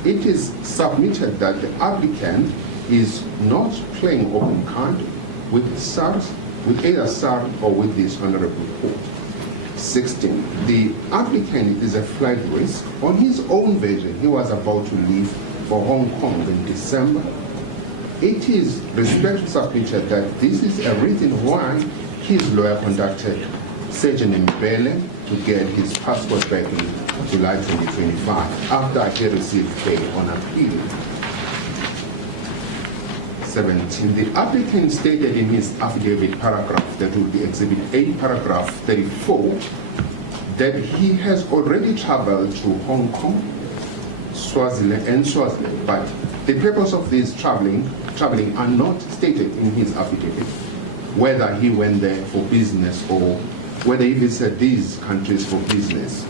It is submitted that the applicant is not playing open card with SARS, with either SARS or with this honorable court. 16. The applicant is a flight risk. On his own version, he was about to leave for Hong Kong in December. It is respectfully submitted that this is a reason why his lawyer conducted Sergeant Mbele to get his passport back in July 2025 after he received bail on appeal. 17. The applicant stated in his affidavit paragraph, that will be Exhibit 8, paragraph 34, that he has already traveled to Hong Kong, Swaziland, but the purpose of this traveling are not stated in his affidavit, whether he went there for business or whether he visited these countries for business.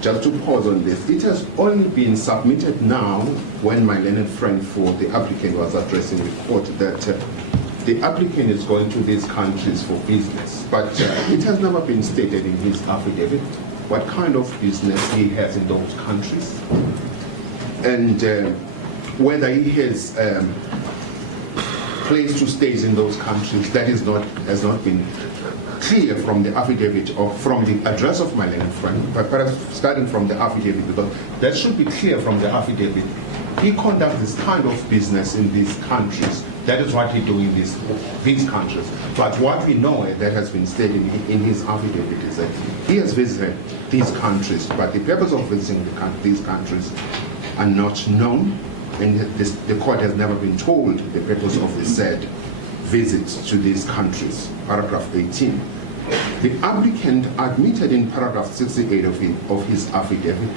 Just to pause on this, it has only been submitted now when my learned friend for the applicant was addressing the court that the applicant is going to these countries for business, but it has never been stated in his affidavit what kind of business he has in those countries, and whether he has place to stay in those countries. That has not been clear from the affidavit or from the address of my learned friend, but perhaps starting from the affidavit, because that should be clear from the affidavit. He conducts this kind of business in these countries. That is what he does in these countries. But what we know that has been stated in his affidavit is that he has visited these countries, but the purpose of visiting these countries are not known, and the court has never been told the purpose of the said visits to these countries. Paragraph 18. The applicant admitted in paragraph 68 of his affidavit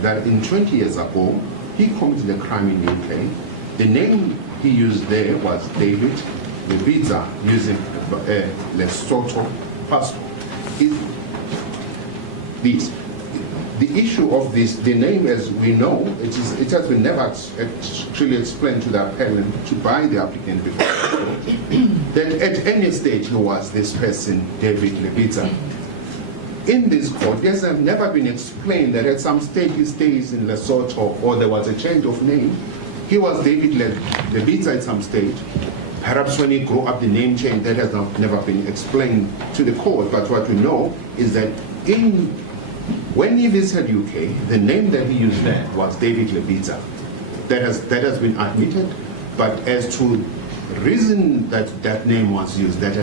that in 20 years ago, he committed a crime in UK. The name he used there was David Lebitsa, using a Lesotho passport. The issue of this, the name, as we know, it has been never actually explained to the appellant, by the applicant before, that at any stage he was this person, David Lebitsa. In this court, it has never been explained that at some stage he stays in Lesotho or there was a change of name. He was David Lebitsa at some stage. Perhaps when he grew up, the name changed. That has never been explained to the court. But what we know is that when he visited UK, the name that he used there was David Lebitsa. That has been admitted, but as to the reason that name was used, that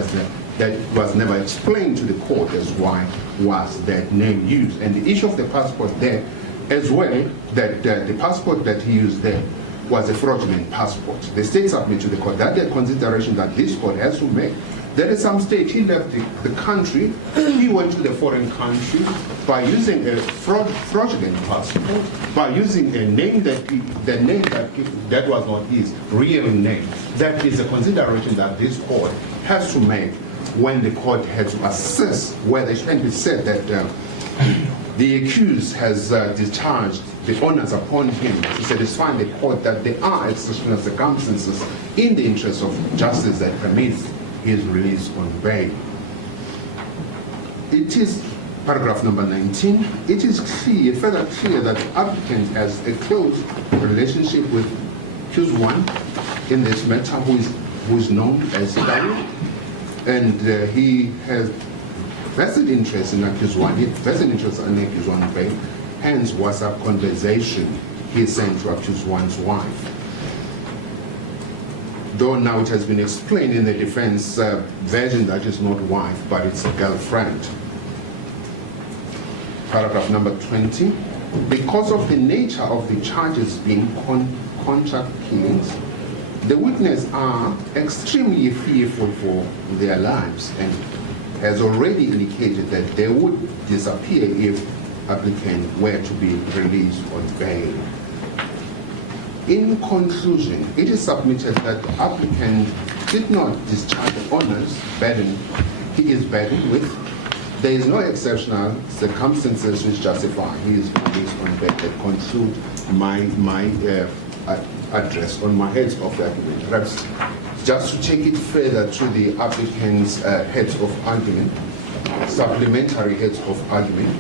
was never explained to the court as why was that name used. And the issue of the passport there as well, that the passport that he used there was a fraudulent passport. The state submitted to the court that the consideration that this court has to make, that at some stage he left the country, he went to the foreign country by using a fraudulent passport, by using a name that was not his real name. That is a consideration that this court has to make when the court has to assess whether it can be said that the accused has discharged the onus upon him to satisfy the court that there are exceptional circumstances in the interest of justice that permits his release on bail. It is paragraph number 19. It is further clear that the applicant has a close relationship with accused 1 in this matter, who is known as Daniel, and he has vested interest in accused 1. He has vested interest in accused 1 bail. Hence, WhatsApp conversation he sent to accused 1's wife. though now it has been explained in the defense version that is not wife, but it's a girlfriend. Paragraph number 20. Because of the nature of the charges being contract killings, the witnesses are extremely fearful for their lives and has already indicated that they would disappear if applicant were to be released on bail. In conclusion, it is submitted that the applicant did not discharge the honors burden he is burdened with. There is no exceptional circumstances which justify his release on bail. That conclude my address on my heads of the argument. Perhaps just to take it further to the applicant's heads of argument, supplementary heads of argument.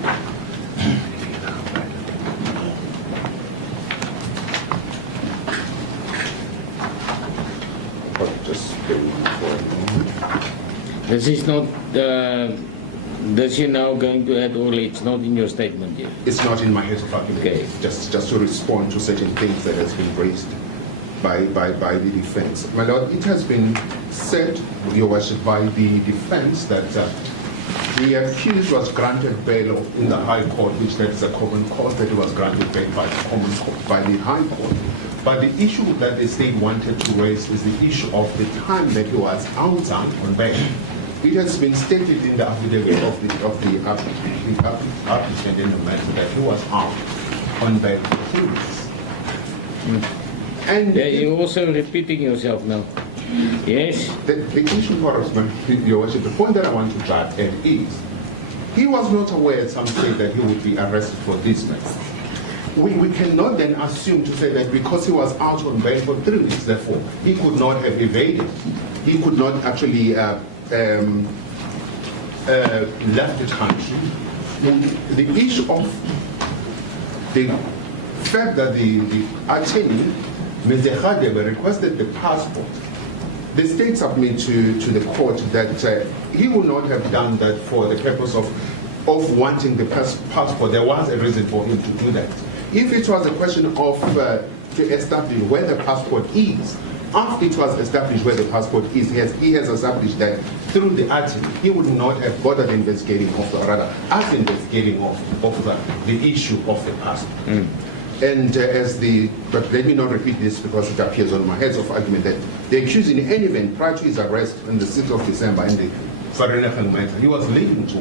This is not, this you're now going to add, or it's not in your statement yet? It's not in my head of argument. Okay. Just to respond to certain things that has been raised by the defense. My Lord, it has been said, Your Worship, by the defense that the accused was granted bail in the High Court, which that is a common court, that it was granted bail by the common court, by the High Court. But the issue that the state wanted to raise is the issue of the time that he was outside on bail. It has been stated in the affidavit of the applicant in the matter that he was out on bail for 2 weeks. And Yeah, you're also repeating yourself now. Yes? the issue for us, Your Worship, the point that I want to drive at is, he was not aware at some stage that he would be arrested for this matter. We cannot then assume to say that because he was out on bail for 3 weeks, therefore, he could not have evaded. He could not actually left the country. The issue of the fact that the attorney, Mr. Hadebe, requested the passport, the state submit to the court that he would not have done that for the purpose of wanting the passport. There was a reason for him to do that. If it was a question of to establish where the passport is, after it was established where the passport is, he has established that through the attorney, he would not have bothered investigating officer, or rather, as investigating officer, the issue of the passport. And but let me not repeat this because it appears on my heads of argument that the accused in any event prior to his arrest on the 6th of December in the Farinachan matter, he was leaving to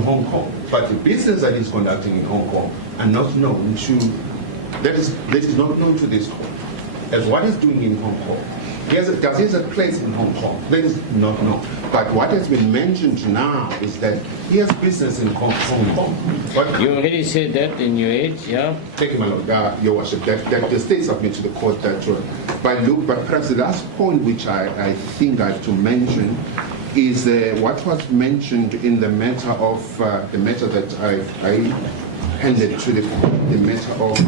Hong Kong. But the business that he's conducting in Hong Kong are not known to, that is not known to this court. As what he's doing in Hong Kong. He has a place in Hong Kong. That is not known. But what has been mentioned now is that he has business in Hong Kong. You already said that in your head, yeah? Thank you, my Lord, Your Worship, that the state submit to the court that but perhaps the last point which I think I have to mention is what was mentioned in the matter of the matter that I handed to the court, the matter of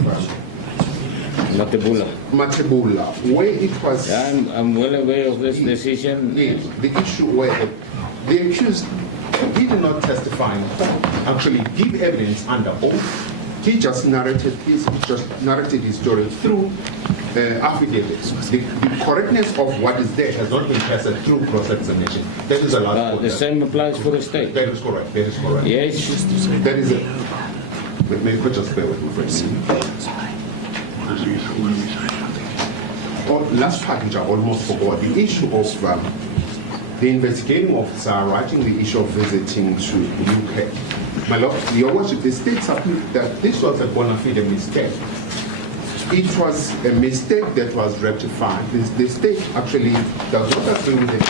Matebula, where it was... I'm well aware of this decision. Yes, the issue where the accused, he did not testify in court, actually give evidence under oath. He just narrated his story through affidavits. The correctness of what is there has not been tested through cross-examination. That is a last point. The same applies for the state. That is correct. That is correct. Yes. That is it. May I just bear with me for a second. Last part which I almost forgot, the issue of the investigating officer writing the issue of visiting to the UK. My Lord, Your Worship, the state submitted that this was a bona fide mistake. It was a mistake that was rectified. The state actually does not agree with it.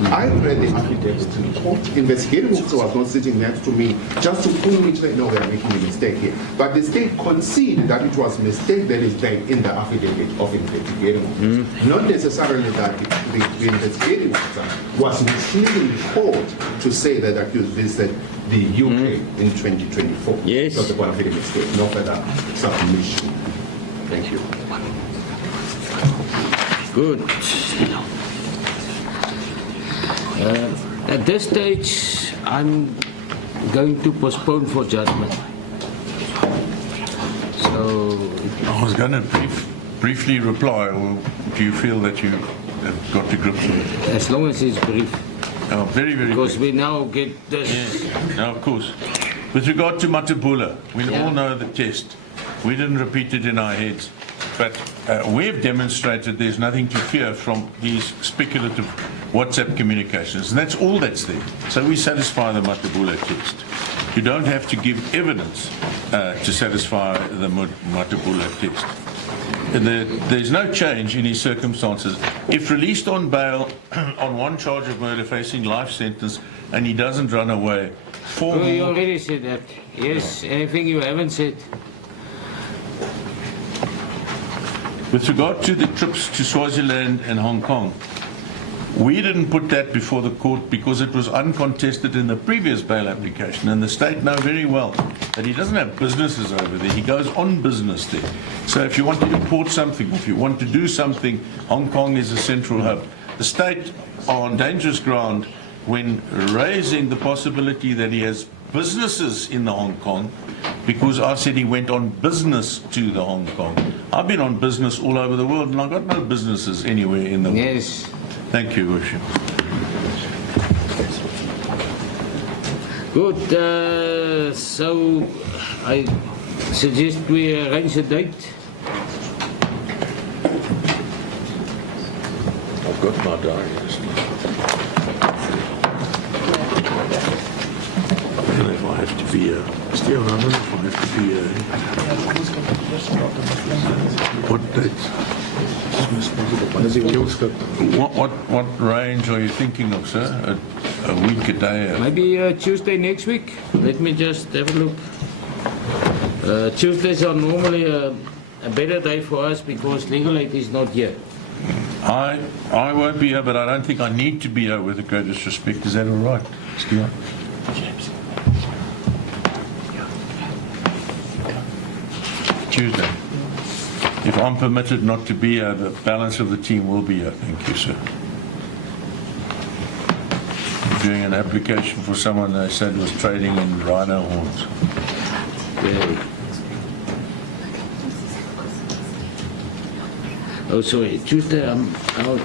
I read the affidavit in the court. Investigating officer was not sitting next to me just to pull me to say, no, we are making a mistake here. But the state conceded that it was a mistake that is there in the affidavit of investigating officer. Not necessarily that the investigating officer was misleading the court to say that accused visited the UK in 2024. Yes. So the bona fide mistake. No further submission. Thank you. Good. At this stage, I'm going to postpone for judgment. So, I was going to brief briefly reply, or do you feel that you have got to grips with it? As long as it's brief. Oh, very, very Because brief. we now get this. Yes, no, of course. With regard to Matabula, we all know the test. We didn't repeat it in our heads. But we've demonstrated there's nothing to fear from these speculative WhatsApp communications. And that's all that's there. So we satisfy the Matabula test. You don't have to give evidence to satisfy the Matabula test. There's no change in his circumstances. If released on bail on one charge of murder facing life sentence and he doesn't run away, Oh, you already said that. Yes, anything you haven't said. With regard to the trips to Swaziland and Hong Kong, we didn't put that before the court because it was uncontested in the previous bail application, and the state know very well that he doesn't have businesses over there. He goes on business there. So if you want to import something, if you want to do something, Hong Kong is a central hub. The state are on dangerous ground when raising the possibility that he has businesses in the Hong Kong, because I said he went on business to the Hong Kong. I've been on business all over the world, and I've got no businesses anywhere in the world. Yes. Thank you, Worship. Good. So I suggest we arrange a date. I've got my diary. I don't know if I have to be here. Still, I don't know if I have to be here. What dates? What range are you thinking of, sir? A week, a day? Maybe Tuesday next week. Let me just have a look. Tuesdays are normally a better day for us because legal aid is not here. I won't be here, but I don't think I need to be here with the greatest respect. Is that all right, Steve? Tuesday. If I'm permitted not to be here, the balance of the team will be here. Thank you, sir. I'm doing an application for someone they said was trading in rhino horns. Okay. Oh, sorry. Tuesday, I'm out.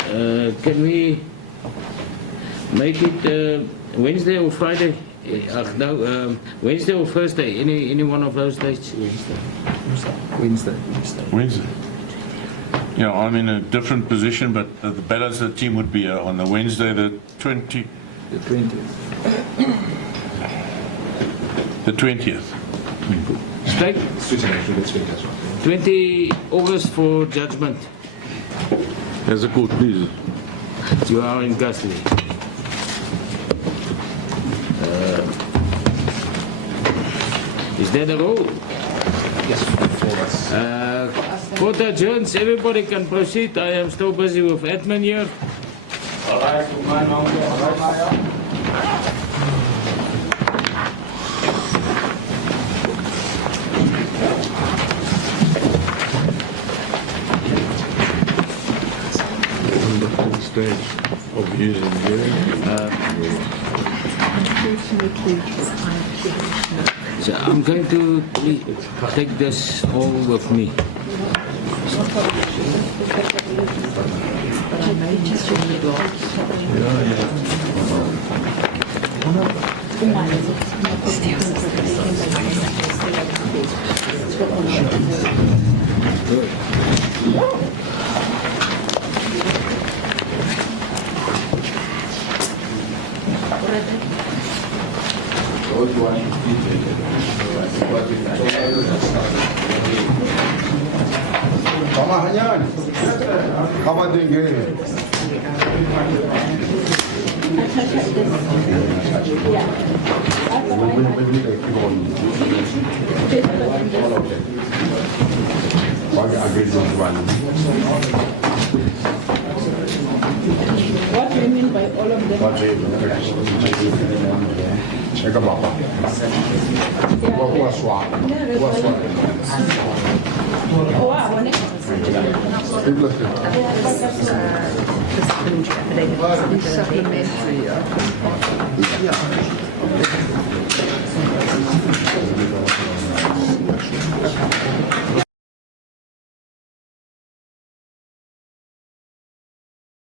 Can we make it Wednesday or Friday? No, Wednesday or Thursday? Any one of those days? Wednesday. You know, I'm in a different position, but the balance of the team would be on the Wednesday, the 20th. The 20th. The 20th. Straight? Switzerland to next week as well. 20 August for judgment. As a court, please. You are in custody. Is that a rule? Yes, for us. Court adjourns. Everybody can proceed. I am still busy with admin here. On the full stage of using So I'm going to take this all with me. What do you mean by all of them? Oh, wow. Supplementary.